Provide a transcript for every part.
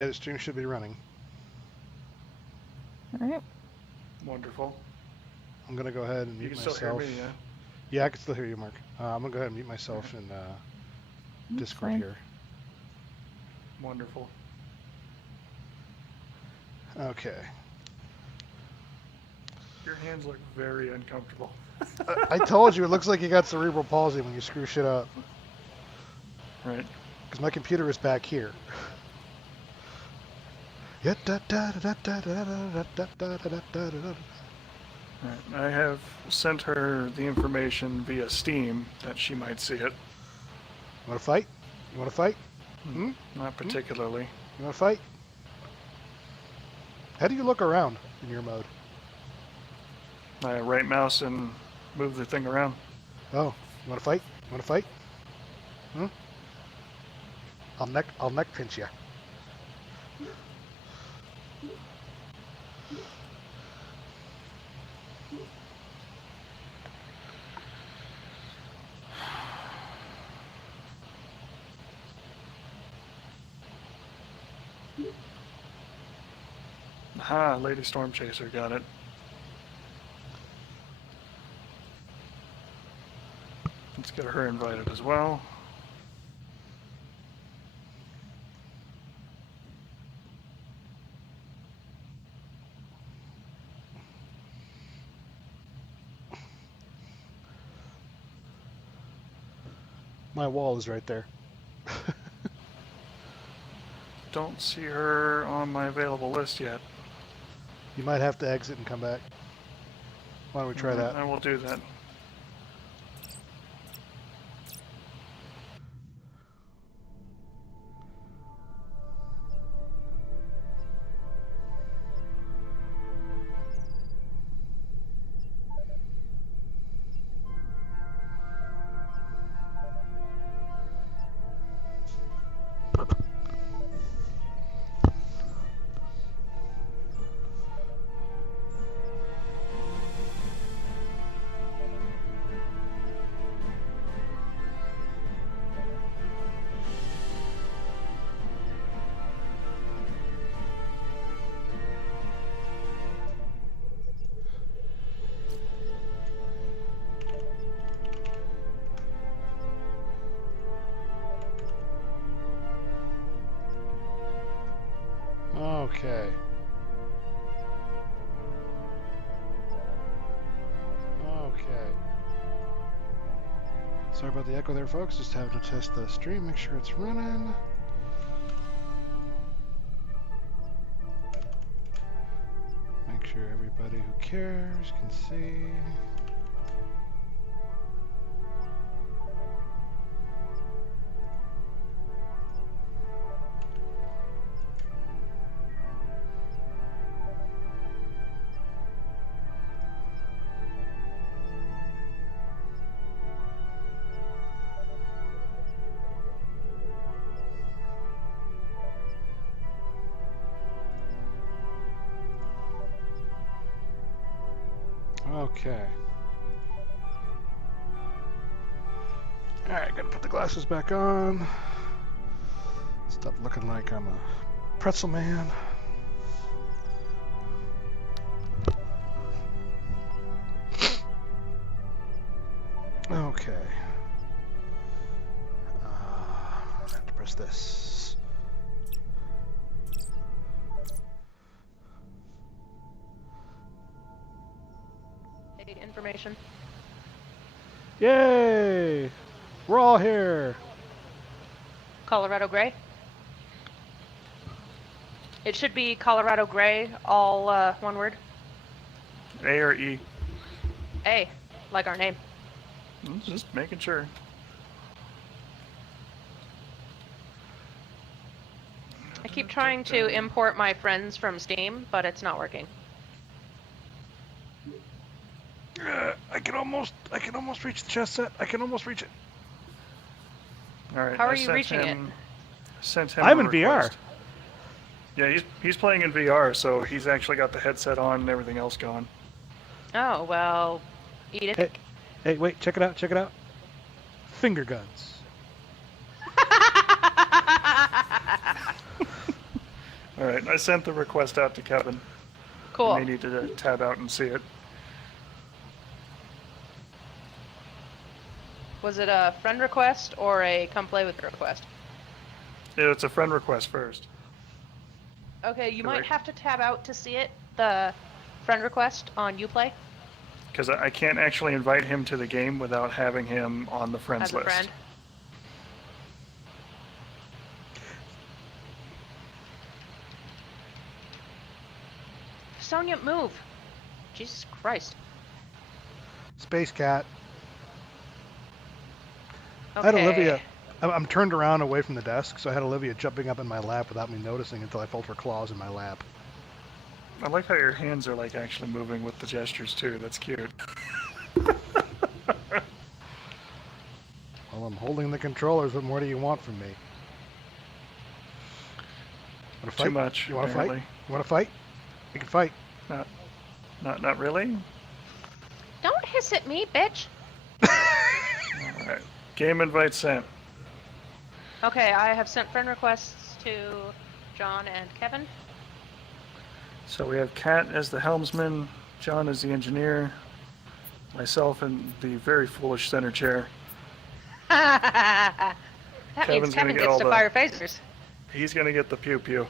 Yeah, the stream should be running. All right. Wonderful. I'm gonna go ahead and You mute can myself. still hear me, yeah? Yeah, I can still hear you, Mark. I'm gonna go ahead and mute myself in Discord fine. here. Wonderful. Okay. Your hands look very uncomfortable. I told you, it looks like you got cerebral palsy when you screw shit up. Right. Because my computer is back here. Right. I have sent her the information via Steam that she might see it. You wanna fight? You wanna fight? Hmm? Not particularly. You wanna fight? How do you look around in your mode? I right mouse and move the thing around. Oh, you wanna fight? You wanna fight? Hmm? I'll neck pinch you. Aha, Lady Storm Chaser, got it. Let's get her invited as well. My wall is right there. Don't see her on my available list yet. You might have to exit and come back. Why don't we try that? I will do that. Okay. Okay. Sorry about the echo there, folks. Just having to test the stream, make sure it's running. Make sure everybody who cares can see. Okay. Alright, gotta put the glasses back on. Stop looking like I'm a pretzel man. Okay. I have to press this. Information. Yay! We're all here. Colorado Gray. It should be Colorado Gray, all one word. A or E? A, like our name. Just making sure. I keep trying to import my friends from Steam, but it's not working. I can almost reach the chess set. I can almost reach it. All right. How are you reaching it? Sent him. I'm a in request. VR. Yeah, he's playing in VR, so he's actually got the headset on and everything else going. Oh, well, eat it. Hey, wait, check it out, check it out. Finger guns. All right, I sent the request out to Kevin. Cool. You may need to tab out and see it. Was it a friend request or a come play with request? Yeah, it's a friend request first. Okay, you might Correct. have to tab out to see it, the friend request on Uplay Because I can't actually invite him to the game without having him on the friends as a list. friend. Sonia, move! Jesus Christ. Space Cat. Okay. I had Olivia. I'm turned around away from the desk, so I had Olivia jumping up in my lap without me noticing until I felt her claws in my lap. I like how your hands are like actually moving with the gestures too. That's cute. Well, I'm holding the controllers. What more do you want from me? Want to fight? Too much. You want to fight? apparently. You want to fight? We can fight. Not really. Don't hiss at me, bitch! All right. Game invite sent. Okay, I have sent friend requests to John and Kevin. So we have Kat as the helmsman, John as the engineer, myself in the very foolish center chair. That Kevin's means gonna Kevin get gets all to the- fire phasers. He's gonna get the pew pew.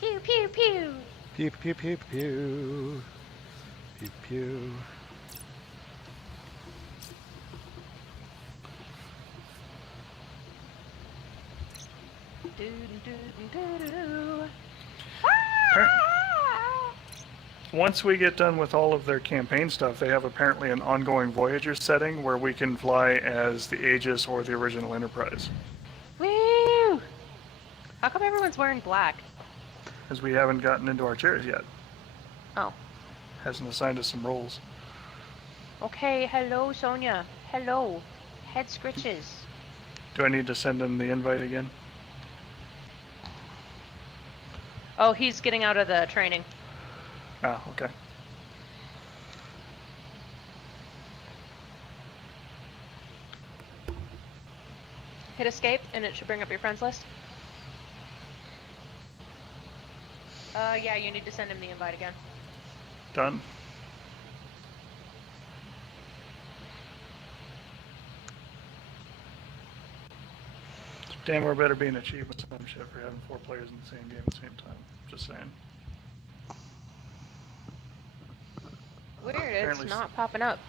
Pew pew pew! Pew pew pew pew. Pew pew. Once we get done with all of their campaign stuff, they have apparently an ongoing Voyager setting where we can fly as the Aegis or the original Enterprise, Woo! How come everyone's wearing black? because we haven't gotten into our chairs yet. Oh. Hasn't assigned us some roles. Okay, hello, Sonia. Hello. Head scritches. Do I need to send him the invite again? Oh, he's getting out of the training. Ah, okay. Hit escape, and it should bring up your friends list. Yeah, you need to send him the invite again. Done. Damn, we're better be an achievement some shit for having 4 players in the same game at the same time. Just saying. Weird, it's Apparently not popping up.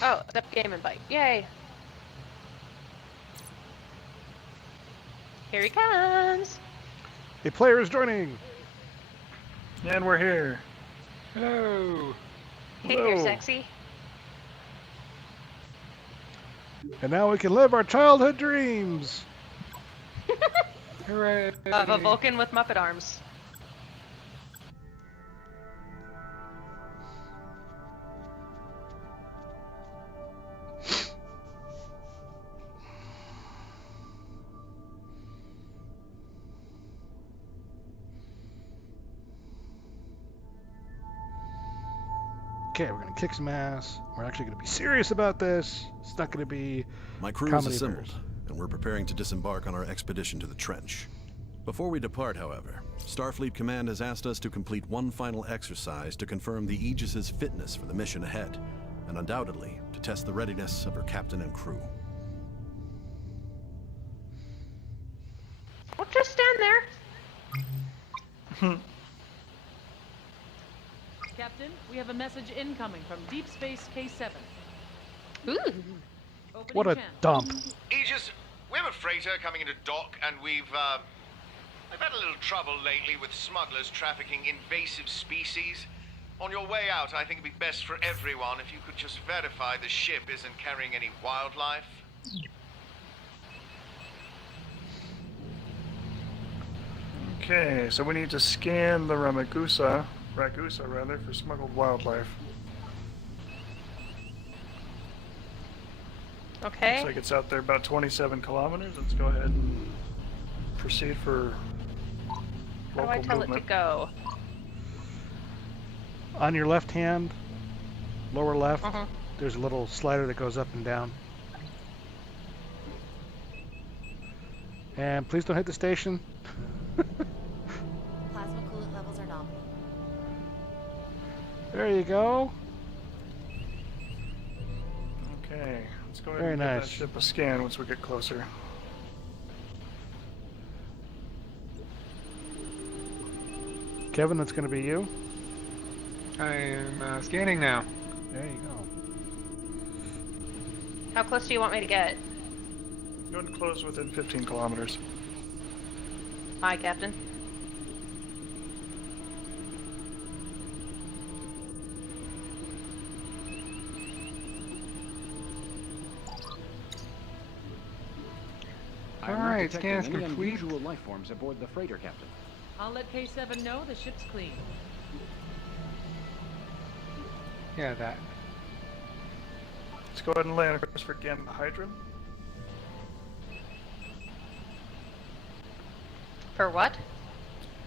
Oh, the game invite. Yay! Here he comes! A player is joining. And we're here. Hello. Hey there, Hello. sexy. And now we can live our childhood dreams. Hooray. Of a Vulcan with Muppet arms. Okay, we're gonna kick some ass. We're actually gonna be serious about this. It's not gonna be My crew is comedy assembled, bears. and we're preparing to disembark on our expedition to the trench. Before we depart, however, Starfleet Command has asked us to complete one final exercise to confirm the Aegis's fitness for the mission ahead, and undoubtedly to test the readiness of her captain and crew. Well, just stand there. Captain, we have a message incoming from Deep Space K7. Ooh. Opening What a channel. dump. Aegis, we have a freighter coming into dock, and I've had a little trouble lately with smugglers trafficking invasive species. On your way out, I think it'd be best for everyone if you could just verify the ship isn't carrying any wildlife. Okay, so we need to scan the Ragusa for smuggled wildlife. Okay. Looks like it's out there about 27 kilometers. Let's go ahead and proceed for How do local I tell movement. it to go? On your left hand, lower left, Uh-huh. there's a little slider that goes up and down. And please don't hit the station. Plasma coolant levels are nominal. There you go. Okay, let's go ahead Very and give nice. that ship a scan once we get closer. Kevin, that's going to be you. I am scanning now. There you go. How close do you want me to get? Go ahead and close within 15 kilometers. Hi, Captain. Alright, scan's any complete. unusual life forms aboard the freighter, Captain. I'll let K7 know the ship's clean. Yeah, that. Let's go ahead and land across for Gamma Hydra. For what?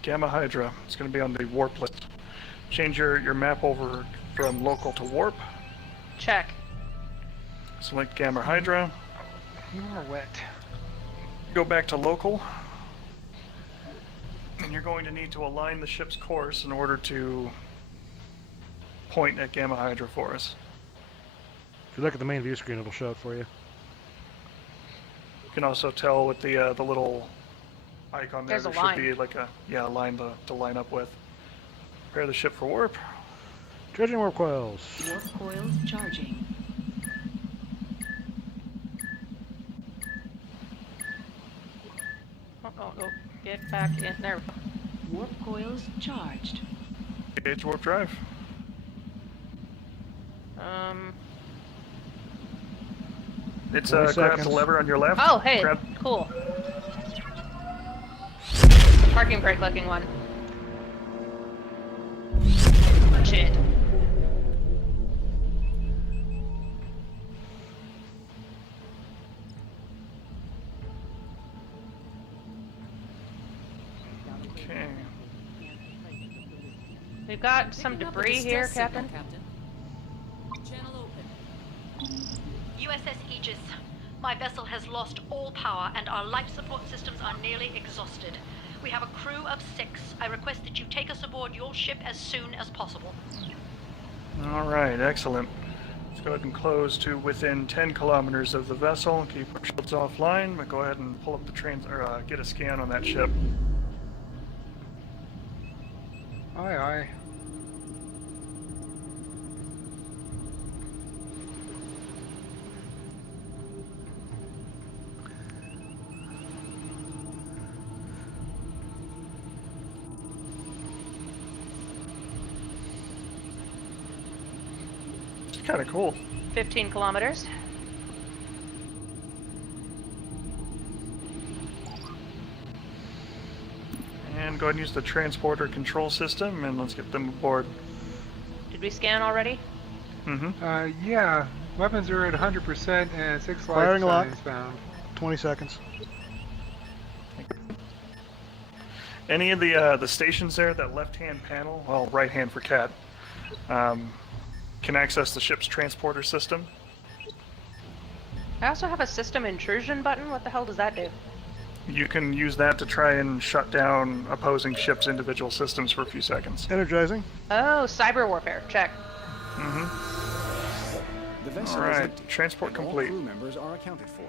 Gamma Hydra. It's going to be on the warp list. Change your map over from local to warp. Check. Select Gamma Hydra. You are wet. Go back to local. And you're going to need to align the ship's course in order to point at Gamma Hydra for us. If you look at the main view screen, it'll show it for you. You can also tell with the little icon there, There's a there should line. be like a line to line up with. Prepare the ship for warp. Charging warp coils. Warp coils charging. Oh, get back in there. Warp coils charged. Engage warp drive. It's 20 grab the seconds. lever on your left. Oh, hey, Grab, cool. Parking brake looking one. Shit. okay. We've got some Picking up a debris here, distress signal, Captain. Channel open. USS Aegis. My vessel has lost all power and our life support systems are nearly exhausted. We have a crew of 6. I request that you take us aboard your ship as soon as possible. All right, excellent. Let's go ahead and close to within 10 kilometers of the vessel. Keep our shields offline, but go ahead and pull up the get a scan on that ship. Aye, aye. It's kind of cool. 15 kilometers. And go ahead and use the transporter control system, and let's get them aboard. Did we scan already? Mm-hmm. Yeah. Weapons are at 100% and 6 life Firing lock. signs found. 20 seconds. Any of the stations there, that left-hand panel, well, right-hand for Cat, can access the ship's transporter system. I also have a system intrusion button. What the hell does that do? You can use that to try and shut down opposing ships' individual systems for a few seconds. Energizing. Oh, cyber warfare. Check. Mm-hmm. The vessel All is right, empty, transport and all complete. crew members are accounted for.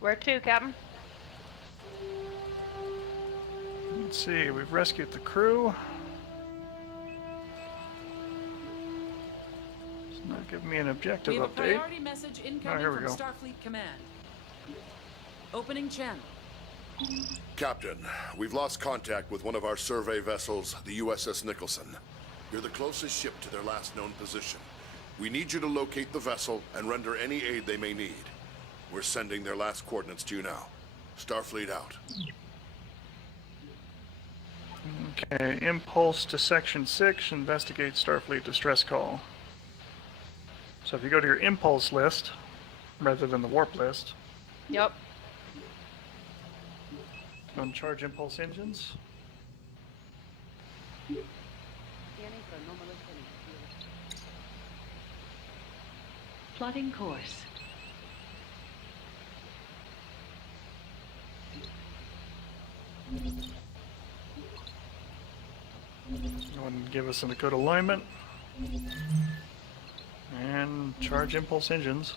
Where to, Captain? Let's see, we've rescued the crew. It's not giving me an objective We have a update. priority message incoming here we from go. Starfleet Command. Opening channel. Captain, we've lost contact with one of our survey vessels, the USS Nicholson. You're the closest ship to their last known position. We need you to locate the vessel and render any aid they may need. We're sending their last coordinates to you now. Starfleet out. Okay, impulse to Section 6, investigate Starfleet distress call. So if you go to your impulse list, rather than the warp list, Yep. go and charge impulse engines. Plotting course. give us a good alignment. And charge impulse engines.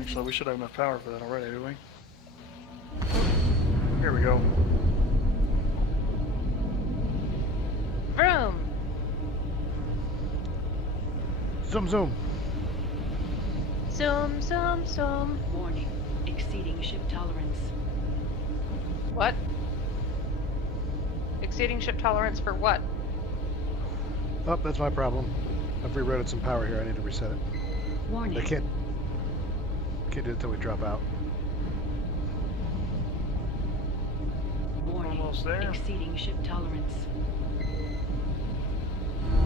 Actually, we should have enough power for that already, do we? Here we go. Vroom! Zoom, zoom. Zoom, zoom, zoom. Warning. Exceeding ship tolerance. What? Exceeding ship tolerance for what? Oh, that's my problem. I've rerouted some power here. I need to reset it. Warning. I can't do it until we drop out. Warning. Almost there. Exceeding ship tolerance.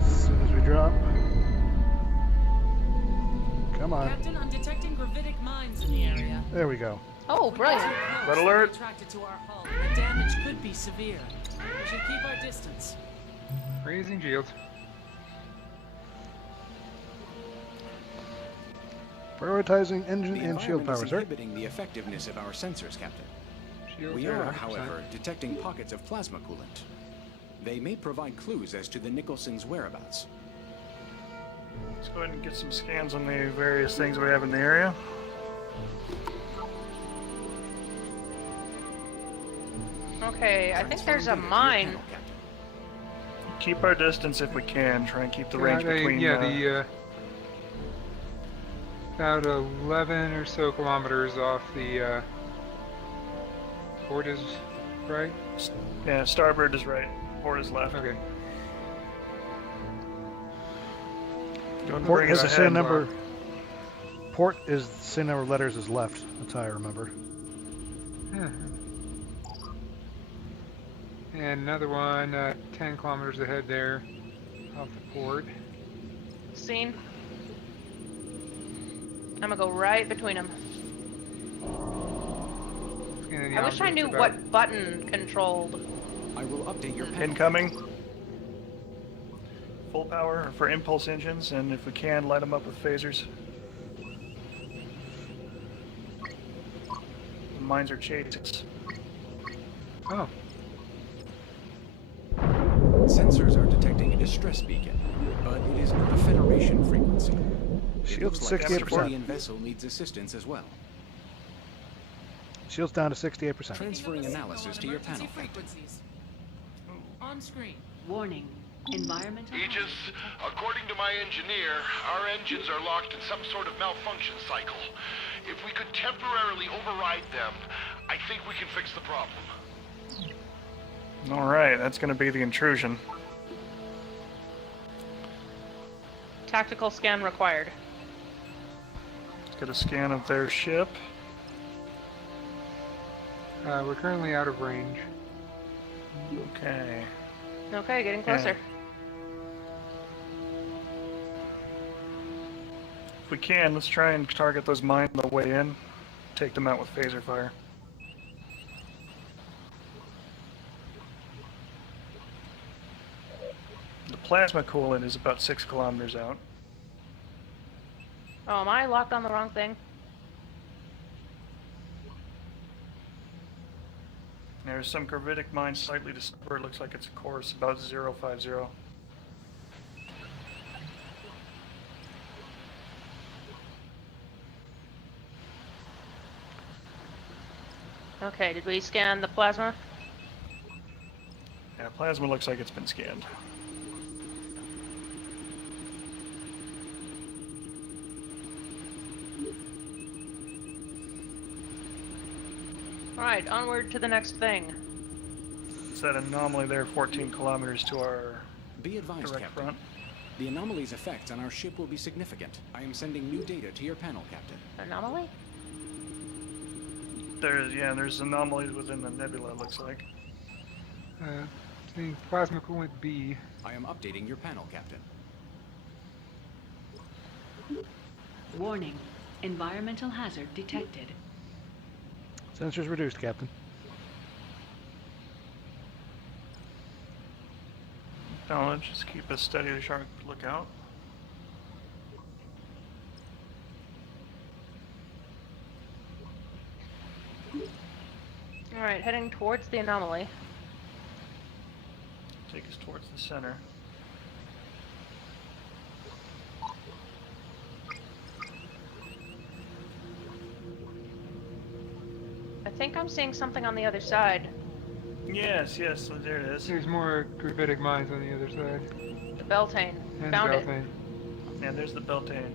As soon as we drop. Come on. Captain, I'm detecting gravitic mines in the area. There we go. Oh, brilliant. Red alert. Attracted to our hull. The damage could be severe. We should keep our distance. Raising shields. Prioritizing engine The and shield environment power, is sir. inhibiting the effectiveness of our sensors, Captain. Shields We are are, 100%. however, detecting pockets of plasma coolant. They may provide clues as to the Nicholson's whereabouts. Let's go ahead and get some scans on the various things we have in the area. Okay, I think there's a Transferring data to your mine. panel, Captain. Keep our distance if we can. Try and keep the range between. About 11 or so kilometers off the port is right. Yeah, starboard is right. Port is left. Okay. Go and Port bring has us the ahead. same number. Port is the same number of letters as left. That's how I remember. And another one 10 kilometers ahead there, off the port. Scene. I'm gonna go right between them. And I wish I knew what button controlled. I will update your panel. Incoming. Full power for impulse engines, and if we can, light them up with phasers. The mines are chasing us. Oh, Sensors are detecting a distress beacon, but it is not a Federation frequency. It Shields looks like a 68%. civilian vessel needs assistance as well. Shields down to 68%. Transferring analysis to your panel, Captain. Frequencies. On screen. Warning. Environmental. Aegis, according to my engineer, our engines are locked in some sort of malfunction cycle. If we could temporarily override them, I think we can fix the problem. Alright, that's going to be the intrusion. Tactical scan required. Let's get a scan of their ship. we're currently out of range. Okay. Okay, getting closer. If we can, let's try and target those mines on the way in. Take them out with phaser fire. The plasma coolant is about 6 kilometers out. Oh, am I locked on the wrong thing? There's some gravitic mine slightly to starboard. Looks like it's a course about 050. Okay, did we scan the plasma? Yeah, plasma looks like it's been scanned. Alright, onward to the next thing. It's that anomaly there 14 kilometers to our Be advised, direct Captain. front. The anomaly's effects on our ship will be significant. I am sending new data to your panel, Captain. Anomaly? There's anomalies within the nebula, it looks like. Seeing plasma coolant B. I am updating your panel, Captain. Warning. Environmental hazard detected. Sensors reduced, Captain. No, just keep a steady sharp lookout. Alright, heading towards the anomaly. Take us towards the center. think I'm seeing something on the other side. Yes, yes, there it is. There's more gravitic mines on the other side. The Beltane. And Found it. Beltane. Yeah, there's the Beltane.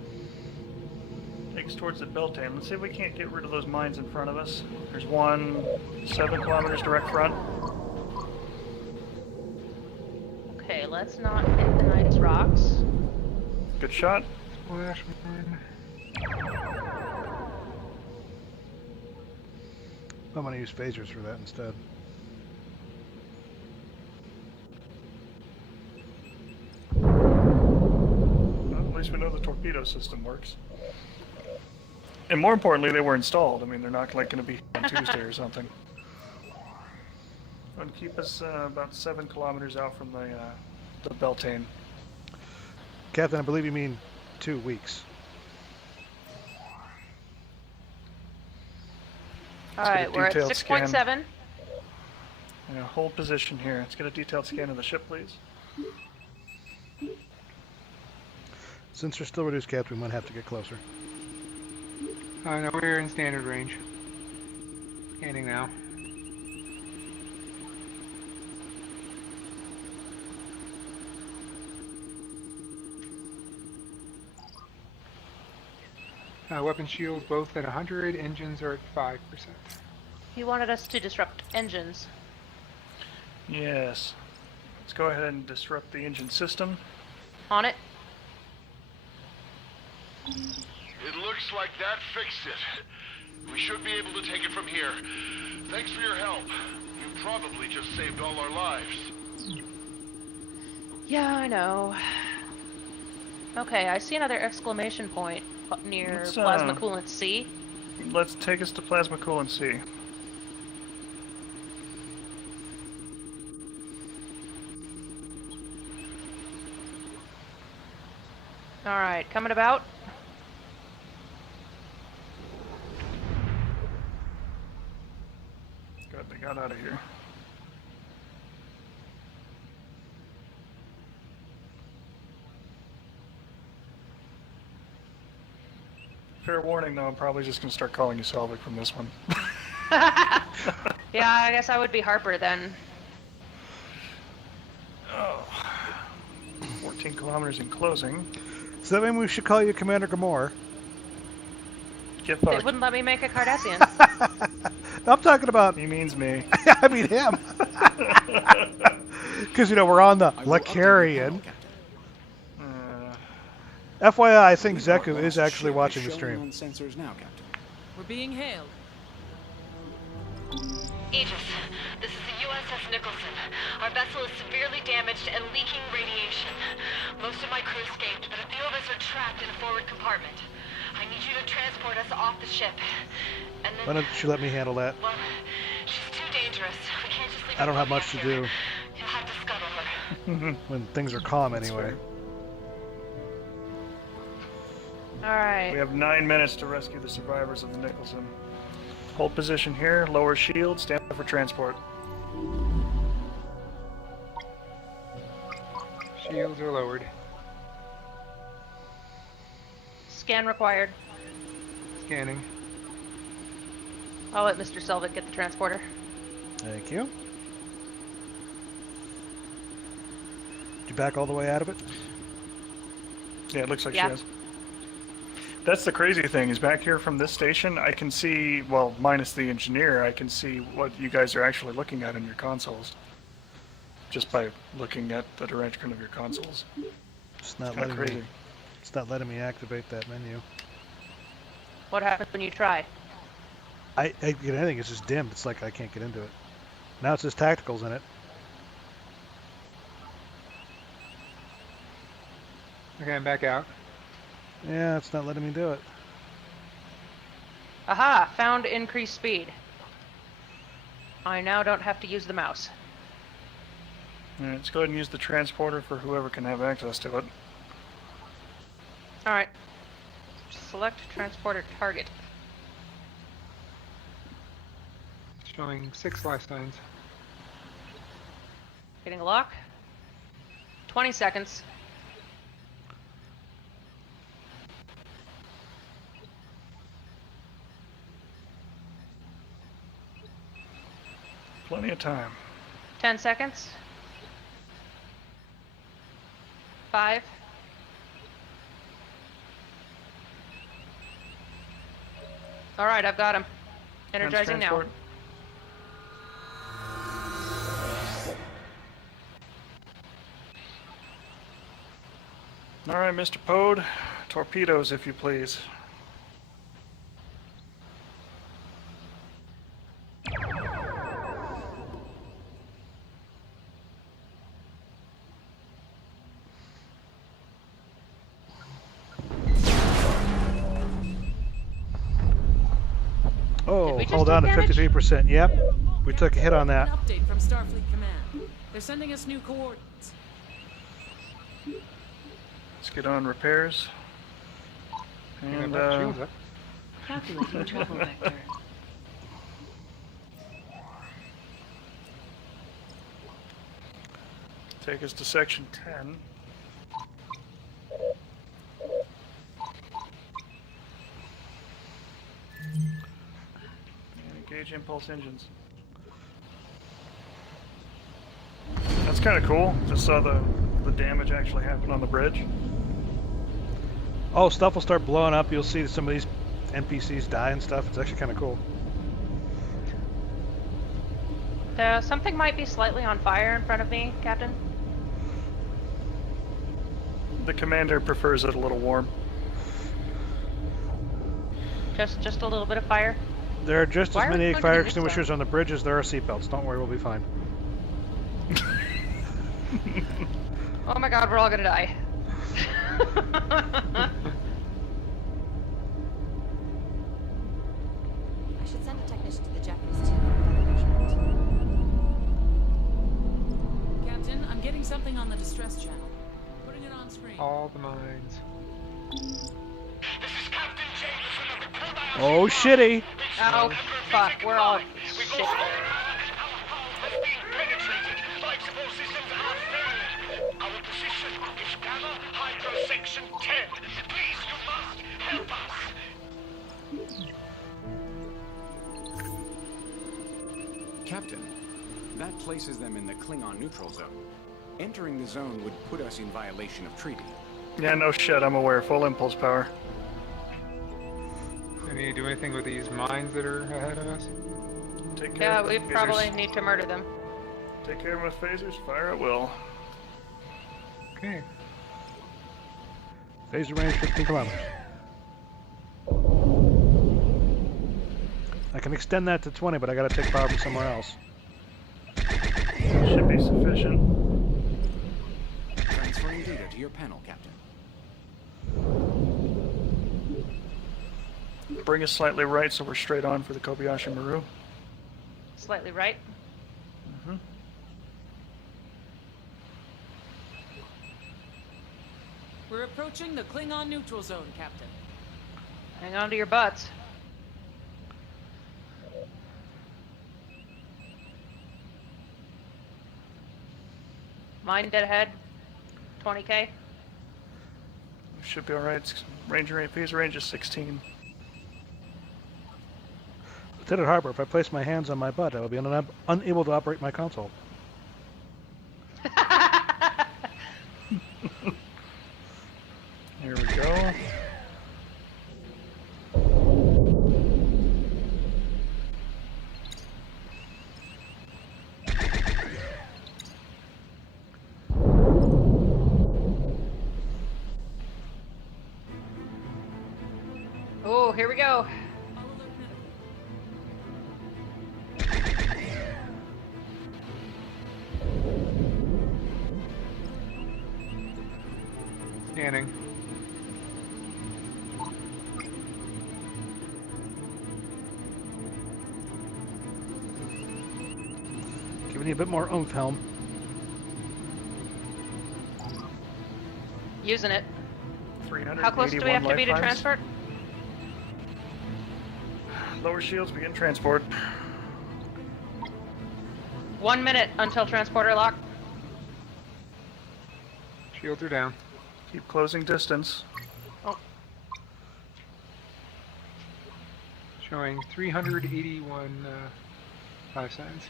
Takes towards the Beltane. Let's see if we can't get rid of those mines in front of us. There's one 7 kilometers direct front. Okay, let's not hit the nice rocks. Good shot. Splash mine. I'm gonna use phasers for that instead. Well, at least we know the torpedo system works. And more importantly, they were installed. I mean, they're not like going to be on Tuesday or something. And keep us about 7 kilometers out from the Beltane. Captain, I believe you mean 2 weeks. Alright, we're at 6.7. Yeah, hold position here. Let's get a detailed scan of the ship, please. Since they're still reduced, Captain, we might have to get closer. No, we're in standard range. Scanning now. Weapon shields both at 100, engines are at 5%. He wanted us to disrupt engines. Yes. Let's go ahead and disrupt the engine system. On it. It looks like that fixed it. We should be able to take it from here. Thanks for your help. You probably just saved all our lives. Yeah, I know. Okay, I see another exclamation point up near Plasma Coolant C. Let's take us to Plasma Coolant C. Alright, coming about. Good, they got out of here. Fair warning, though, I'm probably just going to start calling you Selvig from this one. Yeah, I guess I would be Harper then. Oh. 14 kilometers in closing. So that mean we should call you Commander Gamor? Get They fucked. wouldn't let me make a Cardassian. I'm talking about... He means me. I mean him. Because, you know, we're on the Lacarian. FYI, I think Zeku is actually watching the stream. On sensors now, Captain. We're being hailed. Aegis, this is the USS Nicholson. Our vessel is severely damaged and leaking radiation. Most of my crew escaped, but a few of us are trapped in a forward compartment. I need you to transport us off the ship. And then... Why don't you let me handle that? Well, she's too dangerous. We can't just leave I don't her have much to here. do You'll have to scuttle her. when things are calm anyway. Alright. We have 9 minutes to rescue the survivors of the Nicholson. Hold position here, lower shield, stand by for transport. Shields are lowered. Scan required. Scanning. I'll let Mr. Selvig get the transporter. Thank you. Did you back all the way out of it? Yeah, it looks like Yeah. she has. That's the crazy thing, is back here from this station, I can see, well, minus the engineer, I can see what you guys are actually looking at in your consoles. Just by looking at the direction of your consoles. It's not Kinda letting crazy. me. It's not letting me activate that menu. What happens when you try? I get anything. It's just dimmed. It's like I can't get into it. Now it says tacticals in it. Okay, I'm back out. Yeah, it's not letting me do it. Aha! Found increased speed. I now don't have to use the mouse. Alright, let's go ahead and use the transporter for whoever can have access to it. Alright. Select transporter target. Showing 6 life signs. Getting a lock. 20 seconds. Plenty of time. 10 seconds. 5. Alright, I've got him. Energizing now. Transport. Alright, Mr. Pode. Torpedoes, if you please. Oh, we just hold on to take damage? 53%. Yep, we took a hit on that. An update from Starfleet Command. They're sending us new coordinates. Let's get on repairs. And, Calculating travel vector. take us to section 10. And engage impulse engines. That's kind of cool. Just saw the damage actually happen on the bridge. Oh, stuff will start blowing up. You'll see some of these NPCs die and stuff. It's actually kind of cool. Something might be slightly on fire in front of me, Captain. The commander prefers it a little warm. Just a little bit of fire. There are just Why as are we many plugging fire in this extinguishers on the bridge as there are seatbelts. Don't worry, we'll be fine. Oh my god, we're all gonna die. I should send a technician to the Japanese team for better measurement. Captain, I'm getting something on the distress channel. Putting it on screen. All the mines. Oh, shitty! Oh, fuck, we're all shit. Our position is Gamma Hydro Section 10. Please, you must help us. Captain, that places them in the Klingon neutral zone. Entering the zone would put us in violation of treaty. Yeah, no shit, I'm aware. Full impulse power. Do we need to do anything with these mines that are ahead of us? Take care Yeah, of we the probably phasers. need to murder them. Take care of my phasers. Fire at will. Okay. Phaser range 15 kilometers. I can extend that to 20, but I gotta take power from somewhere else. Should be sufficient. Transferring data to your panel, Captain. Bring us slightly right so we're straight on for the Kobayashi Maru. Slightly right. We're approaching the Klingon neutral zone, Captain. Hang on to your butts. Mine dead ahead. 20k. Should be alright. Phaser range is 16. Lieutenant Harper, if I place my hands on my butt, I will be unable to operate my console. Here we go. Oh, here we go. Scanning. Giving you a bit more oomph, Helm. Using it. 381 How close do we have to be to lifelines. transport? Lower shields, begin transport. 1 minute until transporter lock. Shields are down. Keep closing distance. Showing 381 5 signs.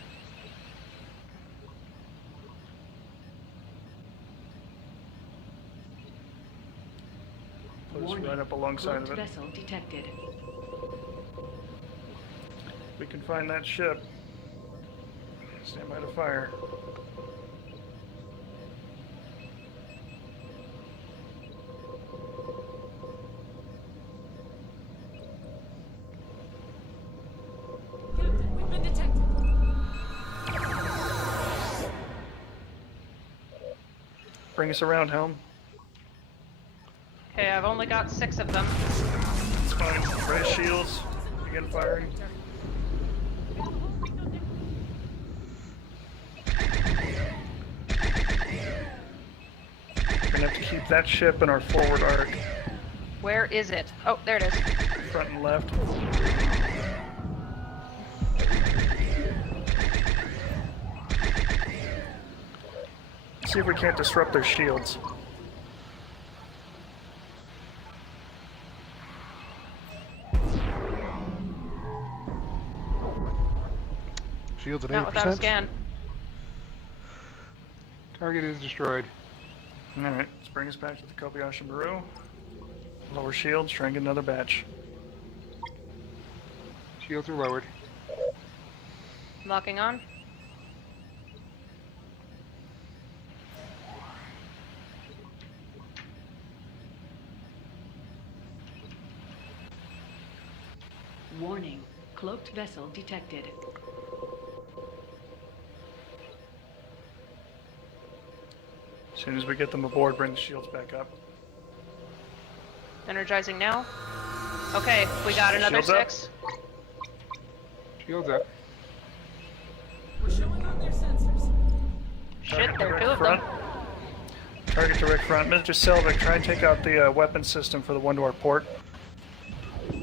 It's right up alongside of Cloaked it. vessel detected. We can find that ship. Stand by to fire. Captain, we've been detected. Bring us around, Helm. Okay, I've only got 6 of them. It's fine. Raise shields. Begin firing. We're gonna have to keep that ship in our forward arc. Where is it? Oh, there it is. Front and left. See if we can't disrupt their shields. Shields at Not without a 80%. scan. Target is destroyed. Alright, let's bring us back to the Kobayashi Maru. Lower shields, try and get another batch. Shields are lowered. Locking on. Warning. Cloaked vessel detected. As soon as we get them aboard, bring the shields back up. Energizing now. Okay, we got another Shields up. 6. Shields up. We're showing on their sensors. Shit, there are direct 2 of front. them. Target direct front. Mr. Selvig, try and take out the weapon system for the one to our port.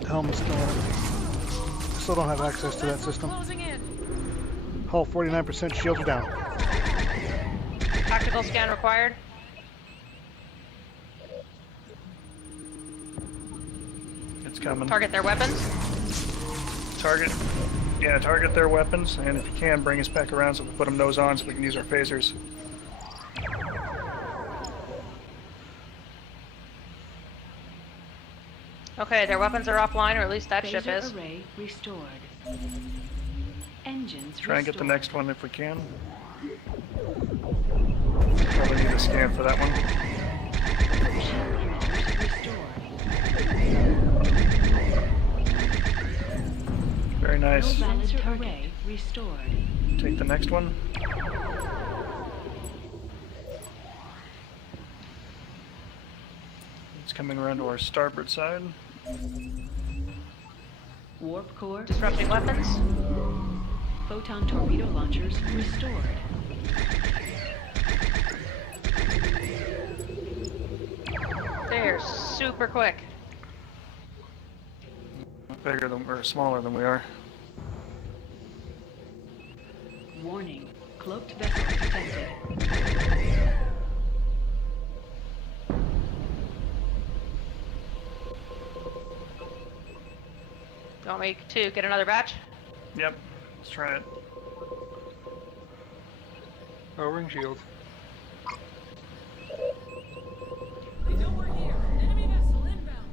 Helm still don't have access to that system. Closing in. Hull 49%. Shields are down. Tactical scan required. It's coming. Target their weapons. Target their weapons, and if you can, bring us back around so we put them nose on so we can use our phasers. Okay, their weapons are offline, or at least that ship Phaser is. array restored. Engines Try and get the restored. next one if we can. Probably need a scan for that one. Shield emitters restored. Very nice. Sensor array restored. Take the next one. It's coming around to our starboard side. Warp core Disrupting weapons. photon torpedo launchers restored. They're super quick. Bigger than or smaller than we are. Warning. Cloaked vessel detected. You want me to get another batch? Yep. Let's try it. Lowering shields. They know we're here. Enemy vessel inbound.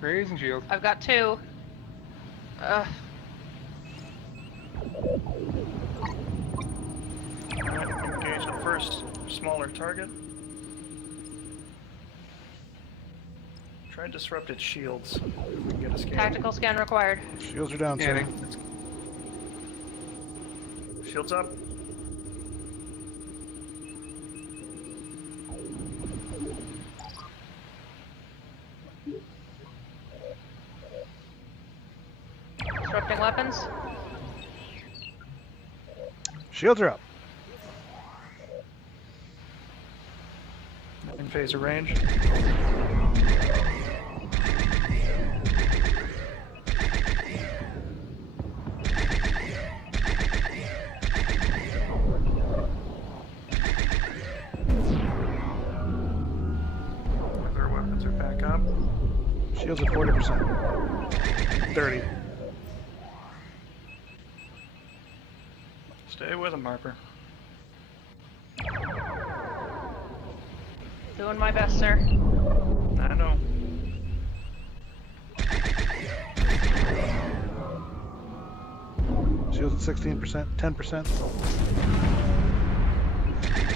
Raising shield. I've got 2. Ugh. Alright, engage the first smaller target. Try and disrupt its shields if we can get a scan. Tactical scan required. Shields are down, sir. Scanning. Shields up. Disrupting weapons. Shields are up. In phaser range. Their weapons are back up. Shields at 40%. 30. Stay with them, Harper. Doing my best, sir. I know. Shields at 16%, 10%.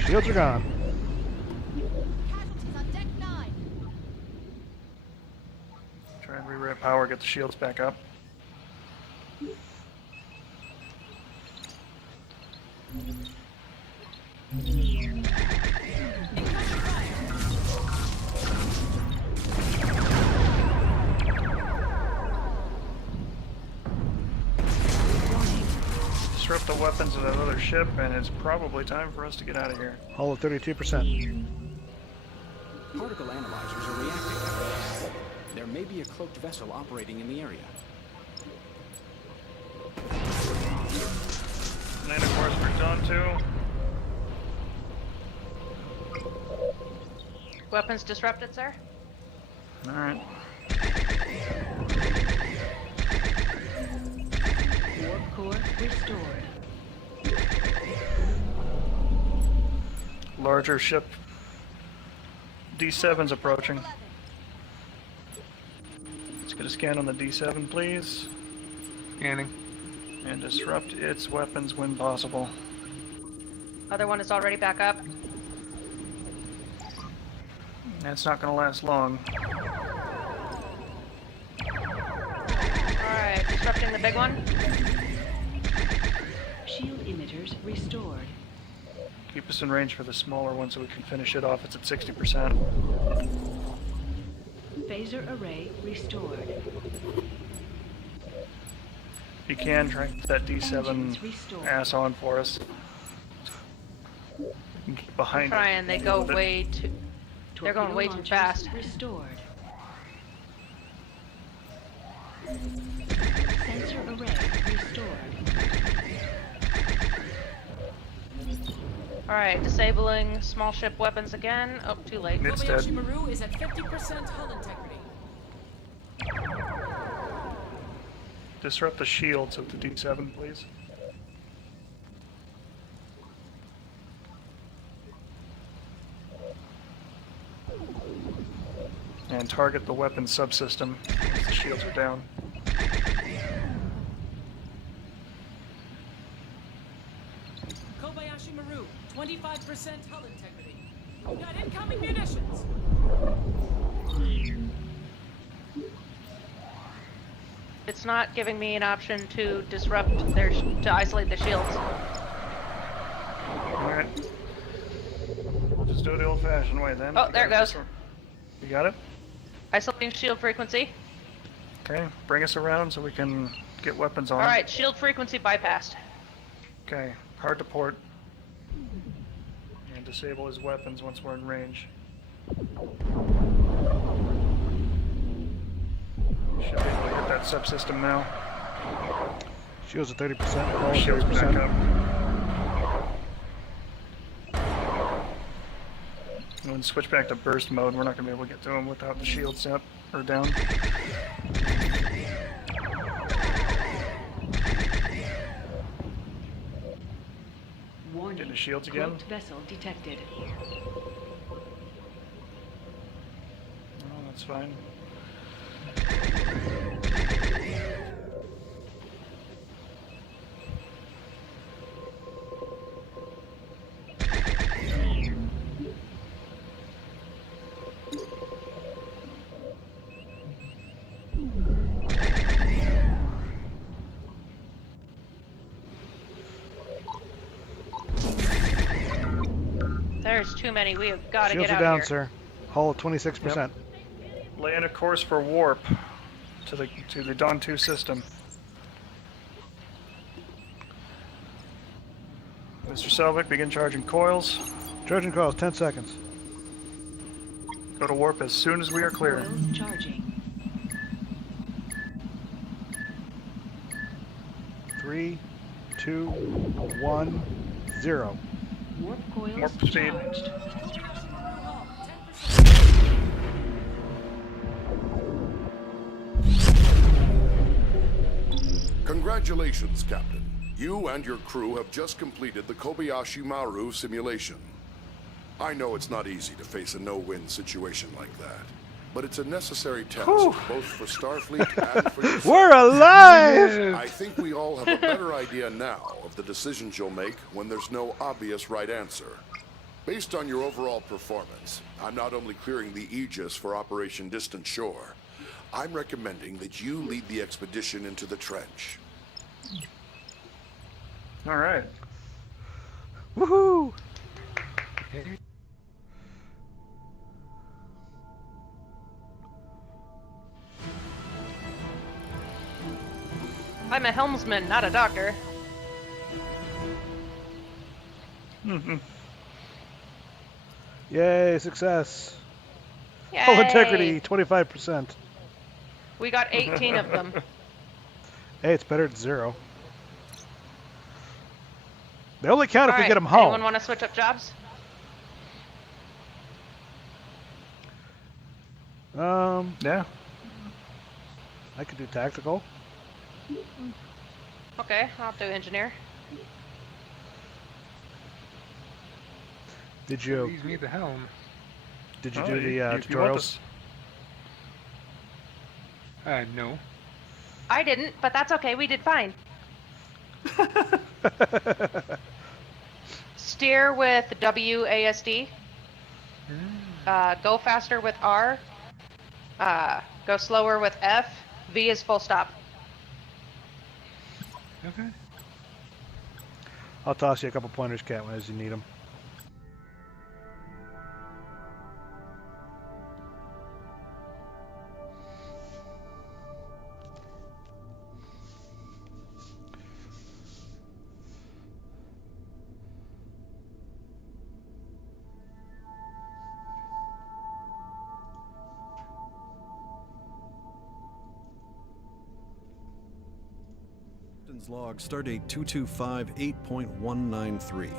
Shields are gone. Casualties on deck 9. Try and reroute power, get the shields back up. Disrupt the weapons of that other ship, and it's probably time for us to get out of here. Hull at 32%. Particle analyzers are reacting, Captain. There may be a cloaked vessel operating in the area. Landing course for Dawn 2. Weapons disrupted, sir? Alright. Warp core restored. Larger ship. D7's approaching. Let's get a scan on the D7, please. Scanning. And disrupt its weapons when possible. Other one is already back up. That's not going to last long. Alright, disrupting the big one. Shield emitters restored. Keep us in range for the smaller one so we can finish it off. It's at 60%. Phaser array restored. If you can, try and get that D7 Engines restored. ass on for us. Get behind it. Trying, they go With it. way too... They're going way too Torpedo fast. launchers Restored. Sensor array restored. Alright, disabling small ship weapons again. Oh, too late. It's dead. Kobayashi Maru is at 50% hull integrity. Disrupt the shields of the D7, please. And target the weapon subsystem. The shields are down. Kobayashi Maru, 25% hull integrity. We've got incoming munitions. It's not giving me an option to disrupt their... to isolate the shields. Alright. We'll just do it the old-fashioned way then. Oh, there it goes. You got it? Isolating shield frequency. Okay, bring us around so we can get weapons on. Alright, shield frequency bypassed. Okay, hard to port. And disable his weapons once we're in range. Should be able to hit that subsystem now. Shields at 30%. Hull at Shields back 30%. up. And when switch back to burst mode, we're not going to be able to get to him without the shields up or down. Warning. Get the shields again. Cloaked vessel detected. Oh, that's fine. There's too many. We have got to Shields get are out down, of here. sir. Hull at 26%. Yep. Lay in a course for warp to the Dawn 2 system. Mr. Selvig, begin charging coils. Trojan coils, 10 seconds. Go to warp as soon as we are clear. Coils charging. 3, 2, 1, 0. Warp coils Warp speed. charged. Congratulations, Captain. You and your crew have just completed the Kobayashi Maru simulation. I know it's not easy to face a no-win situation like that, but it's a necessary task both for Starfleet and for yourself. We're alive! I think we all have a better idea now of the decisions you'll make when there's no obvious right answer. Based on your overall performance, I'm not only clearing the Aegis for Operation Distant Shore, I'm recommending that you lead the expedition into the trench. All right. Woohoo! I'm a helmsman, not a doctor. Yay, success. Yay! Hull integrity, 25%. We got 18 of them. Hey, it's better than 0. They only count if we Alright, get them home. anyone want to switch up jobs? Yeah. I could do tactical. Okay, I'll do engineer. Did you? Leaves me the helm. Did you Oh, do the you want tutorials? No. I didn't, but that's okay. We did fine. Steer with WASD. Go faster with R. Go slower with F. V is full stop. Okay. I'll toss you a couple pointers, Cat, as you need them. Log Stardate 2258.193.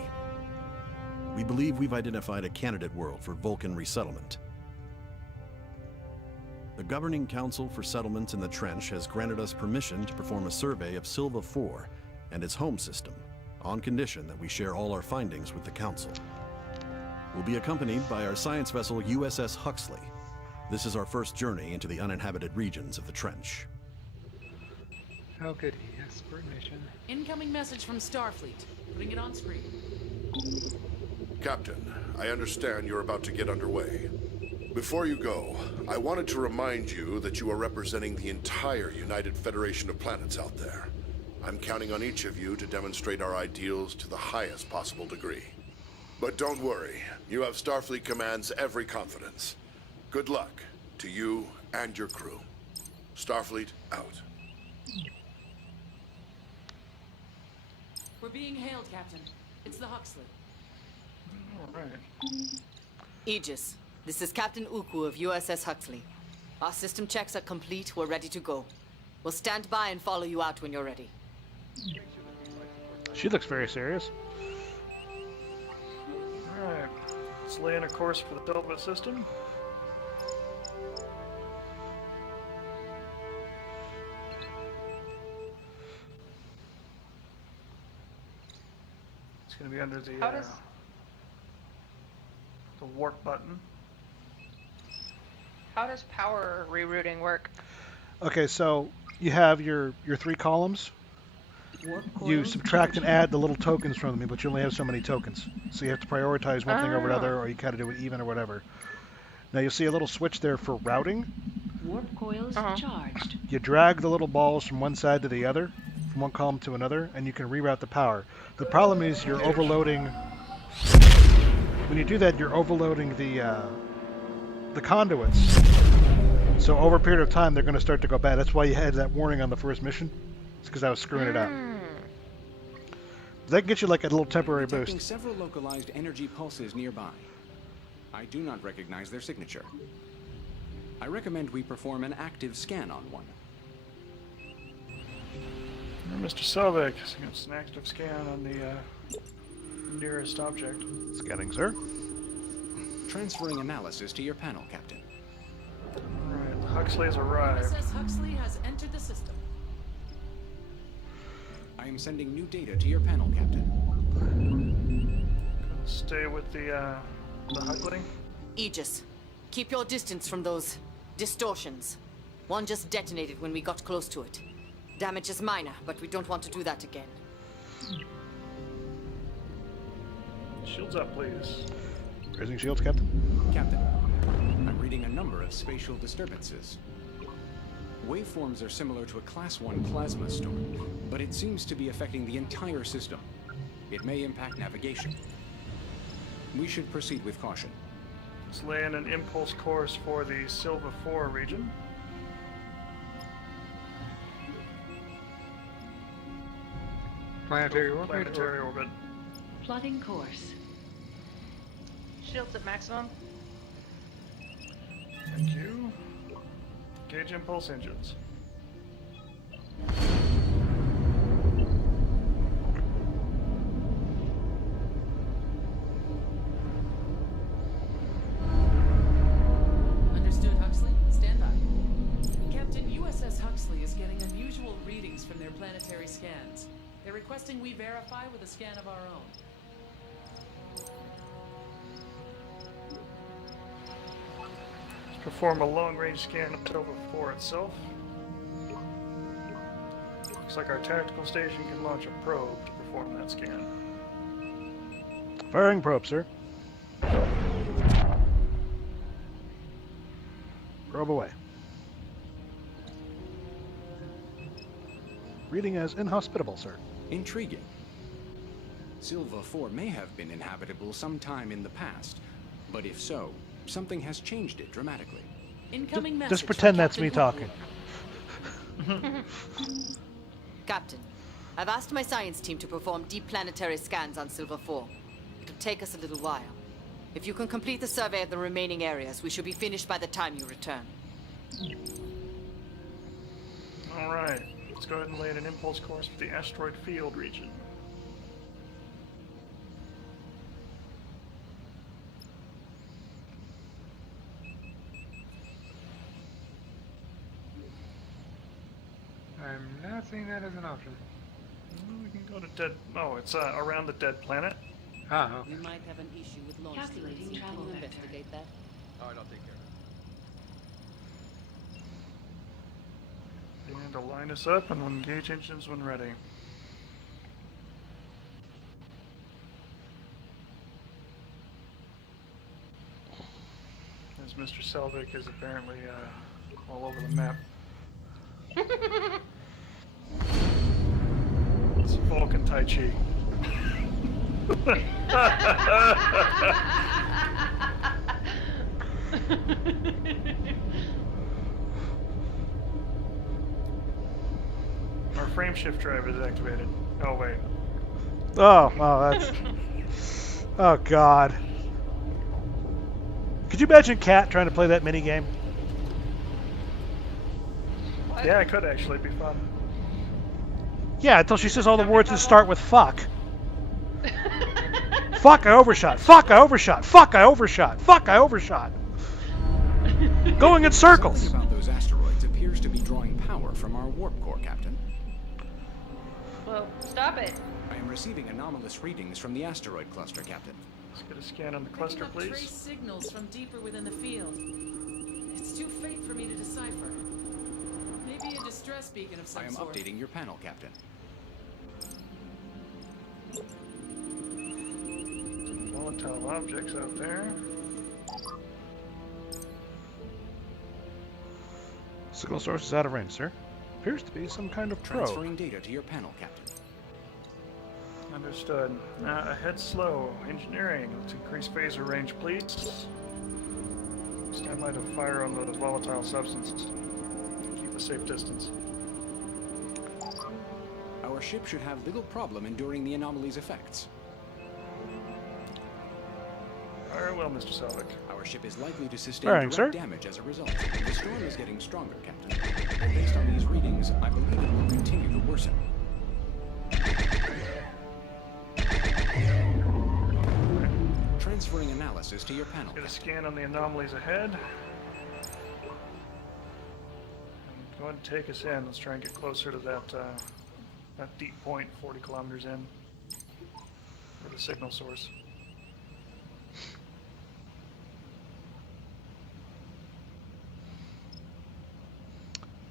We believe we've identified a candidate world for Vulcan resettlement. The Governing Council for Settlements in the Trench has granted us permission to perform a survey of Silva 4 and its home system, on condition that we share all our findings with the Council. We'll be accompanied by our science vessel USS Huxley. This is our first journey into the uninhabited regions of the Trench. How could he ask for admission? Incoming message from Starfleet. Putting it on screen. Captain, I understand you're about to get underway. Before you go, I wanted to remind you that you are representing the entire United Federation of Planets out there. I'm counting on each of you to demonstrate our ideals to the highest possible degree. But don't worry, you have Starfleet Command's every confidence. Good luck to you and your crew. Starfleet out. We're being hailed, Captain. It's the Huxley. All right. Aegis, this is Captain Uku of USS Huxley. Our system checks are complete. We're ready to go. We'll stand by and follow you out when you're ready. She looks very serious. All right. Let's lay in a course for the Silva system. It's going to be under the warp button. How does power rerouting work? Okay, so you have your 3 columns. You subtract and add the little tokens from them, but you only have so many tokens. So you have to prioritize one thing over another, or you kind of do it even or whatever. Now you'll see a little switch there for routing. Warp coils charged. You drag the little balls from one side to the other, from one column to another, and you can reroute the power. The problem is you're overloading. When you do that, you're overloading the conduits. So over a period of time, they're going to start to go bad. That's why you had that warning on the first mission. It's because I was screwing it up. That can get you like a little temporary Detecting boost. several localized energy pulses nearby. I do not recognize their signature. I recommend we perform an active scan on one. Mr. Selvig, it's an active scan on the nearest object. Scanning, sir. Transferring analysis to your panel, Captain. Alright, Huxley has arrived. USS Huxley has entered the system. I am sending new data to your panel, Captain. Stay with the Huxley. Aegis, keep your distance from those Distortions. One just detonated when we got close to it. Damage is minor, but we don't want to do that again. Shields up, please. Raising shields, Captain. Captain, I'm reading a number of spatial disturbances. Waveforms are similar to a Class 1 plasma storm, but it seems to be affecting the entire system. It may impact navigation. We should proceed with caution. Let's lay in an impulse course for the Silva 4 region. Planetary orbit? Planetary orbit. Plotting course. Shields at maximum. Thank you. Gauge impulse engines. Understood, Huxley. Stand by. Captain, USS Huxley is getting unusual readings from their planetary scans. They're requesting we verify with a scan of our own. Perform a long-range scan of Silva 4 itself. Looks like our tactical station can launch a probe to perform that scan. Firing probe, sir. Probe away. Reading as inhospitable, sir. Intriguing. Silva 4 may have been inhabitable sometime in the past, but if so, something has changed it dramatically. Incoming message. Just pretend from that's me Captain talking. Captain, I've asked my science team to perform deep planetary scans on Silva 4. It'll take us a little while. If you can complete the survey of the remaining areas, we should be finished by the time you return. Alright, let's go ahead and lay in an impulse course for the asteroid field region. I'm not seeing that as an option. We can go to dead... Oh, it's around the dead planet. Ah, okay. We might have an issue with launch Calculating sequencing. travel Can you vector. investigate that? Alright, I'll take care of it. And to line us up and we'll engage engines when ready. As Mr. Selvig is apparently all over the map. It's Vulcan Tai Chi. Our frame shift drive is activated. Oh wait. Oh, that's... Oh, God. Could you imagine Kat trying to play that mini game? Yeah, it could actually be fun. Yeah, until she says all the words that start with fuck. Fuck, I overshot. Fuck, I overshot. Fuck, I overshot. Fuck, I overshot. Going in circles. Something about those asteroids appears to be drawing power from our warp core, Captain. Well, stop it. I am receiving anomalous readings from the asteroid cluster, Captain. Let's get a scan on the Picking cluster, up please. trace signals from deeper within the field. It's too faint for me to decipher. Maybe a distress beacon of some I am sort. updating your panel, Captain. Some volatile objects out there. Signal source is out of range, sir. Appears to be some kind of probe. Transferring data to your panel, Captain. Understood. Ahead slow. Engineering. Let's increase phaser range, please. Stand by to fire on those volatile substances. Keep a safe distance. Our ship should have little problem enduring the anomaly's effects. Very well, Mr. Selvig. Our ship is likely to sustain Firing, direct sir. damage as a result. The storm is getting stronger, Captain. And based on these readings, I believe it will continue to worsen. Transferring analysis to your panel. Get a scan on the anomalies ahead. And go ahead and take us in. Let's try and get closer to that deep point 40 kilometers in. For the signal source.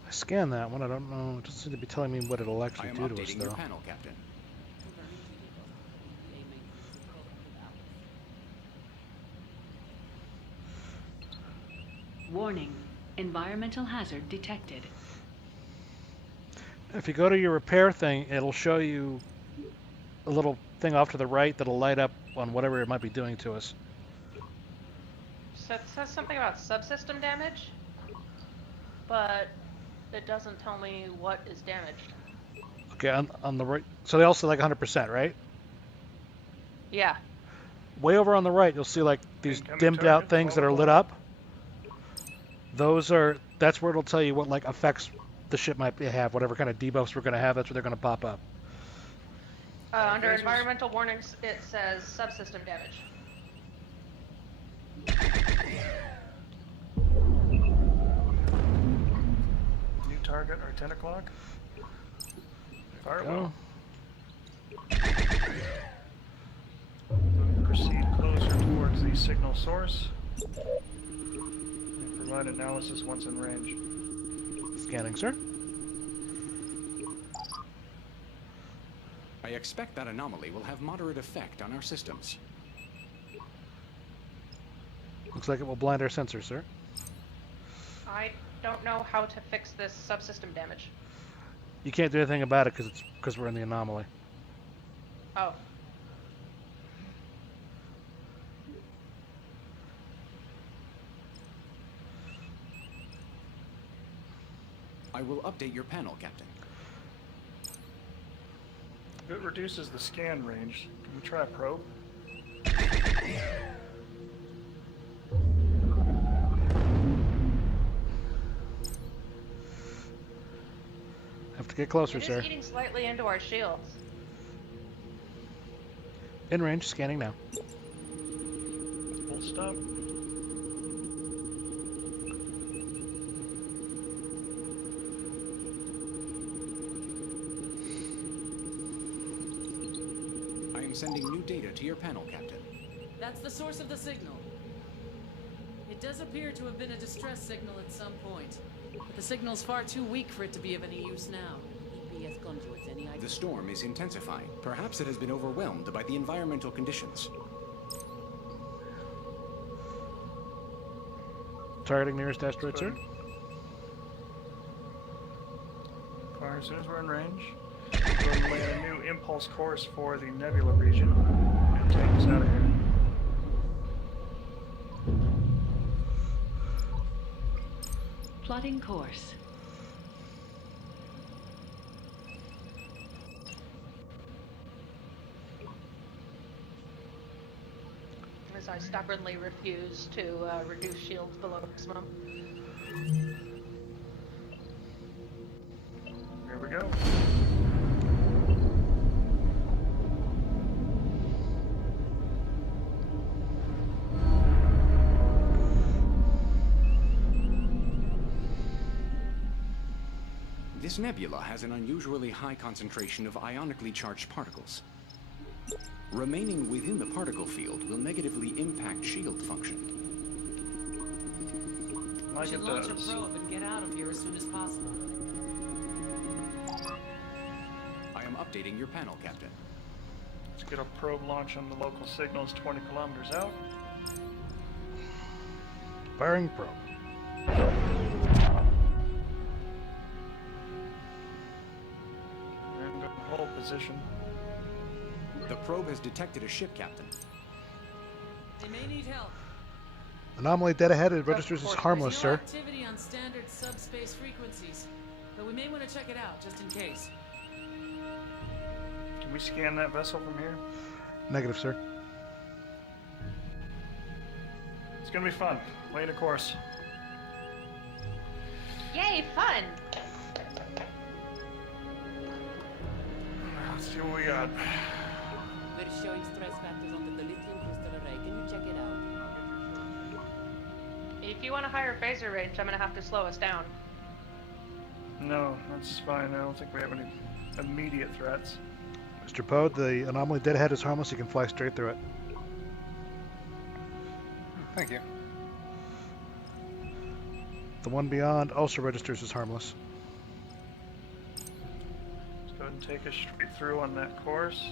I scanned that one. I don't know. It doesn't seem to be telling me what it'll I actually am do to us, updating your though. panel, Captain. Warning. Environmental hazard detected. If you go to your repair thing, it'll show you a little thing off to the right that'll light up on whatever it might be doing to us. So it says something about subsystem damage, but it doesn't tell me what is damaged. Okay, on the right. So they all say like 100%, right? Yeah. Way over on the right, you'll see like these Incoming dimmed target, out things that are lit up. That's where it'll tell you what like effects the ship might have, whatever kind of debuffs we're going to have. That's where they're going to pop up. Under environmental warnings, it says subsystem damage. New target or 10 o'clock. Fire Go. Proceed closer towards the signal source. And provide analysis once in range. Scanning, sir. I expect that anomaly will have moderate effect on our systems. Looks like it will blind our sensors, sir. I don't know how to fix this subsystem damage. You can't do anything about it because we're in the anomaly. Oh. I will update your panel, Captain. If it reduces the scan range, can we try a probe? Have to get closer, It sir. is eating slightly into our shields. In range, scanning now. Full stop. I am sending new data to your panel, Captain. That's the source of the signal. It does appear to have been a distress signal at some point, but the signal's far too weak for it to be of any use now. EPS conduits, any idea? The storm is intensifying. Perhaps it has been overwhelmed by the environmental conditions. Targeting nearest asteroid, sir. Fire as soon as we're in range. Go and lay a new impulse course for the nebula region and take us out of here. Plotting course. As I stubbornly refuse to reduce shields below maximum. Here we go. This nebula has an unusually high concentration of ionically charged particles. Remaining within the particle field will negatively impact shield function. Like We should it launch does. a probe and get out of here as soon as possible. I am updating your panel, Captain. Let's get a probe launch on the local signals 20 kilometers out. Firing probe. And go hold position. The probe has detected a ship, Captain. They may need help. Anomaly dead ahead. It registers as There's harmless, No sir. activity on standard subspace frequencies, but we may want to check it out just in case. Can we scan that vessel from here? Negative, sir. It's gonna be fun. Laying a course. Yay, fun! Let's see what we got. We're showing stress factors on the lithium crystal array. Can you check it out? If you want a higher phaser range, I'm gonna have to slow us down. No, that's fine. I don't think we have any immediate threats. Mr. Poe, the anomaly dead ahead is harmless. You can fly straight through it. Thank you. The one beyond also registers as harmless. And take us straight through on that course.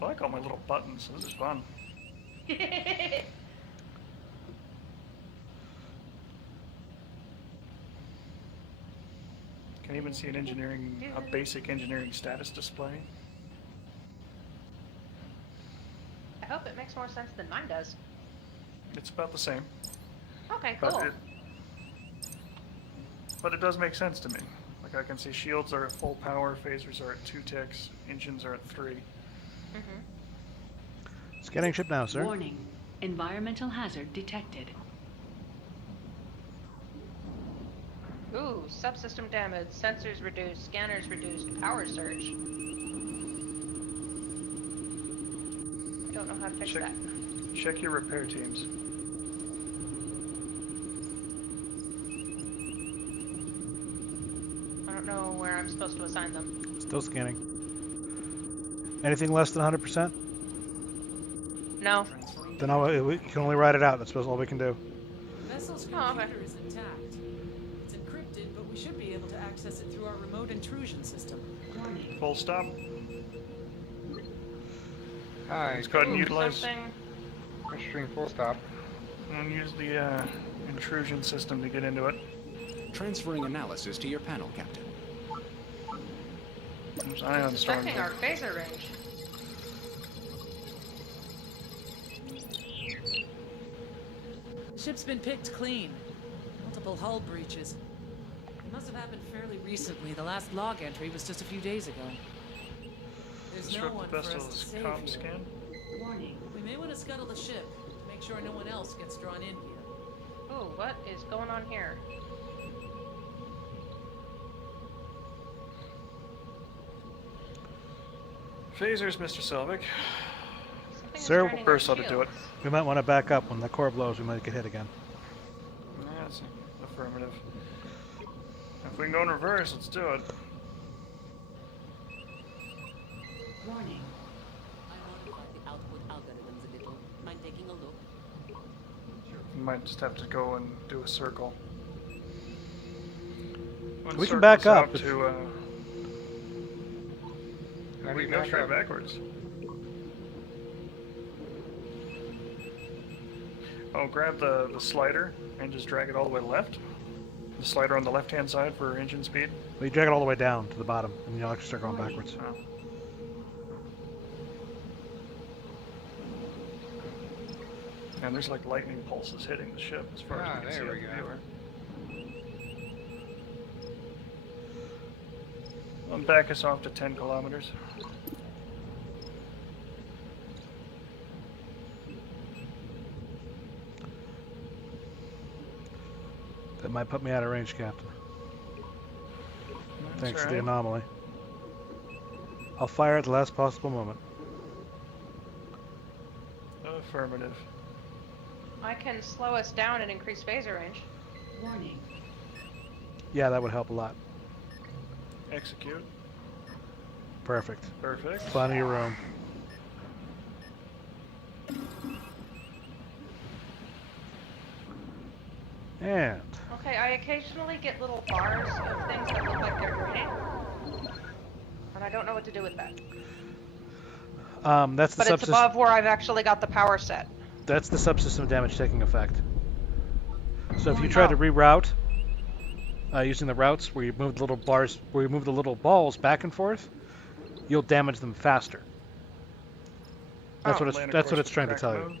I like all my little buttons. This is fun. Can even see a basic engineering status display. I hope it makes more sense than mine does. It's about the same. Okay, cool. But it does make sense to me. Like I can see shields are at full power, phasers are at 2 ticks, engines are at 3. Scanning ship now, sir. Warning. Environmental hazard detected. Ooh, subsystem damage, sensors reduced, scanners reduced, power surge. I don't know how to fix that. Check your repair teams. I don't know where I'm supposed to assign them. Still scanning. Anything less than 100%? No. Then we can only write it out. That's all we can do. The vessel's Oh, okay. computer is intact. It's encrypted, but we should be able to access it through our remote intrusion system. Full stop. Hi. Let's go ahead and utilize Registering full stop. and use the intrusion system to get into it. Transferring analysis to your panel, Captain. There's ion storm. Checking our phaser range. The ship's been picked clean. Multiple hull breaches. It must have happened fairly recently. The last log entry was just a few days ago. There's no one for us to vessel's save comm here. scan. Warning. We may want to scuttle the ship to make sure no one else gets drawn in here. Ooh, what is going on here? Phasers, Mr. Selvig. Something is Sir, turning First our ought to do it. shields. We might want to back up. When the core blows, we might get hit again. Yes, affirmative. If we can go in reverse, let's do it. Warning. I modified the output algorithms a little. Mind taking a look? We might just have to go and do a circle. One We can circle's back up. out to, How do we you can go back straight up? backwards. Oh, grab the slider and just drag it all the way to left. The slider on the left-hand side for engine speed. Well, you drag it all the way down to the bottom, and you'll actually start going backwards. Oh. And there's like lightning pulses hitting the ship as far as we can see there out we the go. viewer. And back us off to 10 kilometers. That might put me out of range, Captain. That's Thanks to all the right. anomaly. I'll fire at the last possible moment. Affirmative. I can slow us down and increase phaser range. Warning. Yeah, that would help a lot. Execute. Perfect. Perfect. Find your room. And Okay, I occasionally get little bars of things that look like they're draining. And I don't know what to do with that. that's the But it's subsystem. above where I've actually got the power set. That's the subsystem damage taking effect. So if you try to reroute using the routes where you move the little bars, where you move the little balls back and forth, you'll damage them faster. That's what it's trying to tell you.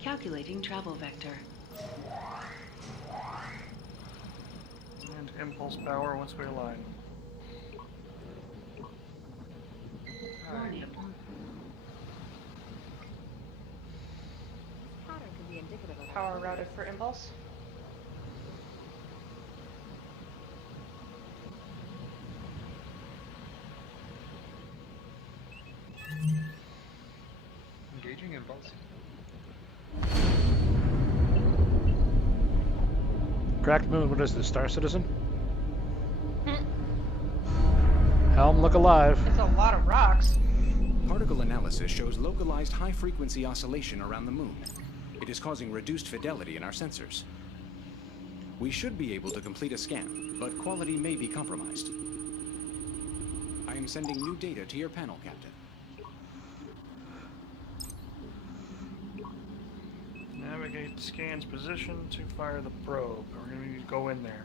Calculating travel vector. And impulse power once we align. Warning. Pattern can be indicative of Power routed for impulse. Engaging impulse. Cracked moon. What is this? Star Citizen? Helm, look alive. It's a lot of rocks. Particle analysis shows localized high-frequency oscillation around the moon. It is causing reduced fidelity in our sensors. We should be able to complete a scan, but quality may be compromised. I am sending new data to your panel, Captain. Navigate the scan's position to fire the probe. We're going to go in there.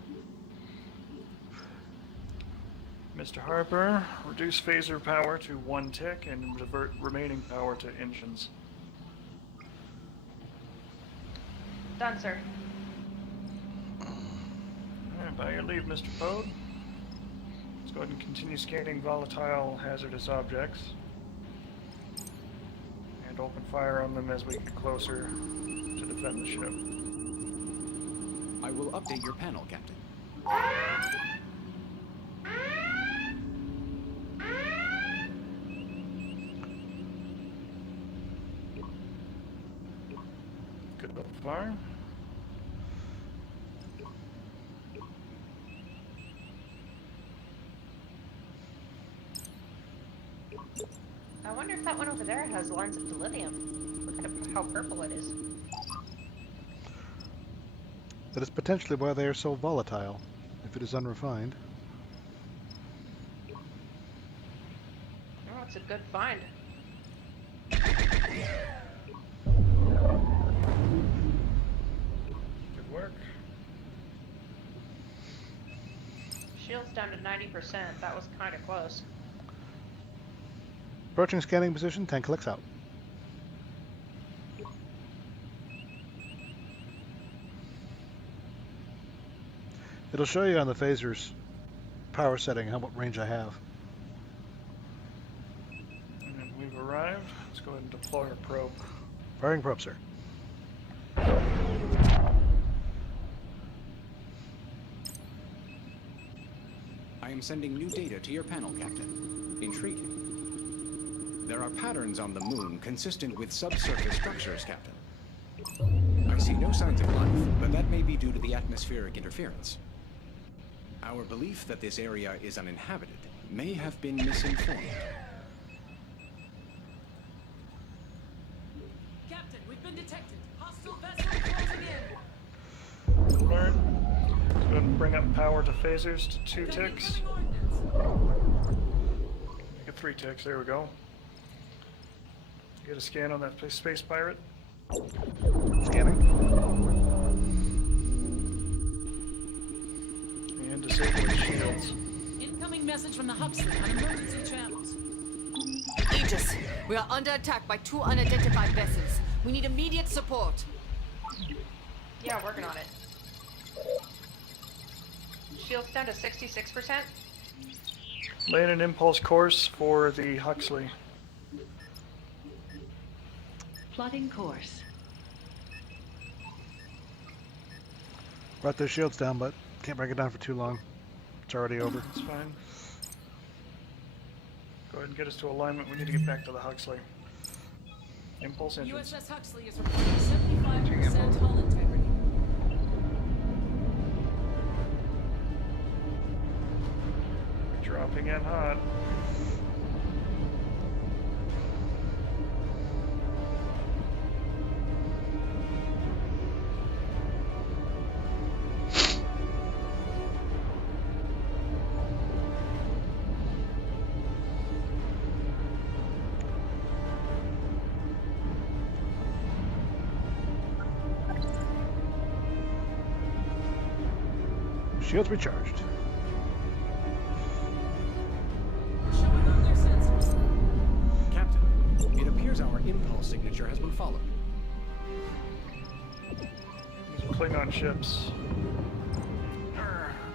Mr. Harper, reduce phaser power to 1 tick and divert remaining power to engines. Done, sir. Alright, by your leave, Mr. Pode. Let's go ahead and continue scanning volatile hazardous objects. And open fire on them as we get closer to defend the ship. I will update your panel, Captain. Good open fire. I wonder if that one over there has lines of dilithium. Look at how purple it is. That is potentially why they are so volatile, if it is unrefined. Oh, it's a good find. Good work. Shield's down to 90%. That was kind of close. Approaching scanning position, 10 clicks out. It'll show you on the phaser's power setting what range I have. And we've arrived. Let's go ahead and deploy our probe. Firing probe, sir. I am sending new data to your panel, Captain. Intriguing. There are patterns on the moon consistent with subsurface structures, Captain. I see no signs of life, but that may be due to the atmospheric interference. Our belief that this area is uninhabited may have been misinformed. Captain, we've been detected. Hostile vessel closing in. Learn. Let's go ahead and bring up power to phasers to 2 ticks. Make it 3 ticks. There we go. Get a scan on that space pirate. Scanning. And disable its shields. Incoming message from the Huxley on emergency channels. Aegis, we are under attack by 2 unidentified vessels. We need immediate support. Yeah, working on it. Shield's down to 66%. Laying an impulse course for the Huxley. Plotting course. Brought those shields down, but can't break it down for too long. It's already over. That's fine. Go ahead and get us to alignment. We need to get back to the Huxley. Impulse engines. USS Huxley is reporting 75% hull integrity. Dropping in hot. Shields recharged. Showing on their sensors. Captain, it appears our impulse signature has been followed. These are Klingon ships.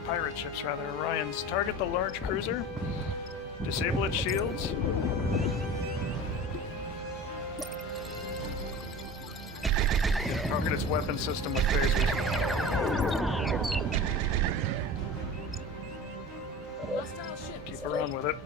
Pirate ships, rather. Orions. Target the large cruiser. Disable its shields. Target its weapon system with phasers. Hostile ship. Keep her on with it.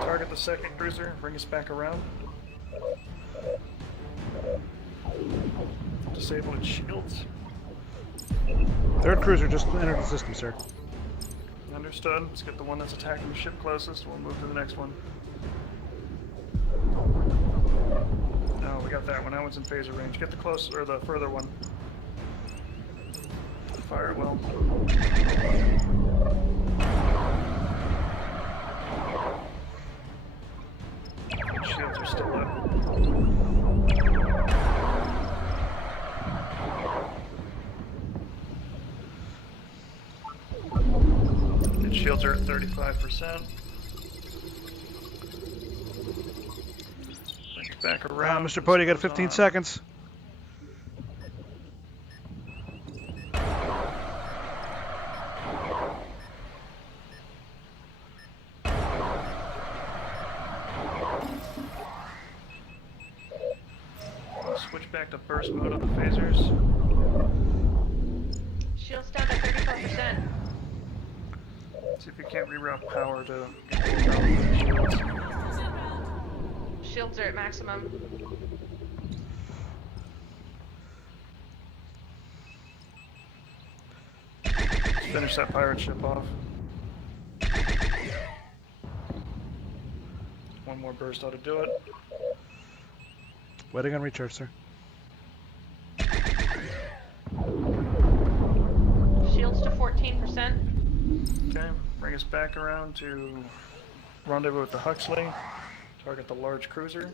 Target the second cruiser. Bring us back around. disable its shields. Third cruiser just entered the system, sir. Understood. Let's get the one that's attacking the ship closest. We'll move to the next one. No, we got that one. That one's in phaser range. Get the closer, or the further one. Fire it well. Shields are still up. Its shields are at 35%. Bring it back around. Mr. Pody, you got 15 seconds. Switch back to burst mode on the phasers. Shields down to 34%. See if you can't reroute power to shields. Shields are at maximum. Let's finish that pirate ship off. One more burst ought to do it. Waiting on recharge, sir. Shields to 14%. Okay, bring us back around to rendezvous with the Huxley. Target the large cruiser.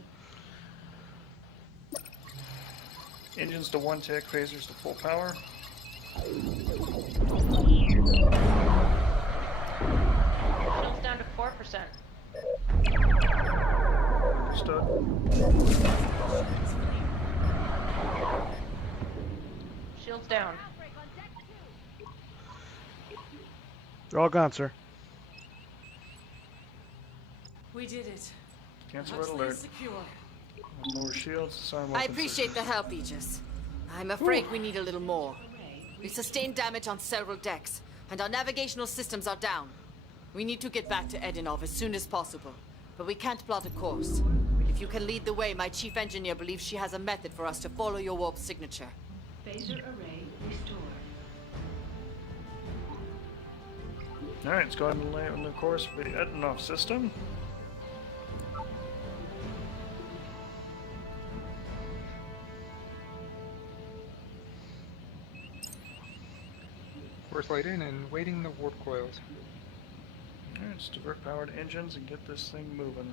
Engines to 1 tick, phasers to full power. Shields down to 4%. Understood. Shields down. They're all gone, sir. We did it. Cancel red Huxley alert. is secure. Lower shields, disarm I weapons appreciate the systems. help, Aegis. I'm afraid we need a little more. We sustained damage on several decks, and our navigational systems are down. We need to get back to Edinov as soon as possible, but we can't plot a course. If you can lead the way, my chief engineer believes she has a method for us to follow your warp signature. Phaser array restored. Alright, let's go ahead and lay on the course for the Edinov system. Course laid in and waiting the warp coils. Alright, let's divert power to engines and get this thing moving.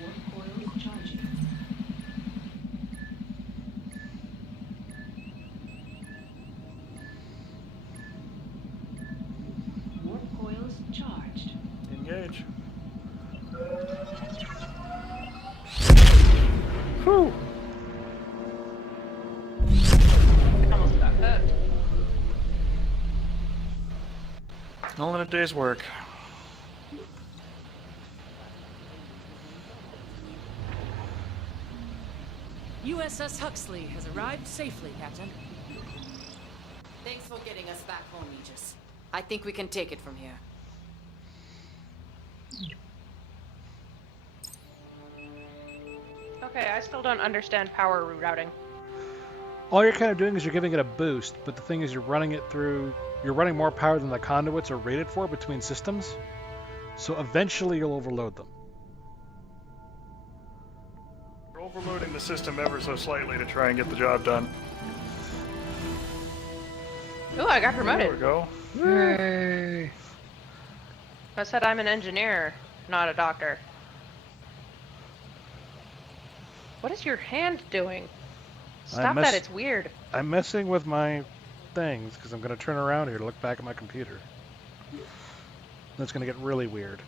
Warp coils charging. Warp coils charged. Engage. Whew. Almost got hooked. All in a day's work. USS Huxley has arrived safely, Captain. Thanks for getting us back home, Aegis. I think we can take it from here. Okay, I still don't understand power rerouting. All you're kind of doing is you're giving it a boost, but the thing is you're running more power than the conduits are rated for between systems. So eventually you'll overload them. We're overloading the system ever so slightly to try and get the job done. Ooh, I got There we promoted. go. Yay! I said I'm an engineer, not a doctor. What is your hand doing? Stop that, it's weird. I'm messing with my things because I'm going to turn around here to look back at my computer. That's going to get really weird.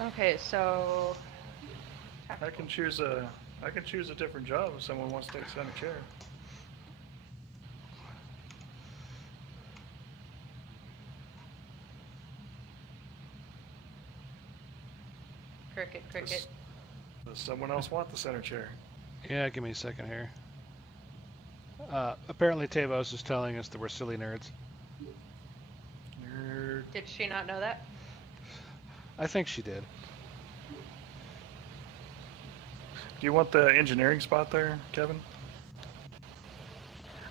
Okay, so... I can choose a different job if someone wants to take center chair. Cricket, cricket. Does someone else want the center chair? Yeah, give me a second here. Apparently Tavos is telling us that we're silly nerds. Nerd. Did she not know that? I think she did. Do you want the engineering spot there, Kevin?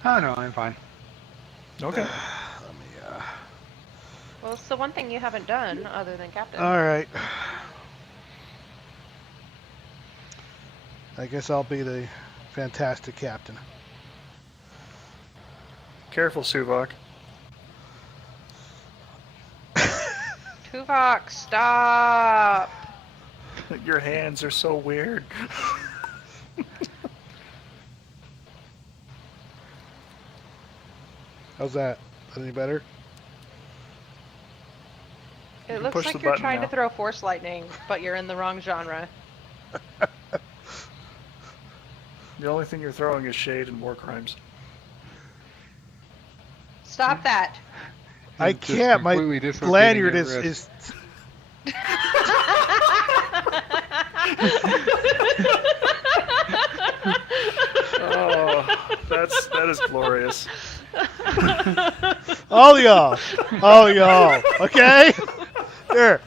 Oh no, I'm fine. Okay. Well, it's the one thing you haven't done other than captain. All right. I guess I'll be the fantastic captain. Careful, Suvok. Tuvok, stop! Your hands are so weird. How's that? Any better? It can looks push like the you're button trying now. to throw force lightning, but you're in the wrong genre. The only thing you're throwing is shade and war crimes. Stop that! I It's just can't. My completely dislocating lanyard your is, wrist. is. Oh, that is glorious. All y'all. All y'all. Okay? Here.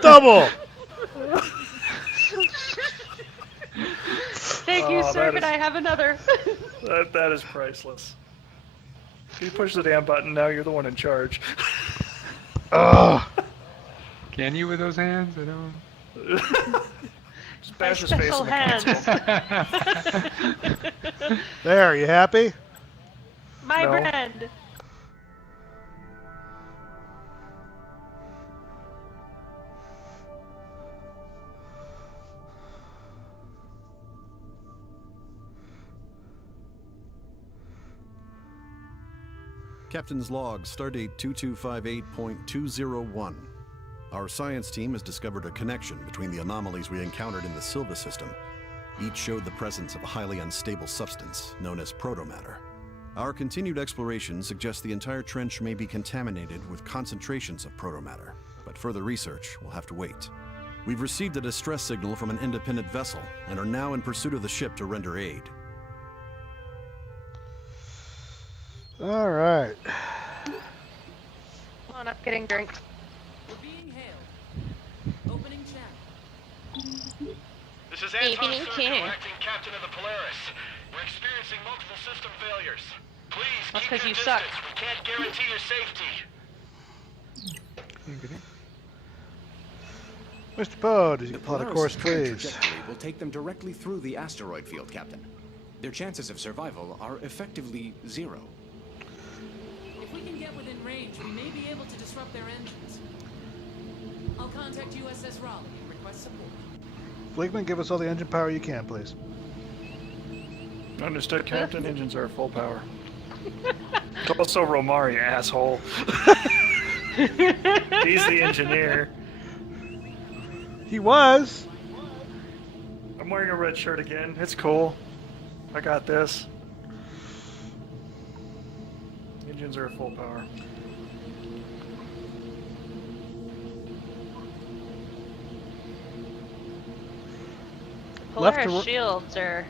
Double. Thank you, Oh, sir. that Could is- I have another? That is priceless. You push the damn button, now you're the one in charge. Ugh. Can you with those hands? I don't. Just My bash his face special in the hands. console. There, you happy? My No. friend. Captain's log, stardate 2258.201. Our science team has discovered a connection between the anomalies we encountered in the Silva system. Each showed the presence of a highly unstable substance known as protomatter. Our continued exploration suggests the entire trench may be contaminated with concentrations of protomatter, but further research will have to wait. We've received a distress signal from an independent vessel and are now in pursuit of the ship to render aid. All right. Come on up, getting drink. We're being hailed. Opening channel. This is Hey, Anton Vinny, Sergio, can. acting captain of the Polaris. We're experiencing multiple system failures. Please That's keep 'cause your you distance. suck. We can't guarantee your safety. Mr. Poe, did you The plot a Polaris' course, current please? trajectory will take them directly through the asteroid field, Captain. Their chances of survival are effectively zero. If we can get within range, we may be able to disrupt their engines. I'll contact USS Raleigh and request support. Fleegman, give us all the engine power you can, please. Understood, Captain. Engines are full power. It's also Romari, asshole. He's the engineer. He was. I'm wearing a red shirt again. It's cool. I got this. Engines are full power. Left to Polaris ro- shields are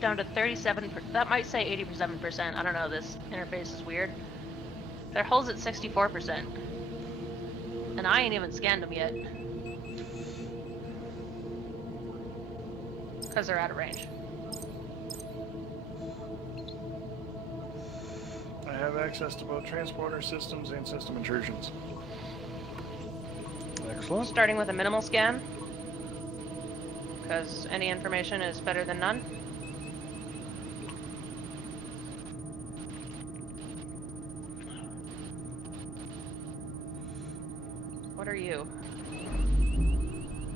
down to 37%. That might say 87%. I don't know. This interface is weird. Their hull's at 64%. And I ain't even scanned them yet. Because they're out of range. I have access to both transporter systems and system intrusions. Excellent. Starting with a minimal scan. Because any information is better than none. What are you?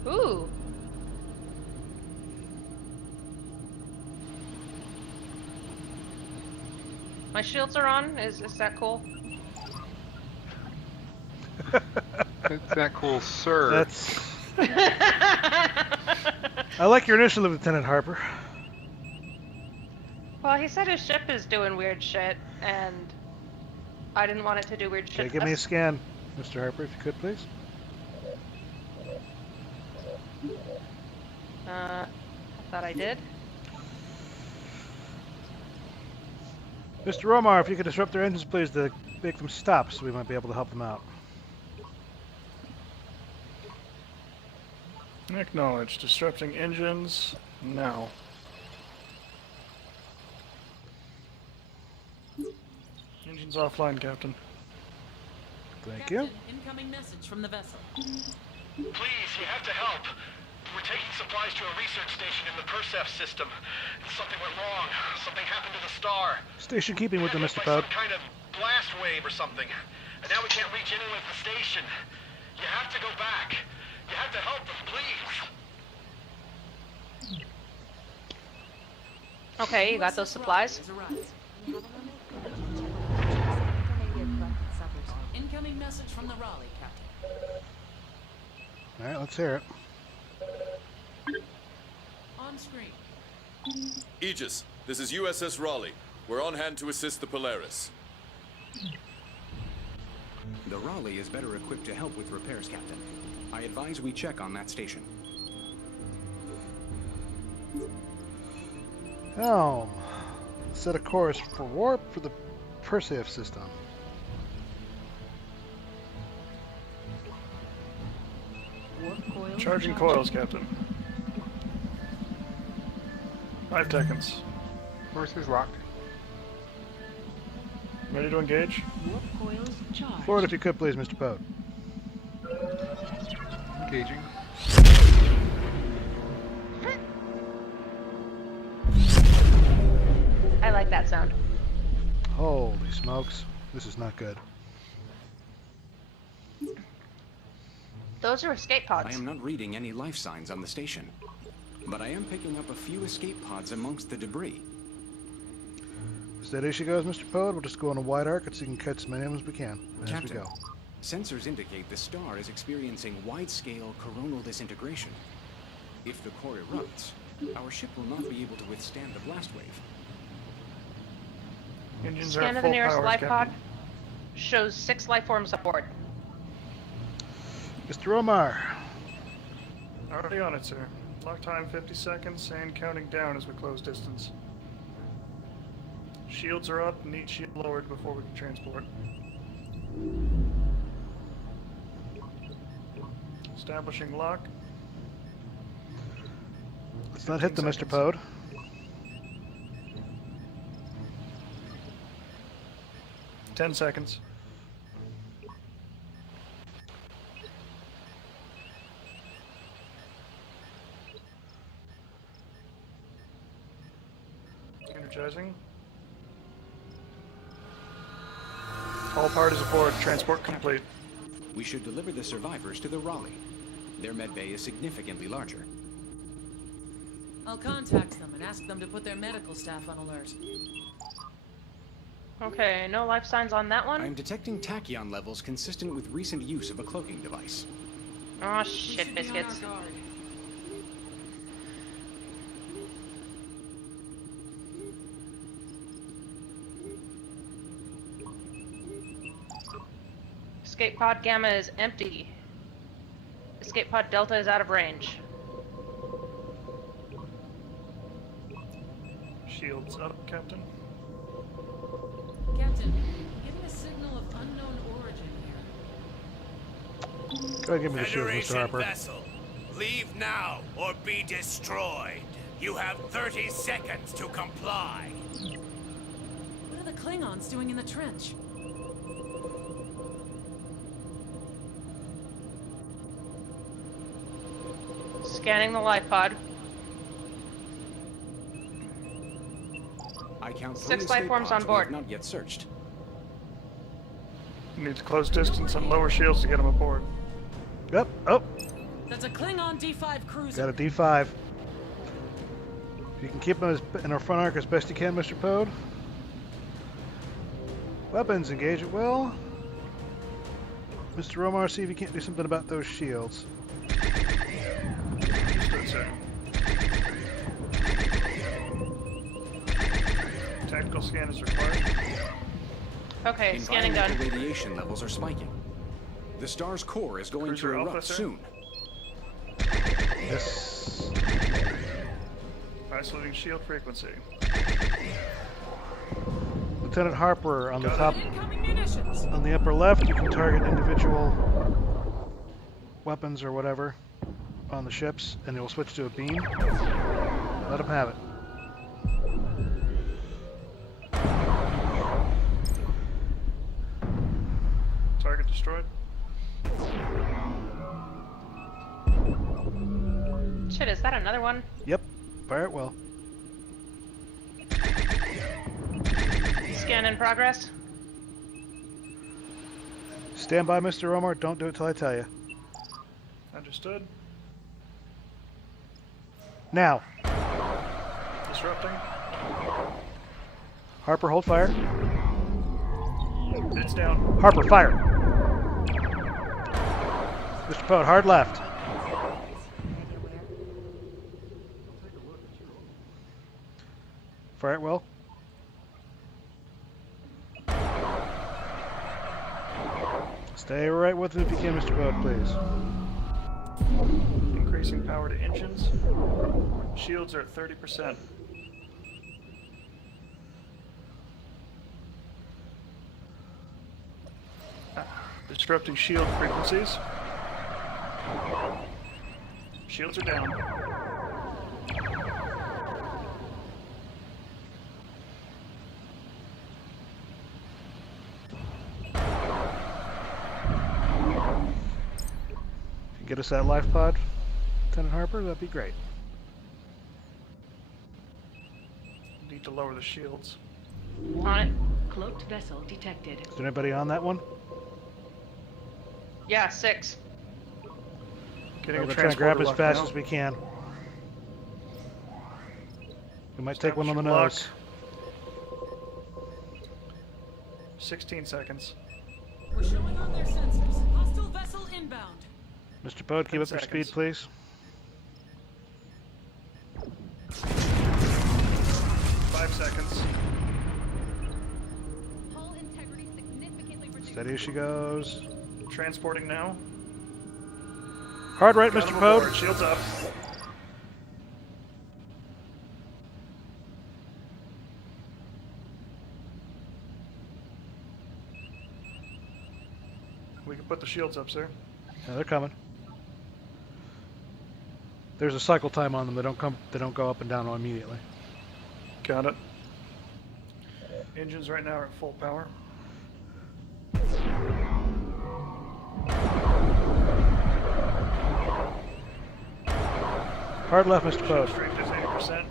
Ooh! My shields are on. Is that cool? That's that cool, sir. That's. I like your initiative, Lieutenant Harper. Well, he said his ship is doing weird shit, and I didn't want it to do weird shit. Okay, give me a scan, Mr. Harper, if you could, please. I thought I did. Mr. Romar, if you could disrupt their engines, please, to make them stop, so we might be able to help them out. Acknowledge. Disrupting engines now. Engines offline, Captain. Thank Captain, you. incoming message from the vessel. Please, you have to help. We're taking supplies to a research station in the Persef system. Something went wrong. Something happened to the star. Station keeping with them, Hit Mr. by Poe. some kind of blast wave or something. And now we can't reach anyone at the station. You have to go back. You have to help them, please. Okay, you got those supplies? Has arrived. Incoming message from the Raleigh, Captain. All right, let's hear it. On screen. Aegis, this is USS Raleigh. We're on hand to assist the Polaris. The Raleigh is better equipped to help with repairs, Captain. I advise we check on that station. Helm. Set a course for warp for the Persef system. Warp coils Charging coils, Captain. 5 seconds. Course is locked. Ready to engage? Warp coils charged. Forward if you could, please, Mr. Poe. Engaging. I like that sound. Holy smokes. This is not good. Those are escape I pods. am not reading any life signs on the station, but I am picking up a few escape pods amongst the debris. Steady as she goes, Mr. Poe. We'll just go on a wide arc so you can catch as many of them as we can as we Captain, go. sensors indicate the star is experiencing wide-scale coronal disintegration. If the core erupts, our ship will not be able to withstand the blast wave. Engines Scan are of at the full nearest power, life pod. Captain. Shows 6 life forms aboard. Mr. Omar. Already on it, sir. Lock time 50 seconds and counting down as we close distance. Shields are up, need shield lowered before we can transport. Establishing lock. Let's not hit the 15 Mr. Poe. 10 seconds. Energizing. All parties aboard. Transport complete. We should deliver the survivors to the Raleigh. Their medbay is significantly larger. I'll contact them and ask them to put their medical staff on alert. Okay, no life signs on that one. I'm detecting tachyon levels consistent with recent use of a cloaking device. Oh We shit, should be on our biscuits. guard. Escape pod Gamma is empty. Escape pod Delta is out of range. Shields up, Captain. Captain, getting a signal of unknown origin here. Go ahead and give me the shield, Mr. Federation Harper. vessel, leave now or be destroyed. You have 30 seconds to comply. What are the Klingons doing in the trench? Scanning the life pod. I count 3 6 life escape forms pods on we have board. not yet searched. Need to close distance and lower shields to get them aboard. Yep. Oh, That's a Klingon D5 cruiser. got a D5. If you can keep them in our front arc as best you can, Mr. Poe. Weapons, engage at will. Mr. Omar, see if you can't do something about those shields. Understood, sir. Tactical scan is required. Okay, scanning done. Environmental radiation levels are spiking. The star's core is going Cruiser to Alpha, erupt sir? soon. Yes. Isolating shield frequency. Lieutenant Harper, on the Got top, Incoming munitions. on the upper left, you can target individual weapons or whatever. on the ships, and it will switch to a beam. Let them have it. Target destroyed. Shit, is that another one? Yep. Fire it well. Scan in progress. Stand by, Mr. Omar. Don't do it till I tell you. Understood. Now. Disrupting. Harper, hold fire. It's down. Harper, fire. Mr. Poe, hard left. Fire it well. Stay right with it if you can, Mr. Poe, please. Increasing power to engines. Shields are at 30%. Disrupting shield frequencies. Shields are down. If you get us that life pod, Lieutenant Harper, that'd be great. Need to lower the shields. On it. Cloaked vessel detected. Is there anybody on that one? Yeah, 6. Getting We're a going to try and grab transporter as fast locked as we can. We might take Establish one on the your lock. nose. 16 seconds. We're showing on their sensors. Hostile vessel inbound. Mr. Poe, keep 10 up your speed, seconds. please. Five seconds. Hull integrity significantly reduced. Steady as she goes. Transporting now. Hard right, Got Mr. him Poe. aboard. Shields up. We can put the shields up, sir. Yeah, they're coming. There's a cycle time on them. They don't come. They don't go up and down immediately. Got it. Engines right now are at full power. Hard left, Mr. Poe. Shield strength is 80%.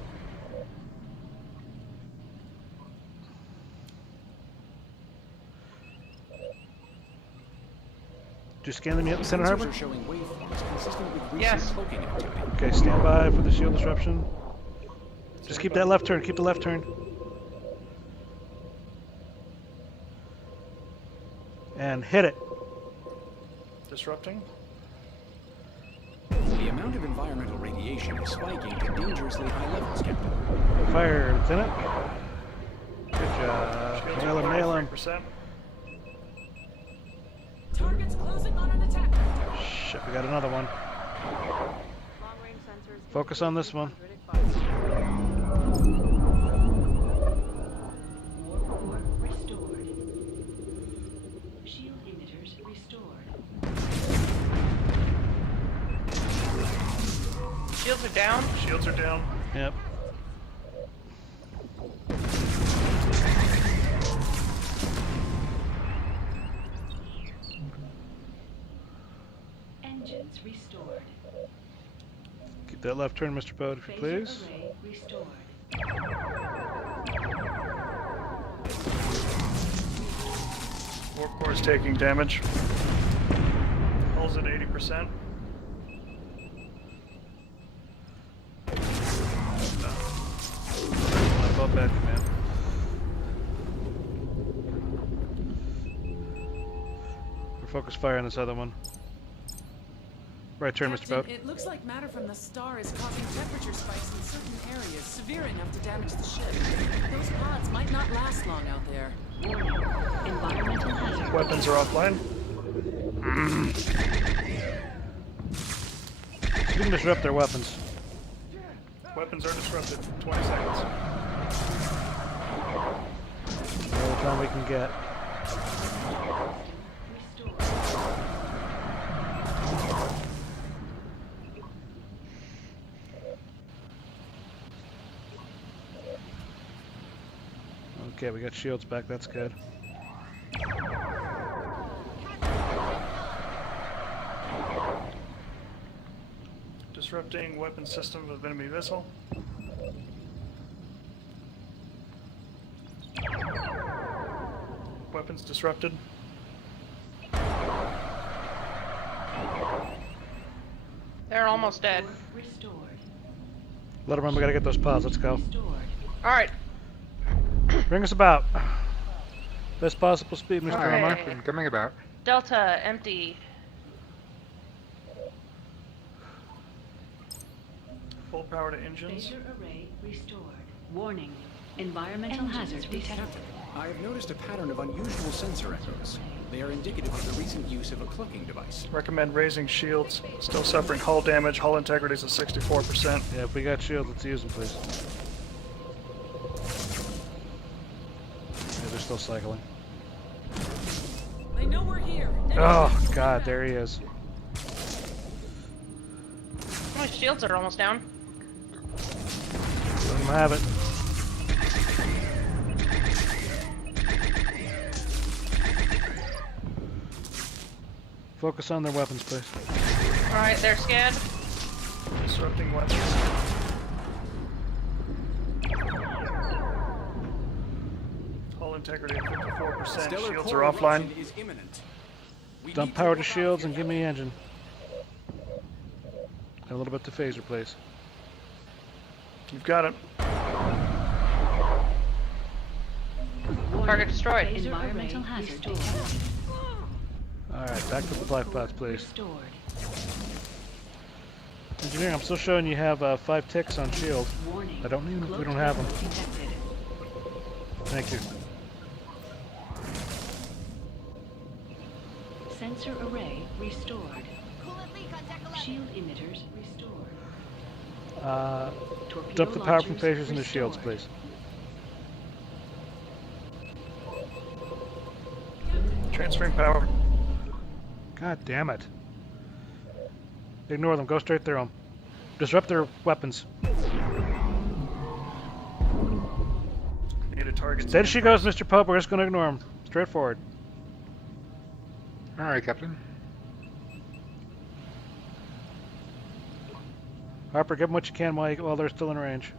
Did you scan them yet, Lieutenant Sensors Harper? are showing waveforms consistent with recent Yes. cloaking activity. Okay, stand by for the shield disruption. Just keep that left turn. Keep the left turn. And hit it. Disrupting. The amount of environmental radiation is spiking to dangerously high levels, Captain. Fire, Lieutenant. Good job. Shields Nail are him, nail him. 43%. Targets closing on an attack vector. Shit, we got another one. Long-range sensors. Focus on this one. Warp core restored. Shield emitters restored. Shields are down. Shields are down. Yep. Engines restored. Keep that left turn, Mr. Poe, if you Phaser please. array restored. Warp core is taking damage. Hull's at 80%. Above bad command. We're focus fire on this other one. Right turn, Mr. Captain, Poe. it looks like matter from the star is causing temperature spikes in certain areas, severe enough to damage the ship. Those pods might not last long out there. Warning. Environmental hazard. Weapons are offline. You can disrupt their weapons. Weapons are disrupted. 20 seconds. All the time we can get. Okay, we got shields back. That's good. Disrupting weapon system of enemy vessel. Weapons disrupted. They're almost dead. Restored. Let them run. We gotta get those pods. Let's go. All right. Bring us about. Best possible speed, Mr. Okay. Omar. I'm coming about. Delta, empty. Full power to engines. Phaser array restored. Warning. Environmental hazard detected. I have noticed a pattern of unusual sensor echoes. They are indicative of the recent use of a cloaking device. Recommend raising shields. Still suffering hull damage. Hull integrity is at 64%. Yeah, if we got shields, let's use them, please. Yeah, they're still cycling. They know we're here. Oh, God, there he is. My shields are almost down. Let him have it. Focus on their weapons, please. Alright, they're scanned. Disrupting weapons. Hull integrity at 54%. Stellar Shields core are offline. eruption is imminent. We Dump need power to look out shields for and give me the engine. And a little bit to phaser, please. You've got it. Target destroyed. Environmental hazard detected. Alright, back to the life pods, please. Restored. Engineer, I'm still showing you have 5 ticks on shield. Warning. I don't need them if we Cloaked don't have them. weapons detected. Thank you. Sensor array restored. Shield emitters restored. Torpedo Dump the power from launchers phasers into shields, restored. please. Transferring power. God damn it. Ignore them. Go straight through them. Disrupt their weapons. Need a target. There she goes, Mr. Pope. We're just going to ignore them. Straight forward. Alright, Captain. Harper, give them what you can while they're still in range.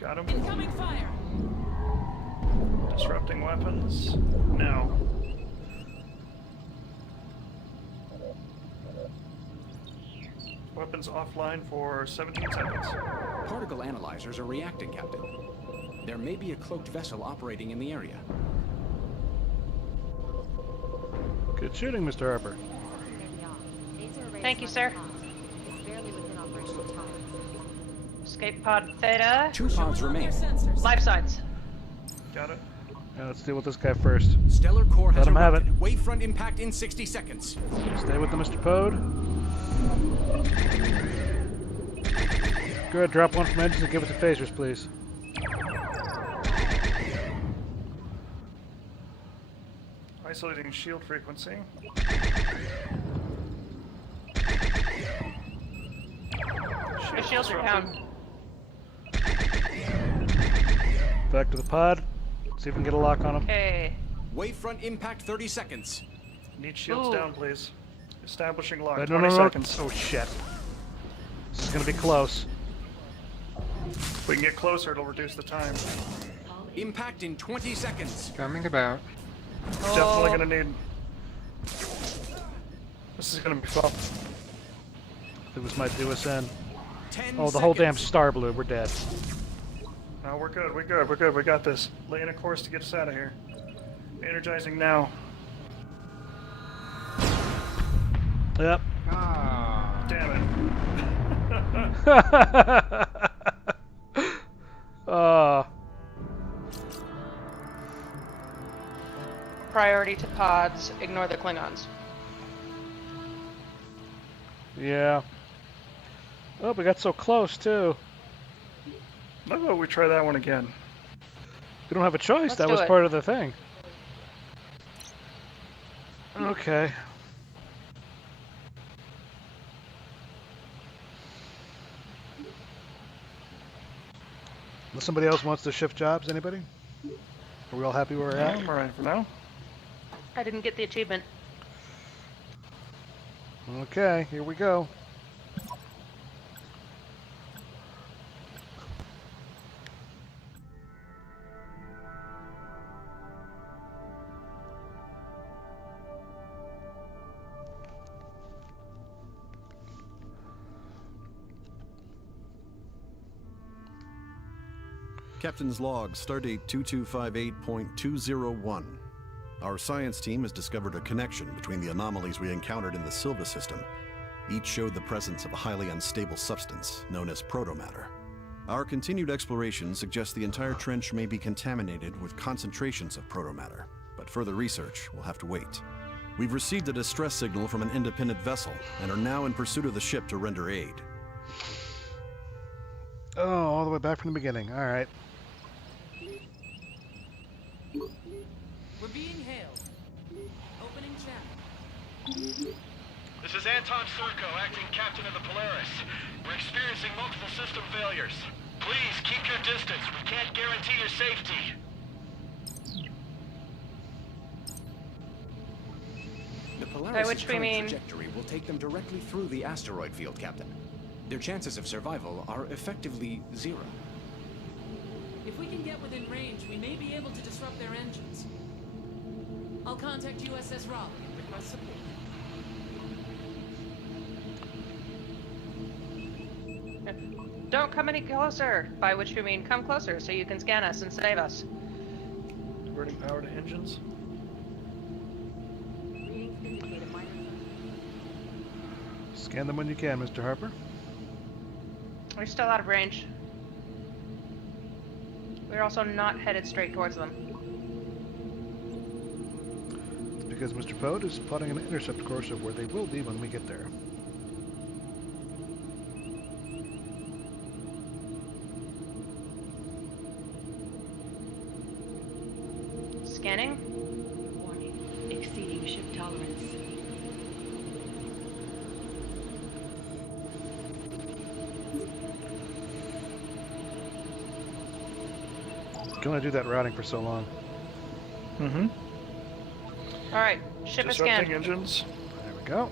Got him. Incoming fire. Disrupting weapons. Now. Weapons offline for 17 seconds. Particle analyzers are reacting, Captain. There may be a cloaked vessel operating in the area. Good shooting, Mr. Harper. Thank you, sir. It's barely within operational time. Escape pod theta. 2 pods remain. Life signs. Got it. Now let's deal with this guy first. Stellar core has Let him have it. erupted. Wavefront impact in 60 seconds. Stay with the Mr. Pode. Go ahead, drop one from engines and give it to phasers, please. Isolating shield frequency. The shields are down. Back to the pod. See if we can get a lock on him. Okay. Wavefront impact 30 seconds. Need shields Ooh. down, please. Establishing lock. No, 20 no. seconds. Oh, shit. This is going to be close. If we can get closer, it'll reduce the time. Impact in 20 seconds. Coming about. Definitely gonna need. This is gonna be fun. I think this might do us in. 10 Oh, the whole damn seconds. star blew. We're dead. No, we're good. We're good. We're good. We got this. Laying a course to get us out of here. Energizing now. Yep. Ah. Damn it. Priority to pods. Ignore the Klingons. Yeah. Oh, we got so close, too. How about we try that one again? We don't have a choice. Let's that do was it. part of the thing. Okay. Unless somebody else wants to shift jobs, anybody? Are we all happy where we're at? I'm alright for now. I didn't get the achievement. Okay, here we go. Captain's log, Stardate 2258.201. Our science team has discovered a connection between the anomalies we encountered in the Silva system. Each showed the presence of a highly unstable substance known as protomatter. Our continued exploration suggests the entire trench may be contaminated with concentrations of protomatter, but further research will have to wait. We've received a distress signal from an independent vessel and are now in pursuit of the ship to render aid. Oh, all the way back from the beginning. All right. We're being hailed. Opening channel. This is Anton Surko, acting captain of the Polaris. We're experiencing multiple system failures. Please keep your distance. We can't guarantee your safety. The By Polaris' which we current mean- trajectory will take them directly through the asteroid field, Captain. Their chances of survival are effectively zero. If we can get within range, we may be able to disrupt their engines. I'll contact USS Raleigh and request support. Don't come any closer, by which we mean come closer so you can scan us and save us. Diverting power to engines. Readings indicate a minor. Scan them when you can, Mr. Harper. We're still out of range. We're also not headed straight towards them. It's because Mr. Poe is plotting an intercept course of where they will be when we get there. Scanning? Warning. Exceeding ship tolerance. Can only do that routing for so long. Mm-hmm. Alright, ship is Disrupting scanned. engines. There we go.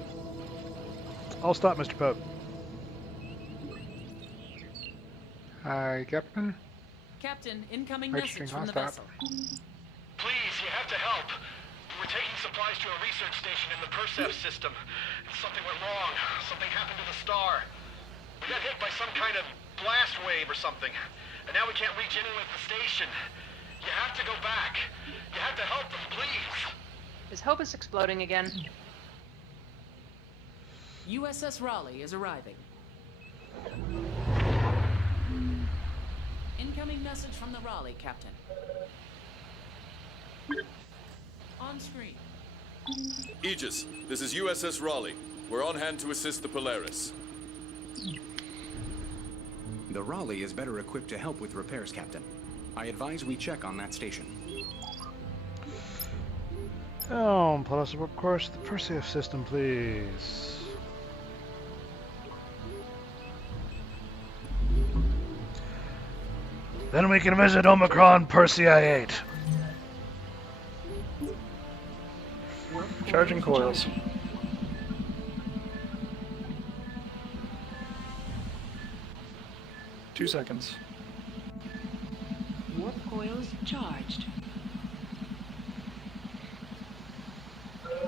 I'll stop, Mr. Pope. Hi, Captain. Captain, incoming Registering message from the hostile. vessel. Please, you have to help. We're taking supplies to a research station in the Persev system. Something went wrong. Something happened to the star. We got hit by some kind of blast wave or something. And now we can't reach anyone at the station. You have to go back. You have to help them, please. Is Hobus exploding again? USS Raleigh is arriving. Incoming message from the Raleigh, Captain. On screen. Aegis, this is USS Raleigh. We're on hand to assist the Polaris. The Raleigh is better equipped to help with repairs, Captain. I advise we check on that station. Oh, plus, of course, the Perseus system, please. Then we can visit Omicron Persei 8. Charging coils. Two seconds. Warp coils charged.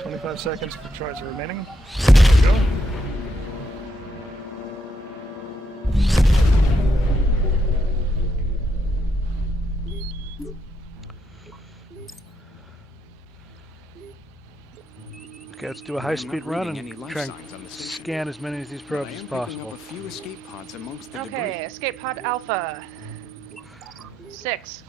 25 seconds to charge the remaining. There we go. Okay, let's do a high-speed run and try and scan as many of these probes as possible. A few escape pods amongst the Okay, escape pod alpha. 6.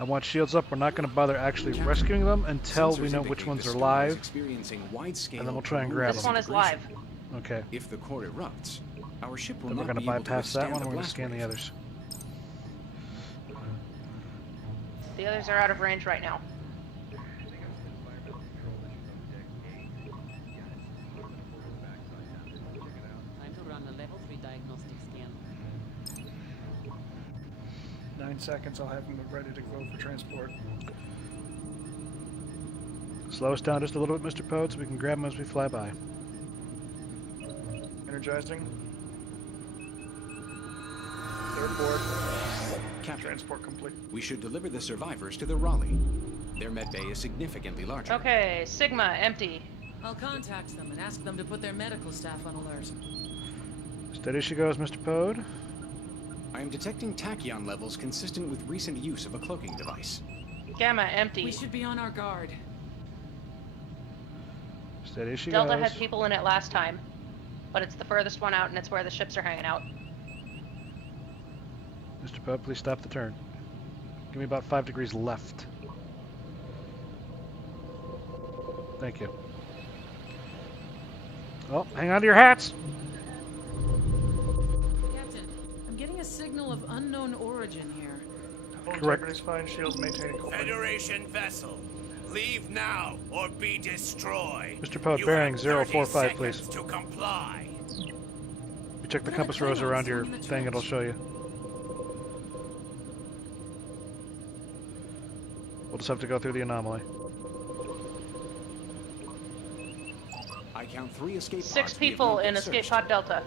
I want shields up. We're not going to bother actually rescuing them until we know which ones are live, and then we'll try and grab This them. one is live. Okay. If the core erupts, our ship will Then we're not going to be able bypass to that withstand one, the and we're going to blast scan the wave. others. The others are out of range right now. Time to run a level 3 diagnostic scan. 9 seconds, I'll have them ready to go for transport. Slow us down just a little bit, Mr. Poe, so we can grab them as we fly by. Energizing. Third board. Captain, Transport complete. we should deliver the survivors to the Raleigh. Their med bay is significantly larger. Okay, Sigma, empty. I'll contact them and ask them to put their medical staff on alert. Steady she goes, Mr. Pode. I am detecting tachyon levels consistent with recent use of a cloaking device. Gamma, empty. We should be on our guard. Steady she Delta goes. had people in it last time, but it's the furthest one out and it's where the ships are hanging out. Mr. Pope, please stop the turn. Give me about 5 degrees left. Thank you. Oh, hang on to your hats! Captain, I'm getting a signal of unknown origin here. Hull Correct. integrity's fine, shields maintaining cold. Federation vessel, leave now or be destroyed. Mr. Pope, You bearing have 045, 30 please. seconds to comply. You check the What are compass the rose Klingons around your doing in the thing, it'll trench? show you. We'll just have to go through the anomaly. I count 3 escape pods. 6 we have people not in yet Escape searched. Pod Delta.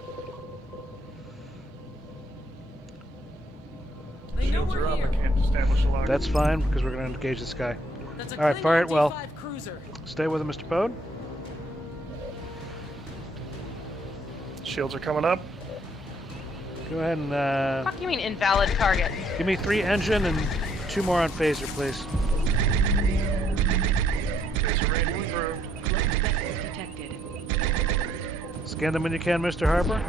They know Shields are we're up, I here. can't establish a log. That's fine, because we're going to engage this guy. That's a All right, Klingon fire it well. D5 cruiser. Stay with him, Mr. Pode. Shields are coming up. Go ahead and Fuck you mean invalid target? give me 3 engine and 2 more on phaser, please. Phaser rating improved. Cloaked vessels detected. Scan them when you can, Mr. Harper.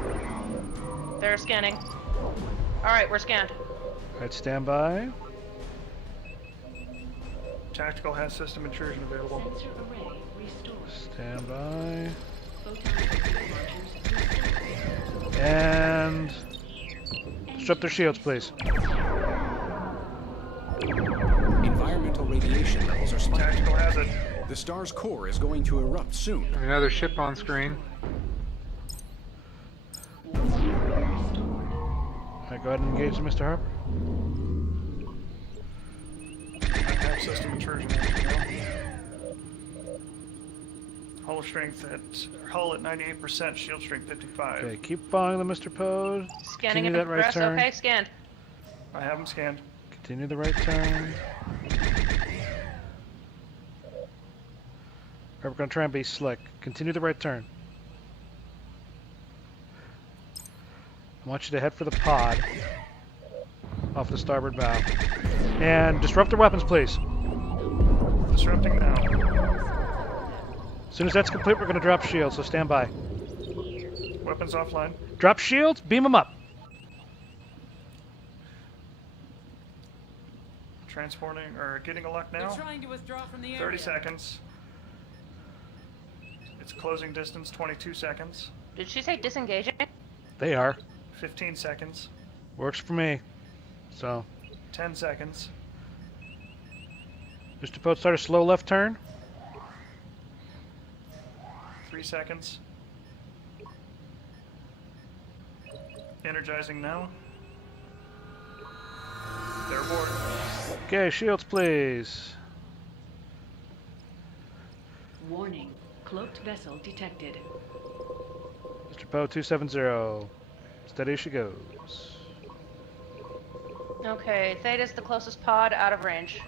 They're scanning. Alright, we're scanned. Alright, stand by. Tactical has system intrusion available. Sensor array restored. Stand by. Photon launchers restored. And disrupt their shields, please. Environmental radiation levels are spiking. Tactical has it. The star's core is going to erupt soon. Another ship on screen. Alright, go ahead and engage them, Mr. Harper. I have system intrusion. Hull strength hull at 98%, shield strength 55. Okay, keep following them, Mr. Pode. Scanning Continue and that right progress. turn. Okay, scanned. I have them scanned. Continue the right turn. Alright, we're going to try and be slick. Continue the right turn. I want you to head for the pod off the starboard bow. And disrupt their weapons, please. Disrupting now. As soon as that's complete, we're going to drop shields, so stand by. Weapons offline. Drop shields, beam them up. Transporting or getting a lock now. They're trying to withdraw from the area. 30 seconds. It's closing distance 22 seconds. Did she say disengaging? They are. 15 seconds. Works for me. So, 10 seconds. Mr. Pote, start a slow left turn. 3 seconds. Energizing now. They're aboard. Okay, shields, please. Warning. Cloaked vessel detected. Mr. Poe, 270. Steady as she goes. Okay, Theta's the closest pod out of range.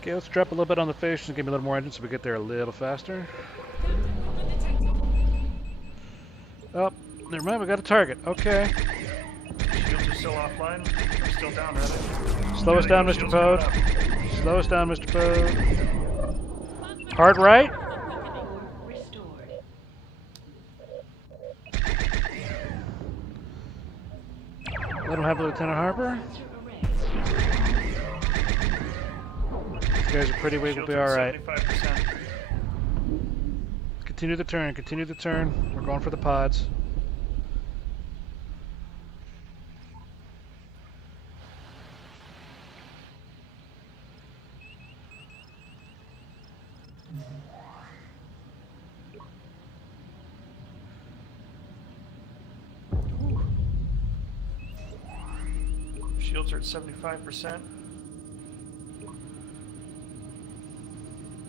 Okay, let's drop a little bit on the face and give me a little more engine so we get there a little faster. Oh, never mind, we got a target. Okay. Shields are still offline. They're still down, rather. Slow us down, Mr. Pode. Slow us down, Mr. Pode. Hard right. Restored. Let him have Lieutenant Harper. Sensor array. These guys are pretty weak, we'll Shields be at alright. 75%. Continue the turn, continue the turn. We're going for the pods. Shields are at 75%.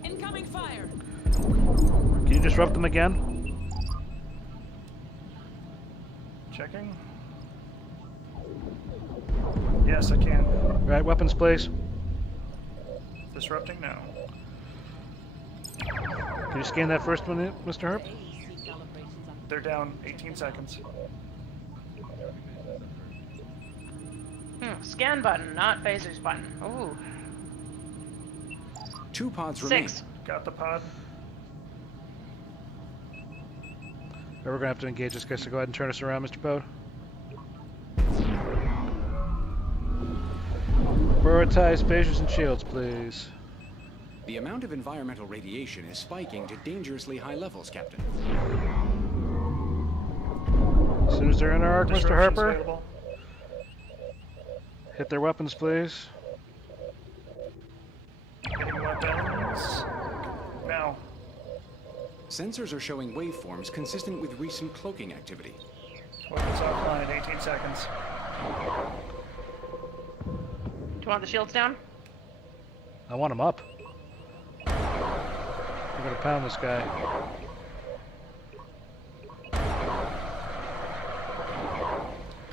Incoming fire! Can you disrupt them again? Checking. Yes, I can. Right, weapons, please. Disrupting now. Can you scan that first one, Mr. Herb? They're down 18 seconds. Scan button, not phasers button. Ooh. 2 pods remain. 6. Got the pod. We're gonna have to engage this guy, so go ahead and turn us around, Mr. Bode. Prioritize phasers and shields, please. The amount of environmental radiation is spiking to dangerously high levels, Captain. As soon as they're in our arc, Mr. Disruption's Harper, available. hit their weapons, please. Getting weapons. Now. Sensors are showing waveforms consistent with recent cloaking activity. Weapons offline at 18 seconds. Do you want the shields down? I want them up. We're gonna pound this guy.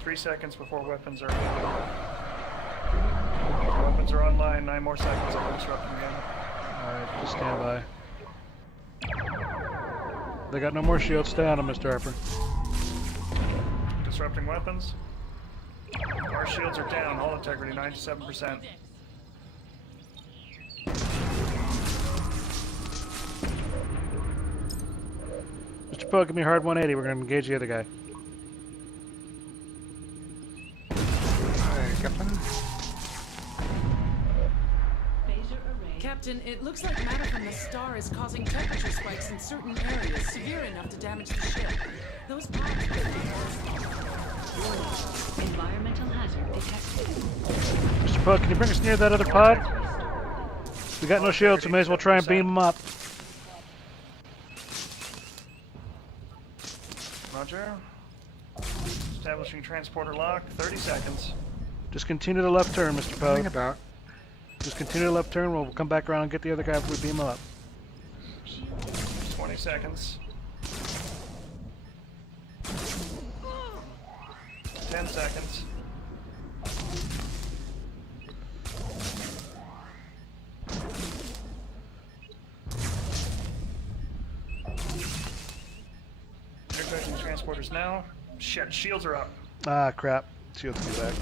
Three seconds before weapons are available. Weapons are online. 9 more seconds. I can disrupt them again. Alright, just stand by. They got no more shields. Stay on them, Mr. Harper. Disrupting weapons. Our shields are down. Hull integrity 97%. Mr. Poe, give me a hard 180. We're gonna engage the other guy. Captain, it looks like matter from the star is causing temperature spikes in certain areas, severe enough to damage the ship. Those pods could Environmental hazard detected. Mr. Poe, can you bring us near that other pod? We got no shields, so may as well try and beam them up. Roger. Establishing transporter lock. 30 seconds. Just continue the left turn, Mr. Poe. Think about. Just continue the left turn. We'll come back around and get the other guy after we beam him up. 20 seconds. 10 seconds. Energizing transporters now. Shit, shields are up. Ah, crap. Shields will be back.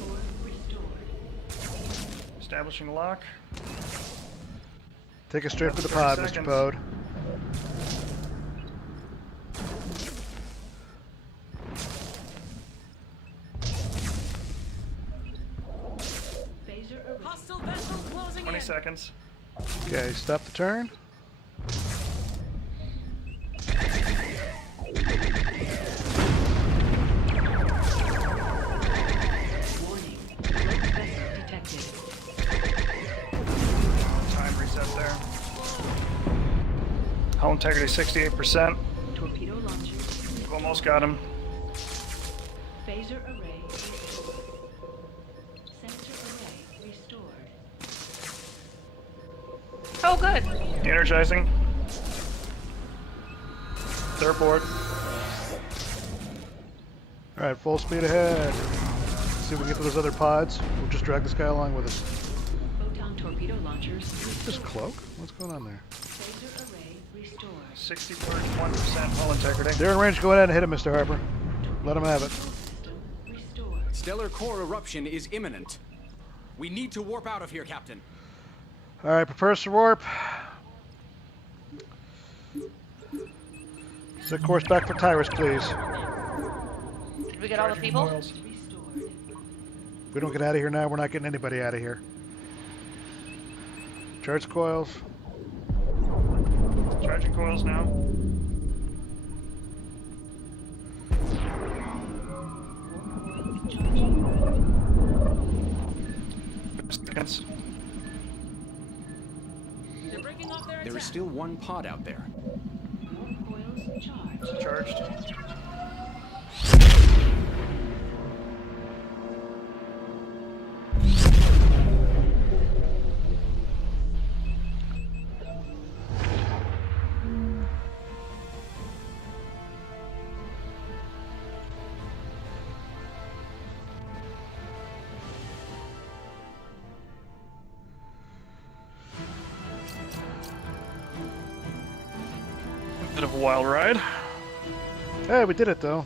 Establishing lock. Take us straight for the pod, 30 Mr. seconds. Pode. Hostile vessel closing 20 in. seconds. Okay, stop the turn. Warning. Cloak vessel detected. Time reset there. Hull integrity 68%. Torpedo launchers. We've almost got him. Phaser array restored. Sensor array restored. Oh, good. Energizing. They're aboard. Alright, full speed ahead. See if we can get to those other pods. We'll just drag this guy along with us. Photon torpedo launchers This restored. cloak? What's going on there? Phaser array restored. 61% hull integrity. They're in range. Go ahead and hit him, Mr. Harper. Let him have it. Restored. Stellar core eruption is imminent. We need to warp out of here, Captain. Alright, prepare us to warp. Set course back for Tyrus, please. Did we get all the people? If we don't get out of here now, we're not getting anybody out of here. Charge coils. Charging coils now. Seconds. They're breaking off their There is still one pod out there. Charged. Bit of a wild ride. Hey, we did it though.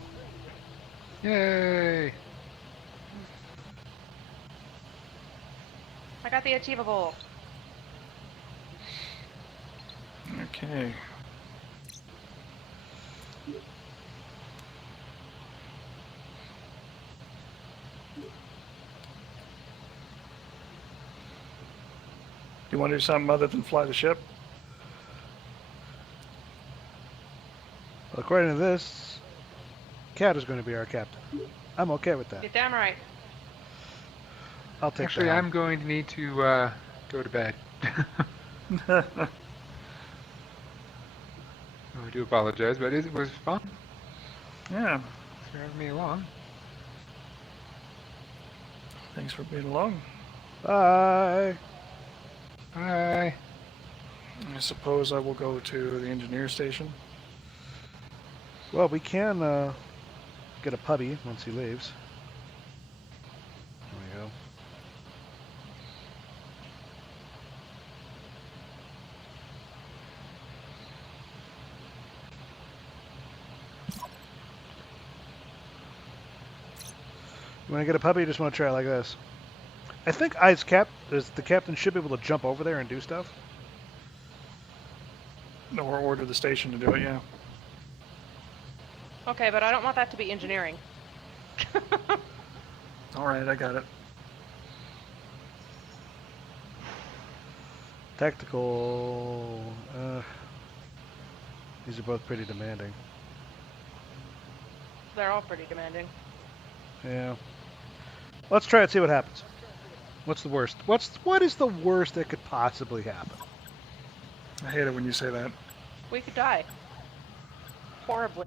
Yay! I got the achievable. Okay. You want to do something other than fly the ship? Well, according to this, Cat is going to be our captain. I'm okay with that. You're damn right. I'll take Actually, that. I'm going to need to go to bed. I do apologize, but it was fun. Yeah. Thanks for having me along. Thanks for being along. Bye. Bye. I suppose I will go to the engineer station. Well, we can get a puppy once he leaves. There we go. You want to get a puppy? You just want to try it like this. I think the captain should be able to jump over there and do stuff. Or order the station to do it, yeah. Okay, but I don't want that to be engineering. Alright, I got it. Tactical. These are both pretty demanding. They're all pretty demanding. Yeah. Let's try it. See what happens. What's the worst? What is the worst that could possibly happen? I hate it when you say that. We could die. Horribly.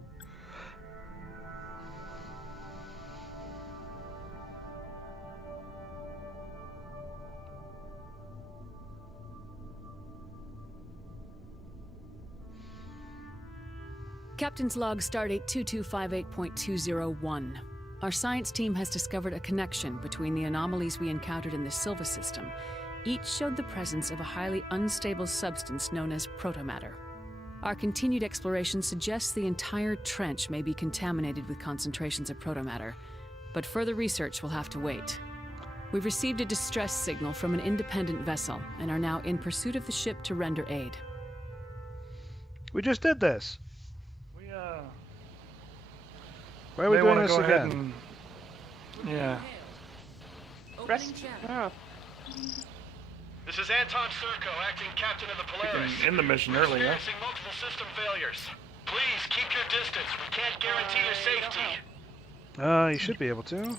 Captain's log stardate 2258.201. Our science team has discovered a connection between the anomalies we encountered in the Silva system. Each showed the presence of a highly unstable substance known as protomatter. Our continued exploration suggests the entire trench may be contaminated with concentrations of protomatter, but further research will have to wait. We've received a distress signal from an independent vessel and are now in pursuit of the ship to render aid. We just did this. We Why are we may doing want to this go ahead again? and... Yeah. Oh. This is Anton Serko, acting captain of the Polaris. In the mission earlier. Experiencing multiple system failures. Please keep your distance. We can't guarantee your safety. You should be able to.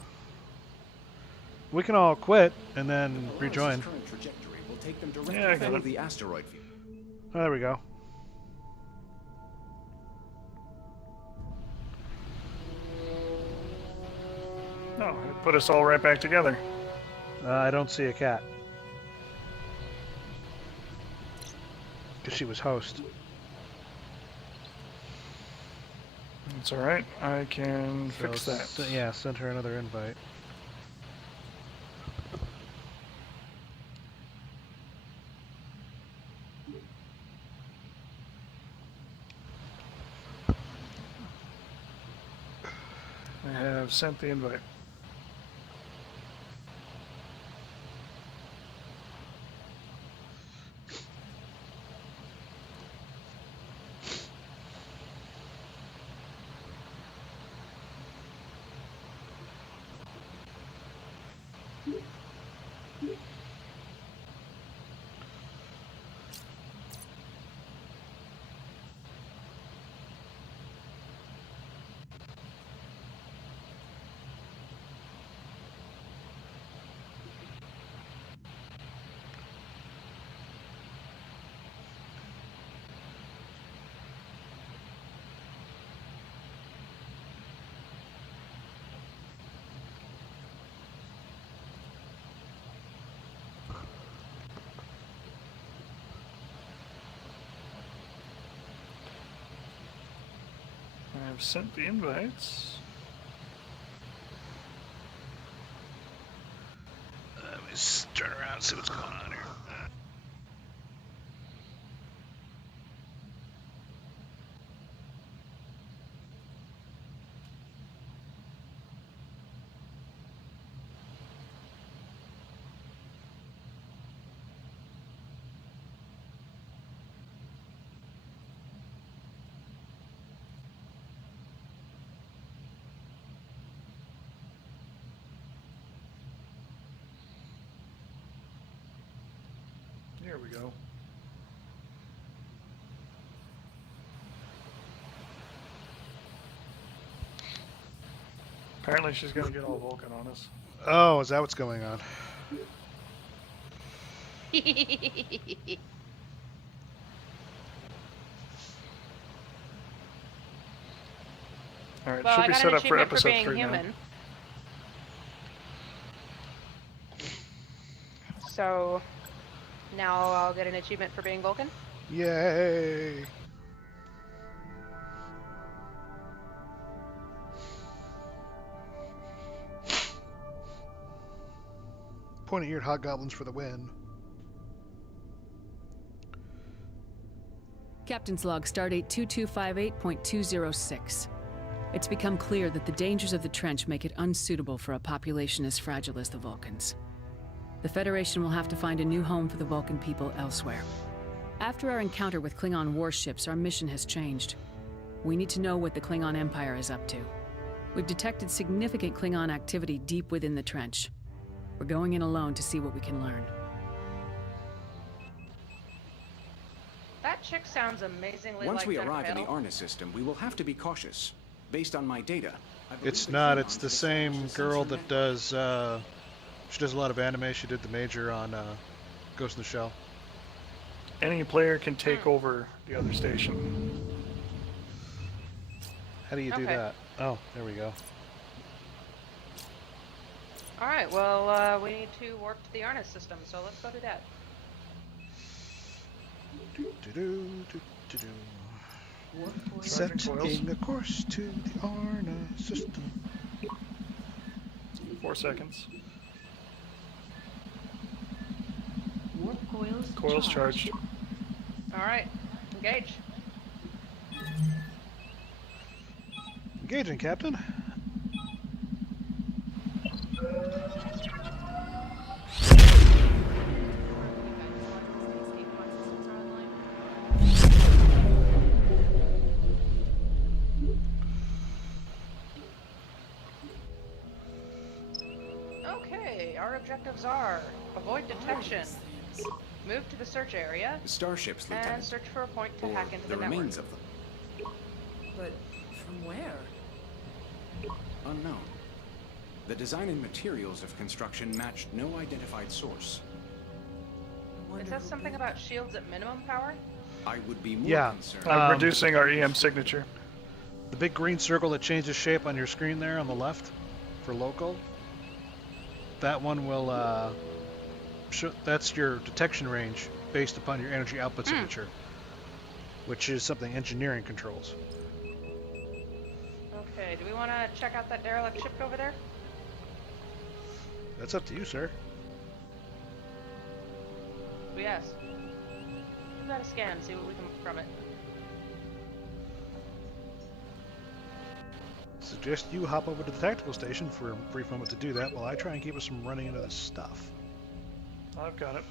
We can all quit and then rejoin. Current trajectory will take them directly Yeah, I got through it. the asteroid field. Oh, there we go. No, it put us all right back together. I don't see a cat. Because she was host. It's alright. I can fix So that. yeah, send her another invite. I have sent the invite. I've sent the invites. Let me just turn around and see what's going on here. Here we go. Apparently she's gonna get all Vulcan on us. Oh, is that what's going on? Alright, Well, should I be got set an up for achievement for episode being 3 human. now. So now I'll get an achievement for being Vulcan. Yay! Pointy-eared hobgoblins for the win. Captain's log, Stardate 2258.206. It's become clear that the dangers of the trench make it unsuitable for a population as fragile as the Vulcans. The Federation will have to find a new home for the Vulcan people elsewhere. After our encounter with Klingon warships, our mission has changed. We need to know what the Klingon Empire is up to. We've detected significant Klingon activity deep within the trench. We're going in alone to see what we can learn. That chick sounds amazingly Once like we Jennifer arrive in the Hale. Arna system, we will have to be cautious. Based on my data, I believe It's the not. Klingons It's the have same established a girl sensor that does. She does a lot of anime. She did the Major on Ghost in the Shell. Any player can take over the other station. How do you do Okay. that? Oh, there we go. All right. Well, we need to warp to the Arnis system, so let's go do that. Do-do-do-do-do. Sergeant Coils. Setting a course to the Arna system. 4 seconds. Warp coils, Coils charged. All right. Engage. Engaging, Captain. Okay. Our objectives are avoid detection, move to the search area, Starships, and Lieutenant. search for a point to Or hack into the the network. remains of them. But from where? Unknown. The design and materials of construction matched no identified source. It says something about shields at minimum power. I would be more Yeah. concerned. Reducing our EM signature. The big green circle that changes shape on your screen there on the left for local. That one will. That's your detection range based upon your energy output signature, which is something engineering controls. Okay. Do we want to check out that derelict ship over there? That's up to you, sir. Yes. Give that a scan. See what we can from it. Suggest you hop over to the tactical station for a brief moment to do that while I try and keep us from running into this stuff. I've got it.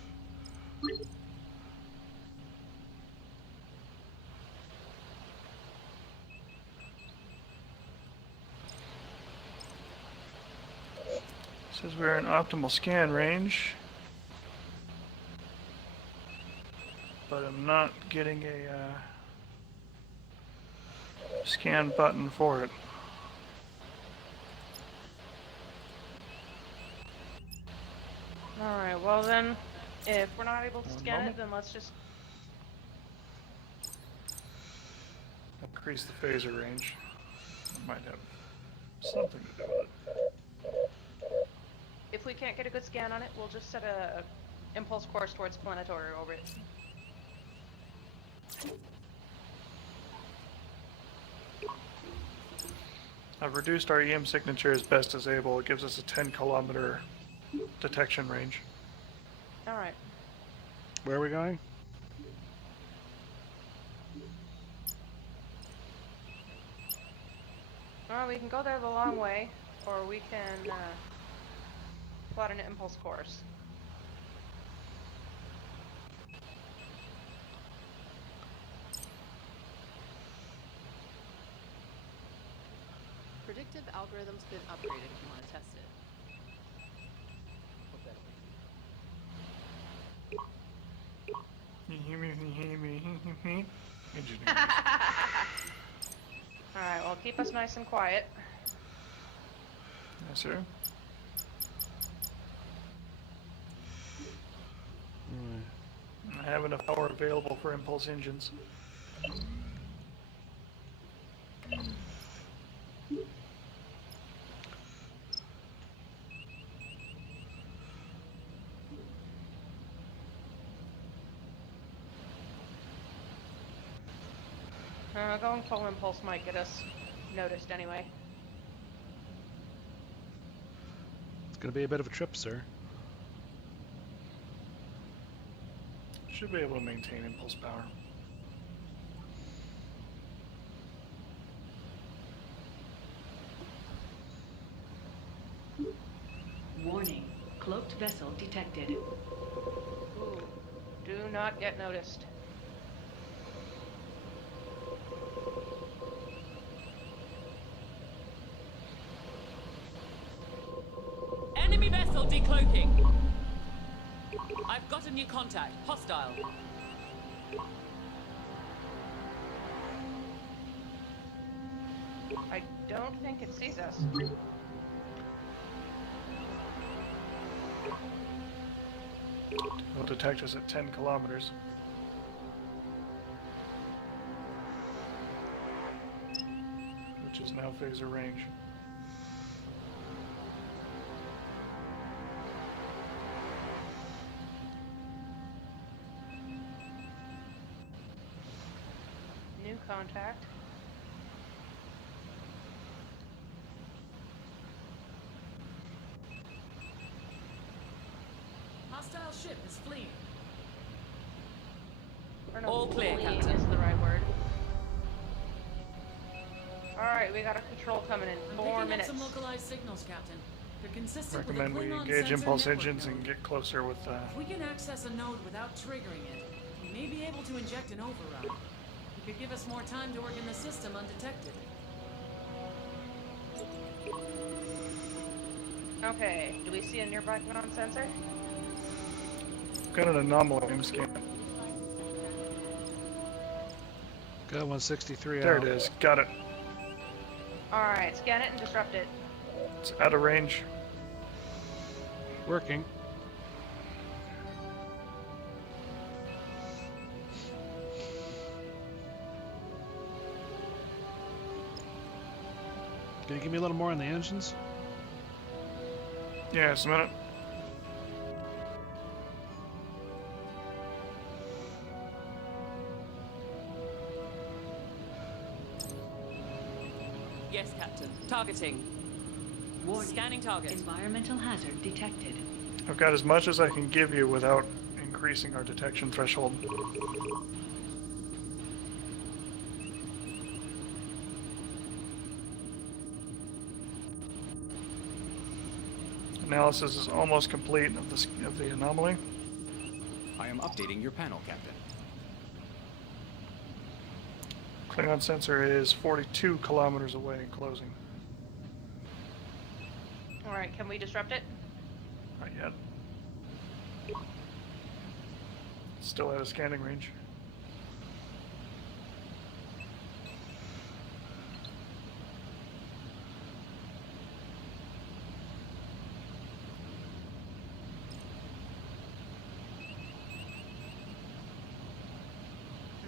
Says we're in optimal scan range, but I'm not getting a scan button for it. Alright, well then, if we're not able to One scan moment. it, then let's just... Increase the phaser range. It might have something to do with it. If we can't get a good scan on it, we'll just set a impulse course towards planetary orbit. I've reduced our EM signature as best as able. It gives us a 10-kilometer detection range. Alright. Where are we going? Well, we can go there the long way, or we can plot an impulse course. Predictive algorithm's been upgraded if you want to test it. Alright, well, keep us nice and quiet. Yes, sir. I have enough power available for impulse engines. Going full impulse might get us noticed anyway. It's gonna be a bit of a trip, sir. Should be able to maintain impulse power. Warning. Cloaked vessel detected. Ooh. Do not get noticed. Enemy vessel decloaking. I've got a new contact. Hostile. I don't think it sees us. It'll detect us at 10 kilometers. Which is now phaser range. New contact. Hostile ship is fleeing. Or no, All clear, fleeing Captain. is the right word. Alright, we got a control coming in. I'm 4 picking up minutes. some localized signals, Captain. They're consistent with Recommend the we Klingon engage sensor impulse network engines node. and get closer with If we can access a node without triggering it, we may be able to inject an override. It could give us more time to work in the system undetected. Okay, do we see a nearby Klingon sensor? got an anomaly I'm scanning. Got 163 There out. it is. Got it. Alright, scan it and disrupt it. It's out of range. Working. Can you give me a little more on the engines? Yeah, just a minute. Yes, Captain. Targeting. Warning. Scanning target. Environmental hazard detected. I've got as much as I can give you without increasing our detection threshold. Analysis is almost complete of the anomaly. I am updating your panel, Captain. Klingon sensor is 42 kilometers away and closing. Alright, can we disrupt it? Not yet. Still at a scanning range.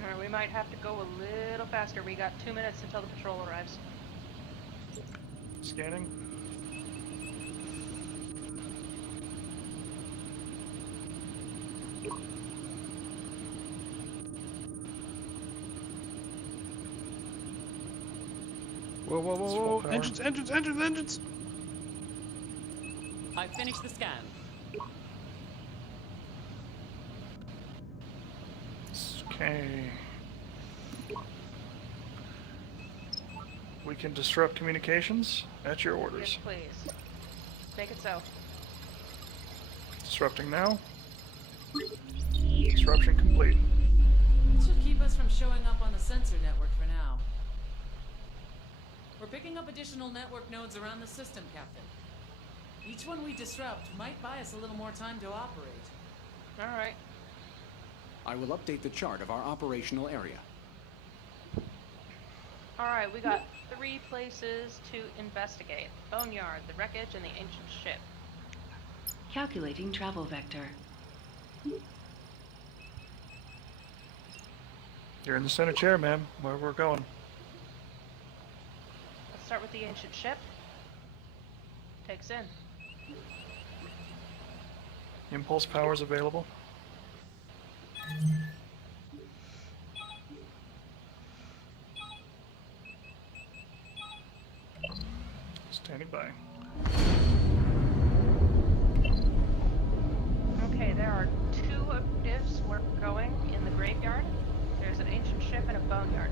Alright, we might have to go a little faster. We got 2 minutes until the patrol arrives. Scanning. Whoa, whoa, whoa, Full whoa! power. Engines, engines, engines, engines! I finished the scan. Okay. We can disrupt communications at your Yes, orders. please. Make it so. Disrupting now. Disruption complete. It should keep us from showing up on the sensor network for now. We're picking up additional network nodes around the system, Captain. Each one we disrupt might buy us a little more time to operate. Alright. I will update the chart of our operational area. Alright, we got 3 places to investigate. Boneyard, the wreckage, and the ancient ship. Calculating travel vector. You're in the center chair, ma'am. Where we're going. Let's start with the ancient ship. Takes in. Impulse powers available. Standing by. Okay, there are 2 objectives we're going in the graveyard. There's an ancient ship and a boneyard.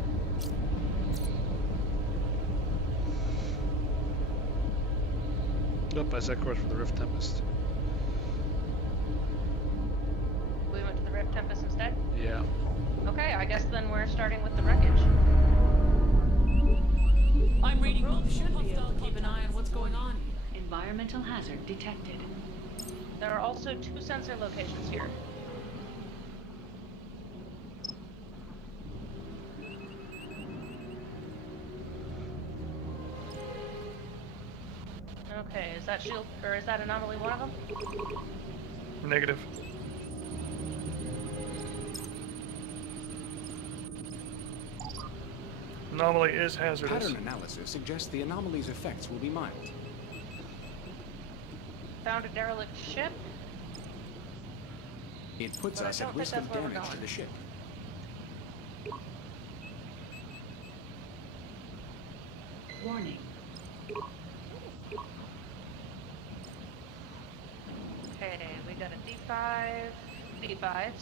Nope, I set course for the Rift Tempest. We went to the Rift Tempest instead? Yeah. Okay, I guess then we're starting with the wreckage. I'm reading all the should be able to keep an eye on what's going on. Environmental hazard detected. There are also 2 sensor locations here. Okay, is that shield, or is that anomaly one of them? Negative. Anomaly is hazardous. Pattern analysis suggests the anomaly's effects will be mild. Found a derelict ship. It puts But I us don't at think risk that's of where we're damage to going. the ship. Warning. Okay, we got a D5, D5s.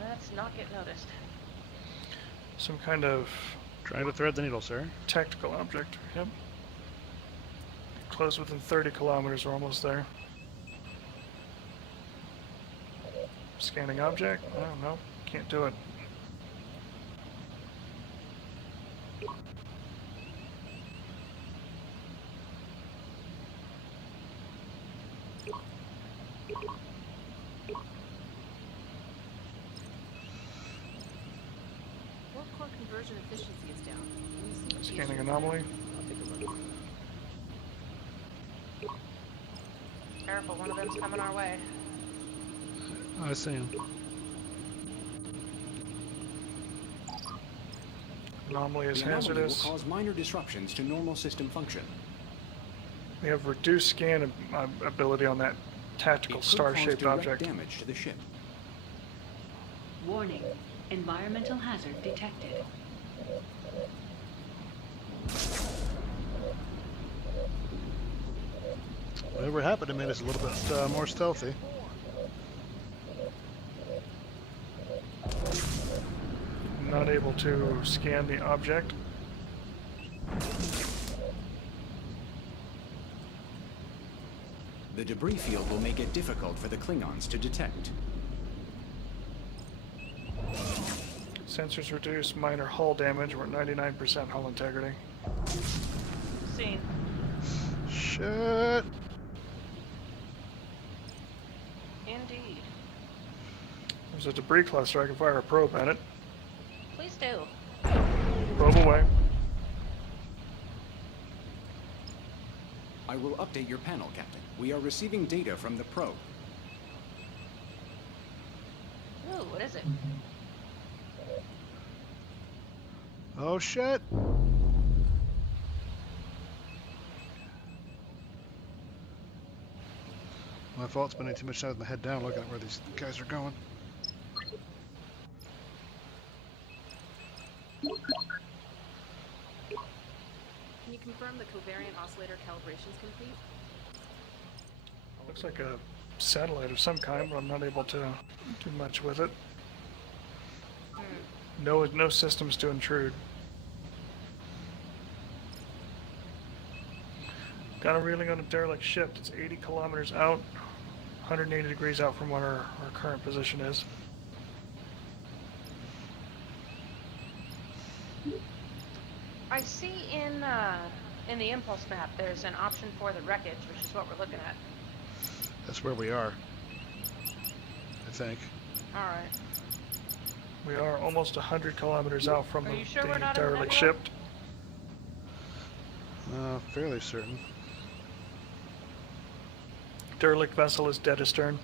Let's not get noticed. Some kind of Trying to thread the needle, sir. tactical object. Yep. Close within 30 kilometers. We're almost there. Scanning object. Oh, no. Can't do it. Warp core conversion efficiency is down. Can you see what the Scanning issue is? anomaly. I'll take a look. Careful, one of them's coming our way. I see him. Anomaly is The anomaly hazardous. will cause minor disruptions to normal system function. We have reduced scan ability on that It tactical could cause star-shaped direct object. damage to the ship. Warning. Environmental hazard detected. Whatever happened to made us a little bit more stealthy. Not able to scan the object. The debris field will make it difficult for the Klingons to detect. Sensors reduce minor hull damage. We're at 99% hull integrity. Seen. Shit. Indeed. There's a debris cluster. I can fire a probe at it. Please do. Probe away. I will update your panel, Captain. We are receiving data from the probe. Ooh, what is it? Oh shit. My fault, spending too much time with my head down looking at where these guys are going. covariant oscillator calibrations complete? Looks like a satellite of some kind, but I'm not able to do much with it. No systems to intrude. Got a reeling on a derelict ship. It's 80 kilometers out, 180 degrees out from what our current position is. I see in the impulse map there's an option for the wreckage, which is what we're looking at. That's where we are, I think. All right. We are almost 100 kilometers out from Are the you sure we're not in the derelict nebula? ship. Fairly certain. Derelict vessel is dead astern.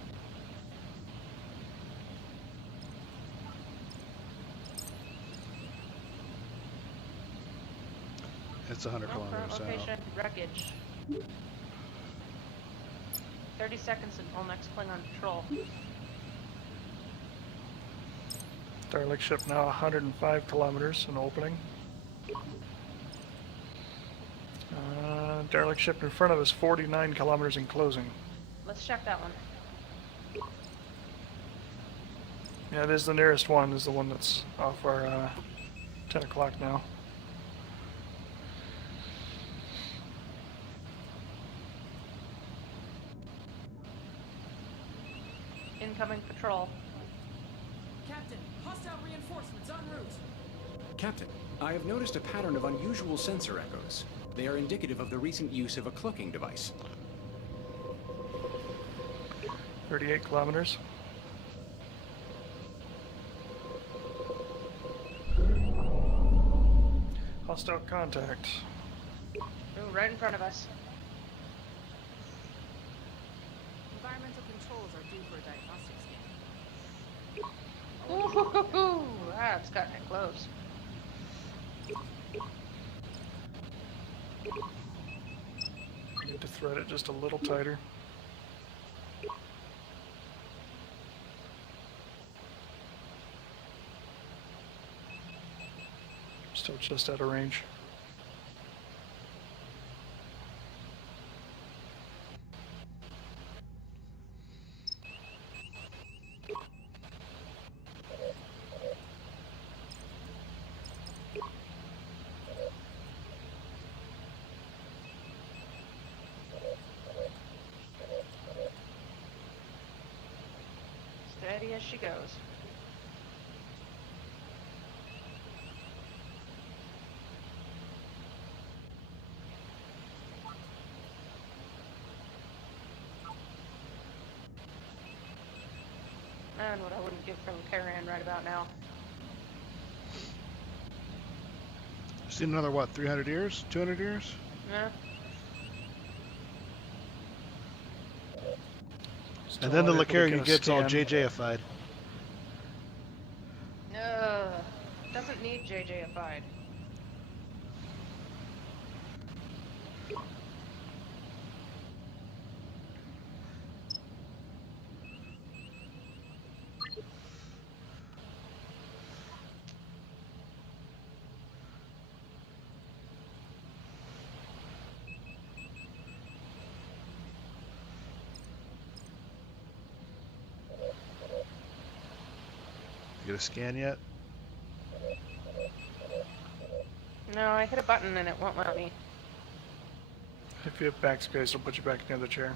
It's 100 kilometers out. Location, wreckage. 30 seconds until next Klingon patrol. Derelict ship now 105 kilometers in opening. Derelict ship in front of us 49 kilometers in closing. Let's check that one. Yeah, it is the nearest one, is the one that's off our 10 o'clock now. Incoming patrol. Captain, hostile reinforcements en route. Captain, I have noticed a pattern of unusual sensor echoes. They are indicative of the recent use of a cloaking device. 38 kilometers. Hostile contact. Ooh, right in front of us. Environmental controls are due for a diagnostic scan. Ooh, that's gotten it close. Need to thread it just a little tighter. Still just out of range. Steady as she goes. And what I wouldn't give from Karan right about now. Seen another, what, 300 years? 200 years? Yeah. And then the Still unable to Lacarian get a gets all scan. JJ-ified. Doesn't need JJ-ified. You get a scan yet? No, I hit a button and it won't let me. If you have backspace, it'll put you back in the other chair.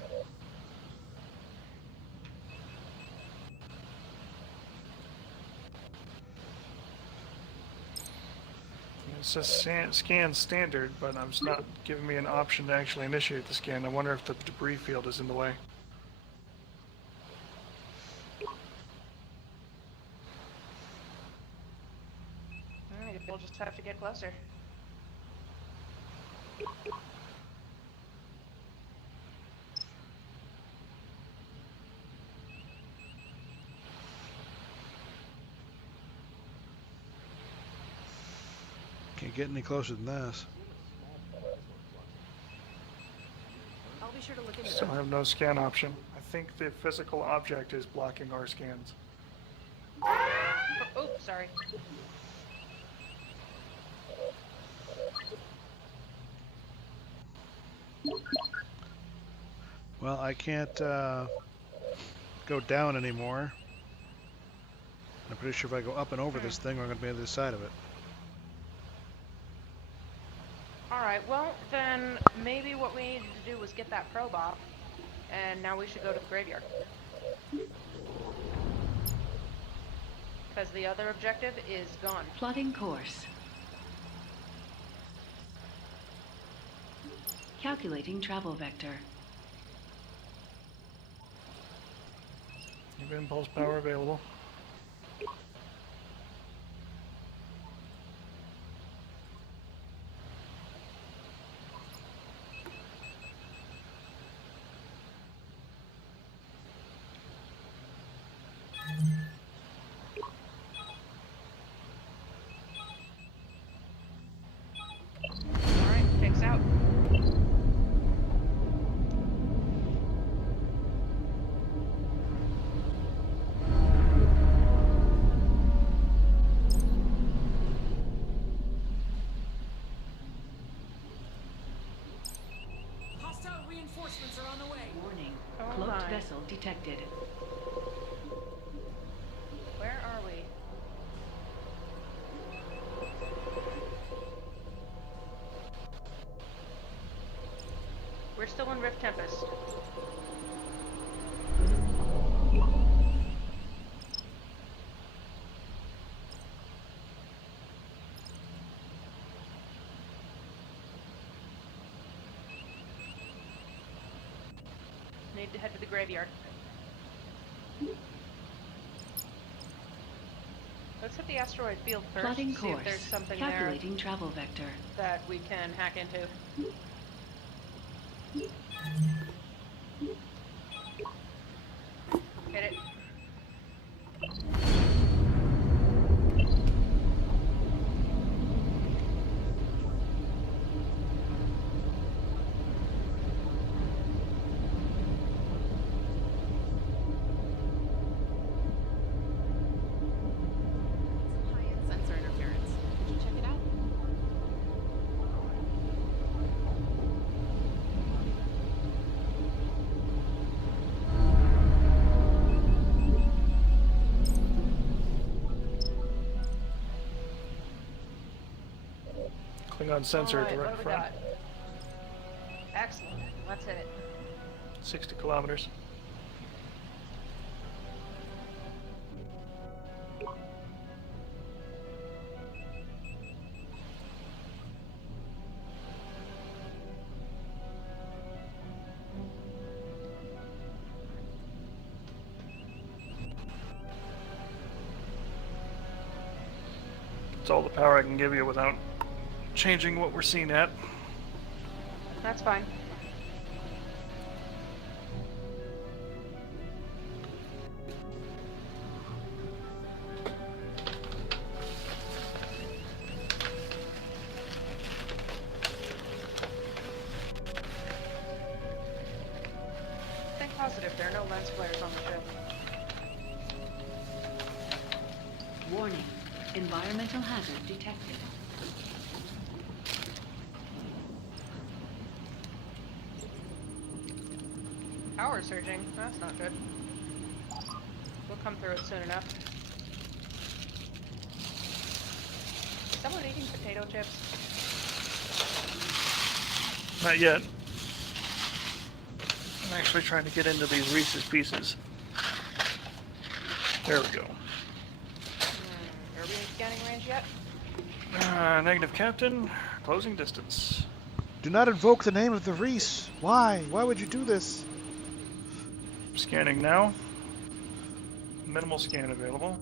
It says scan standard, but it's not giving me an option to actually initiate the scan. I wonder if the debris field is in the way. Alright, we'll just have to get closer. Can't get any closer than this. I'll be sure to look into Still that. have no scan option. I think the physical object is blocking our scans. Oh, sorry. Well, I can't go down anymore. I'm pretty sure if I go up and over this thing, I'm going to be on the other side of it. Alright, well, then maybe what we needed to do was get that probe off, and now we should go to the graveyard. Because the other objective is gone. Plotting course. Calculating travel vector. New impulse power available. Alright, fix out. Hostile reinforcements are on the way. Warning. Oh Cloaked my. vessel detected. Where are we? We're still in Rift Tempest. Need to head to the graveyard. Let's hit the asteroid field first. Plotting See course. if there's something Calculating travel vector. there that we can hack into. Hit it. Some high-end sensor interference. Did you check it out? Klingon sensor Alright, direct what do we front. got? Excellent. Let's hit it. 60 kilometers. It's all the power I can give you without changing what we're seeing at. That's fine. Think positive, there are no lens flares on the ship. Warning. Environmental hazard detected. Power surging. That's not good. We'll come through it soon enough. Is someone eating potato chips? Not yet. I'm actually trying to get into these Reese's Pieces. There we go. Are we in scanning range yet? Negative, Captain. Closing distance. Do not invoke the name of the Reese. Why? Why would you do this? Scanning now. Minimal scan available.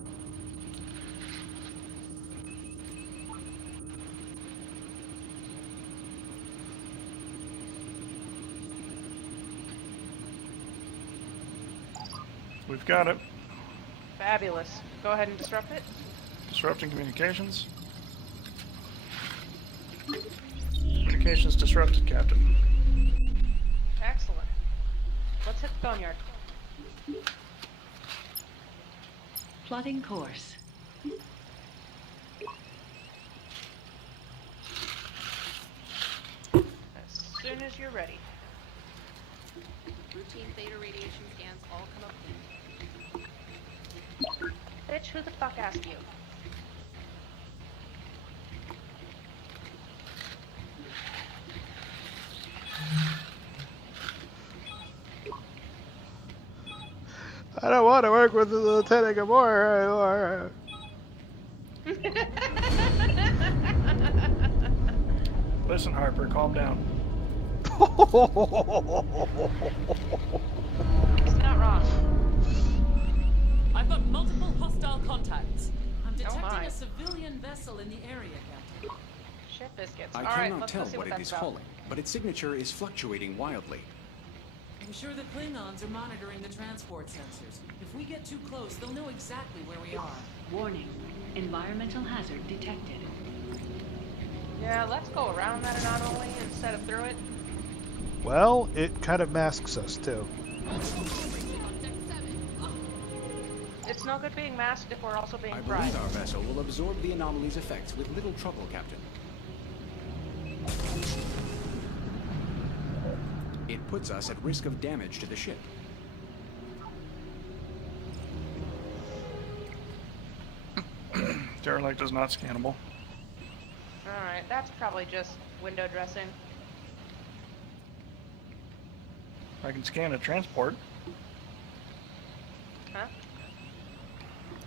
We've got it. Fabulous. Go ahead and disrupt it. Disrupting communications. Communications disrupted, Captain. Excellent. Let's hit the boneyard. Plotting course. As soon as you're ready. routine theta radiation scans all come up clean. Bitch, who the fuck asked you? I don't want to work with Lieutenant Gamora anymore. Listen, Harper, calm down. He's not wrong. I've got multiple hostile contacts. I'm detecting my. a civilian vessel in the area, Captain. Shit biscuits. I Alright, cannot let's tell go see what it that's is about. hauling, but its signature is fluctuating wildly. I'm sure the Klingons are monitoring the transport sensors. If we get too close, they'll know exactly where we are. Warning. Environmental hazard detected. Yeah, let's go around that anomaly instead of through it. Well, it kind of masks us too. It's no good being masked if we're also being I fried. believe our vessel will absorb the anomaly's effects with little trouble, Captain. It puts us at risk of damage to the ship. Derelict is not scannable. Alright, that's probably just window dressing. I can scan a transport. Huh?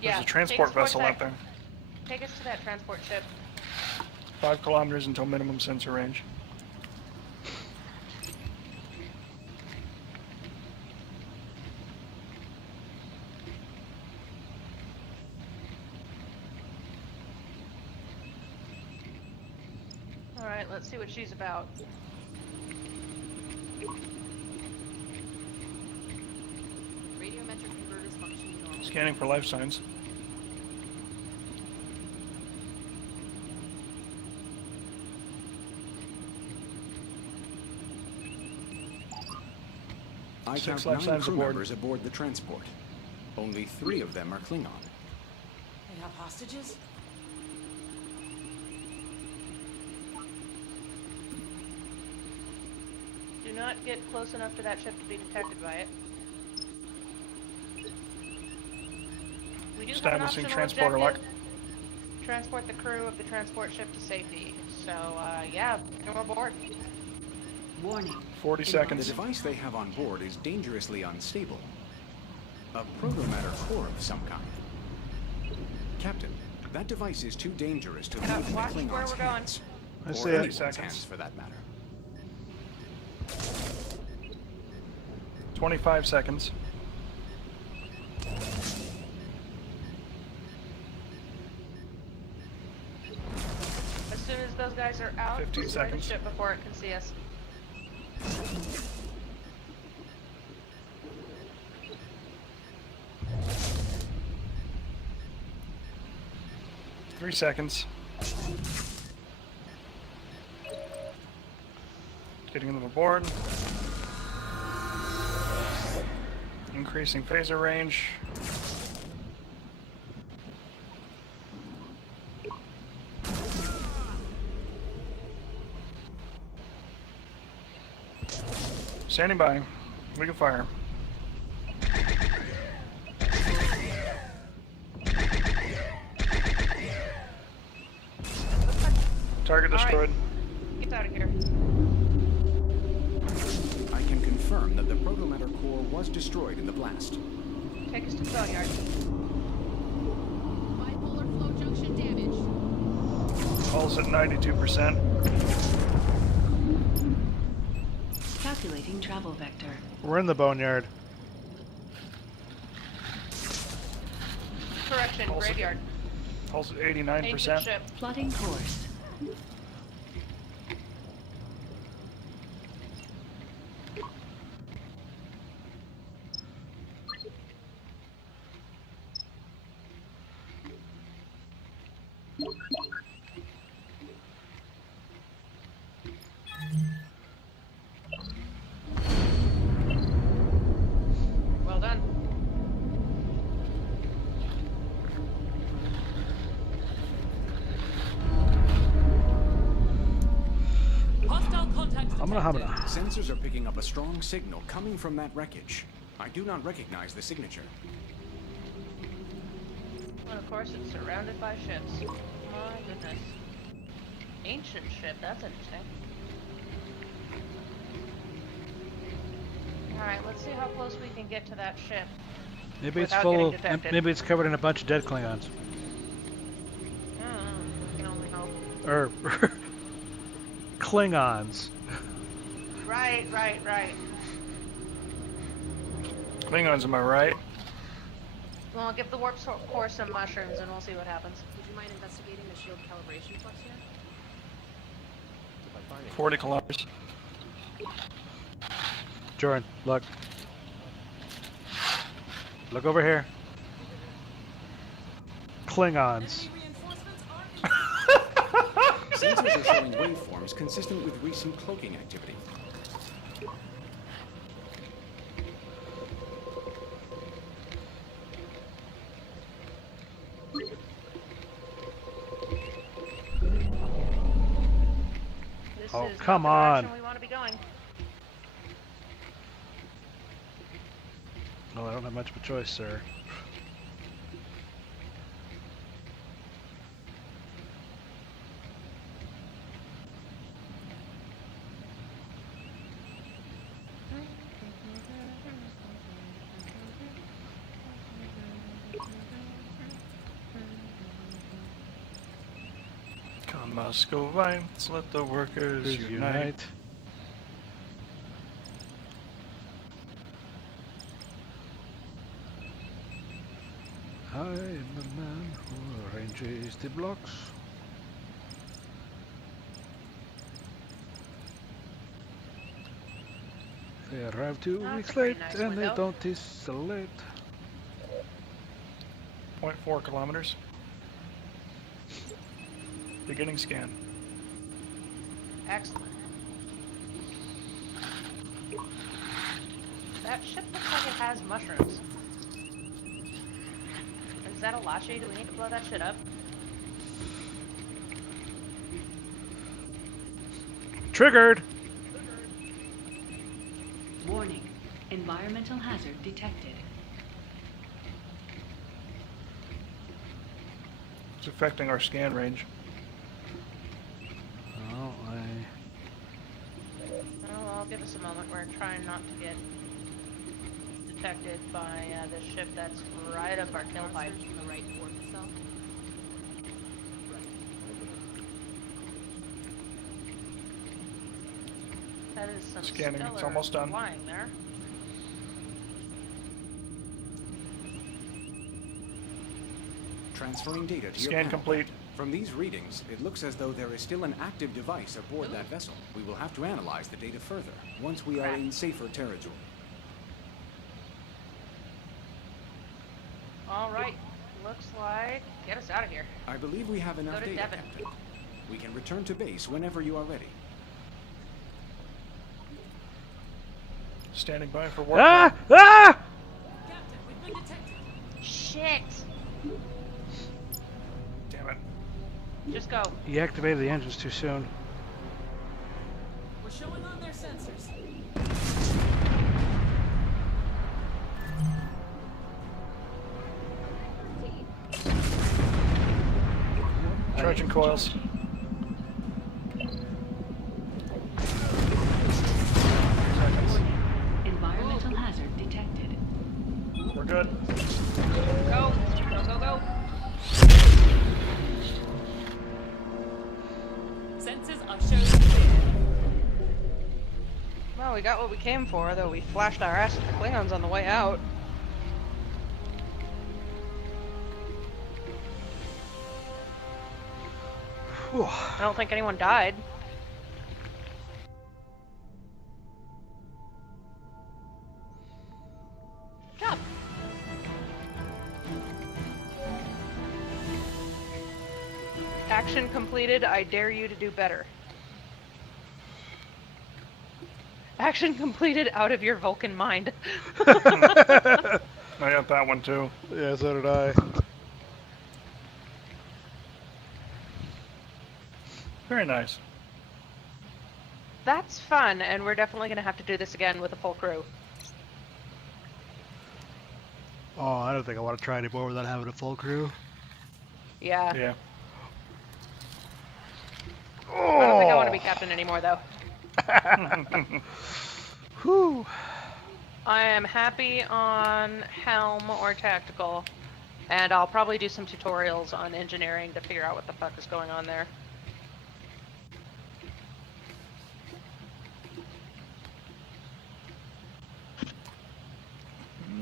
There's Yeah, a transport take us vessel towards out there. Take us to that transport ship. 5 kilometers until minimum sensor range. Alright, let's see what she's about. Radiometric converters functioning normally. Scanning for life signs. I 6 count life 9 signs crew aboard. members aboard the transport. Only 3 of them are Klingon. They have hostages? Do not get close enough to that ship to be detected by it. We do have an Establishing optional transporter lock. objective. Transport the crew of the transport ship to safety. So, yeah, come aboard. Warning. 40 The seconds. device they have on board is dangerously unstable. A protomatter core of some kind. Captain, that device is too dangerous to leave in the watch where Klingons' we're going. hands. I Or see it. anyone's hands, for that matter. 25 seconds. As soon as those guys are out, 15 destroy the seconds. ship before it can see us. Three seconds. Getting them aboard. Increasing phaser range. Standing by. We can fire. Target destroyed. Get out of here. I can confirm that the protomatter core was destroyed in the blast. Take us to the boneyard. Bipolar flow junction damaged. Hull's at 92%. Calculating travel vector. We're in the boneyard. Correction, Also- graveyard. Hull's at Ancient 89%. ship. Plotting course. Well done. Hostile contact I'm gonna detected. Sensors are picking up a strong signal coming from that wreckage. I do not recognize the signature. And of course, it's surrounded by ships. My goodness. Ancient ship, that's interesting. Alright, let's see how close we can get to that ship. Maybe it's without full. getting detected. Maybe it's covered in a bunch of dead Klingons. We can only hope. Or Klingons. Right. Klingons, am I right? Well, give the warp core some mushrooms and we'll see what happens. Would you mind investigating the shield calibration flux here? 40 kilometers. Jordan, look. Look over here. Klingons. Sensors are showing waveforms consistent with recent cloaking activity. This Oh, is come not the on. direction we want to be going. Oh, I don't have much of a choice, sir. Come Muscovites, let the workers unite. I am the man who arranges the blocks. They arrive 2 That's weeks a pretty late nice and they window. don't isolate. 0.4 kilometers. Beginning scan. Excellent. That ship looks like it has mushrooms. Is that a Lache? Do we need to blow that shit up? Triggered! Warning. Environmental hazard detected. It's affecting our scan range. Oh, Well, I'll give us a moment. We're trying not to get detected by this ship that's right up our tailpipe. The right warp itself. That is some Scanning, it's stellar almost done. flying there. Transferring data to your Scan panel. complete. From these readings, it looks as though there is still an active device aboard that vessel. We will have to analyze the data further once we are in safer territory. Alright, looks like... Get us out of here. I believe we have enough Go to data, Devon. Captain. We can return to base whenever you are ready. Standing by for warp. Ah! Ah! Captain, we've been detected. Shit! Damn it. Just go. He activated the engines too soon. We're showing on their sensors. Charging coils. Environmental hazard detected. We're good. Go! Go! Sensors are showing clear. Well, we got what we came for, though we flashed our ass at the Klingons on the way out. Whew. I don't think anyone died. Good job. Action completed. I dare you to do better. Action completed out of your Vulcan mind. I got that one too. Yeah, so did I. Very nice. That's fun, and we're definitely going to have to do this again with a full crew. Oh, I don't think I want to try anymore without having a full crew. Yeah. Yeah. I don't think I want to be captain anymore, though. Whew. I am happy on helm or tactical, and I'll probably do some tutorials on engineering to figure out what the fuck is going on there.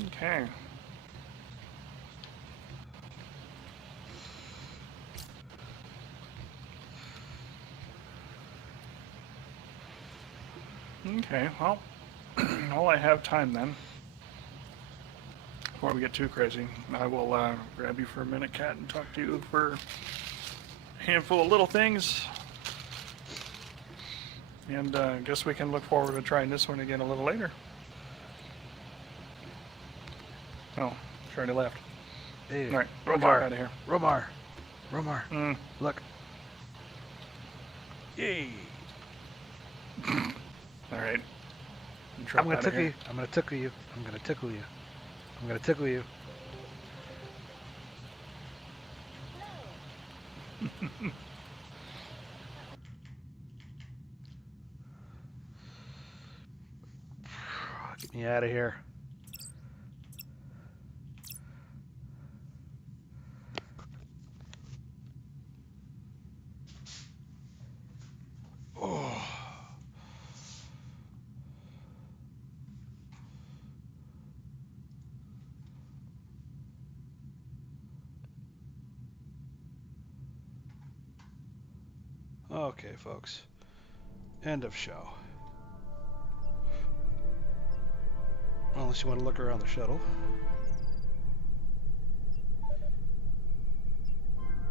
Okay. Okay, well, while I have time then, before we get too crazy, I will grab you for a minute, Kat, and talk to you for a handful of little things. And I guess we can look forward to trying this one again a little later. Oh, she already left. Hey, all right, we'll get Romar. out of here. Romar. Look. Yay. All right. I'm gonna tickle you. I'm gonna tickle you. I'm gonna tickle you. I'm gonna tickle you. Get me out of here. Oh. Okay, folks. End of show. Unless you want to look around the shuttle.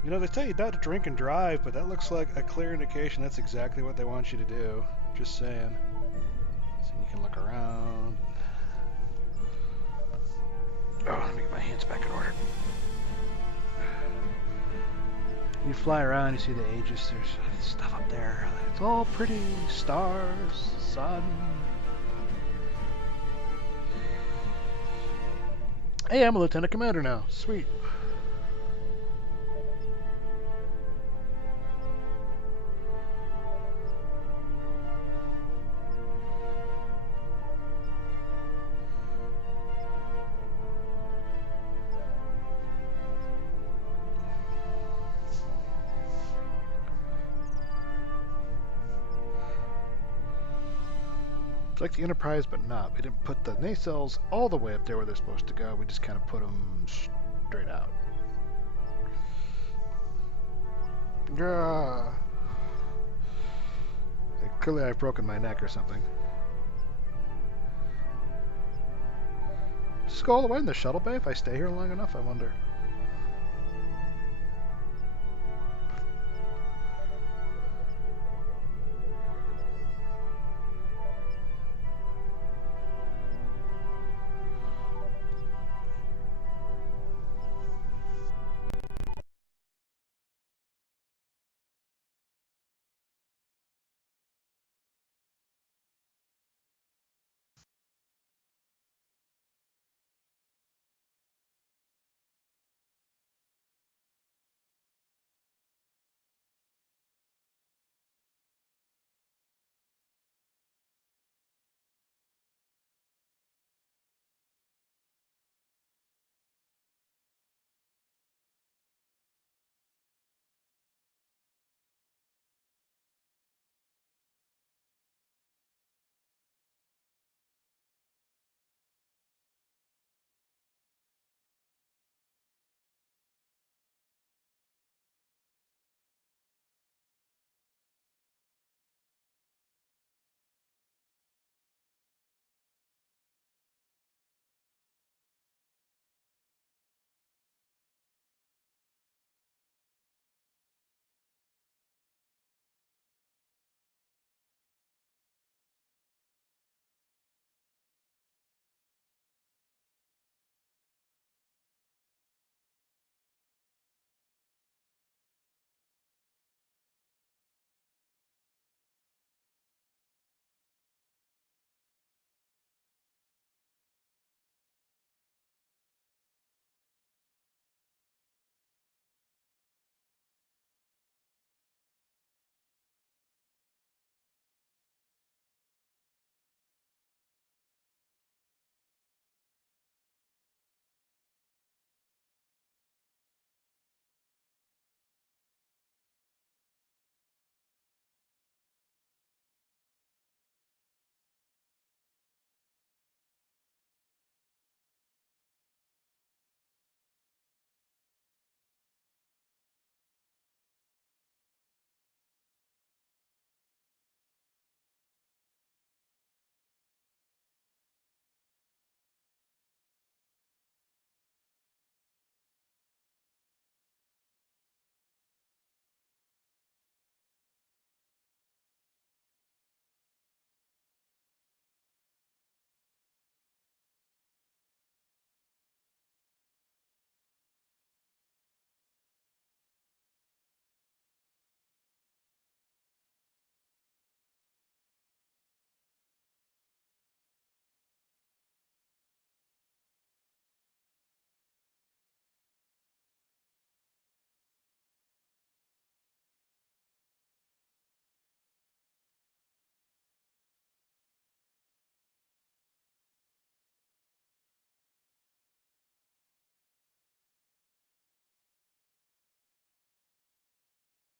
You know, they tell you not to drink and drive, but that looks like a clear indication that's exactly what they want you to do. Just saying. So you can look around. Oh, let me get my hands back in order. You fly around, you see the Aegis, there's stuff up there. It's all pretty. Stars, sun. Hey, I'm a lieutenant commander now. Sweet. It's like the Enterprise, but not. We didn't put the nacelles all the way up there where they're supposed to go. We just kind of put them straight out. Yeah. Like, clearly I've broken my neck or something. Just go all the way in the shuttle bay if I stay here long enough, I wonder.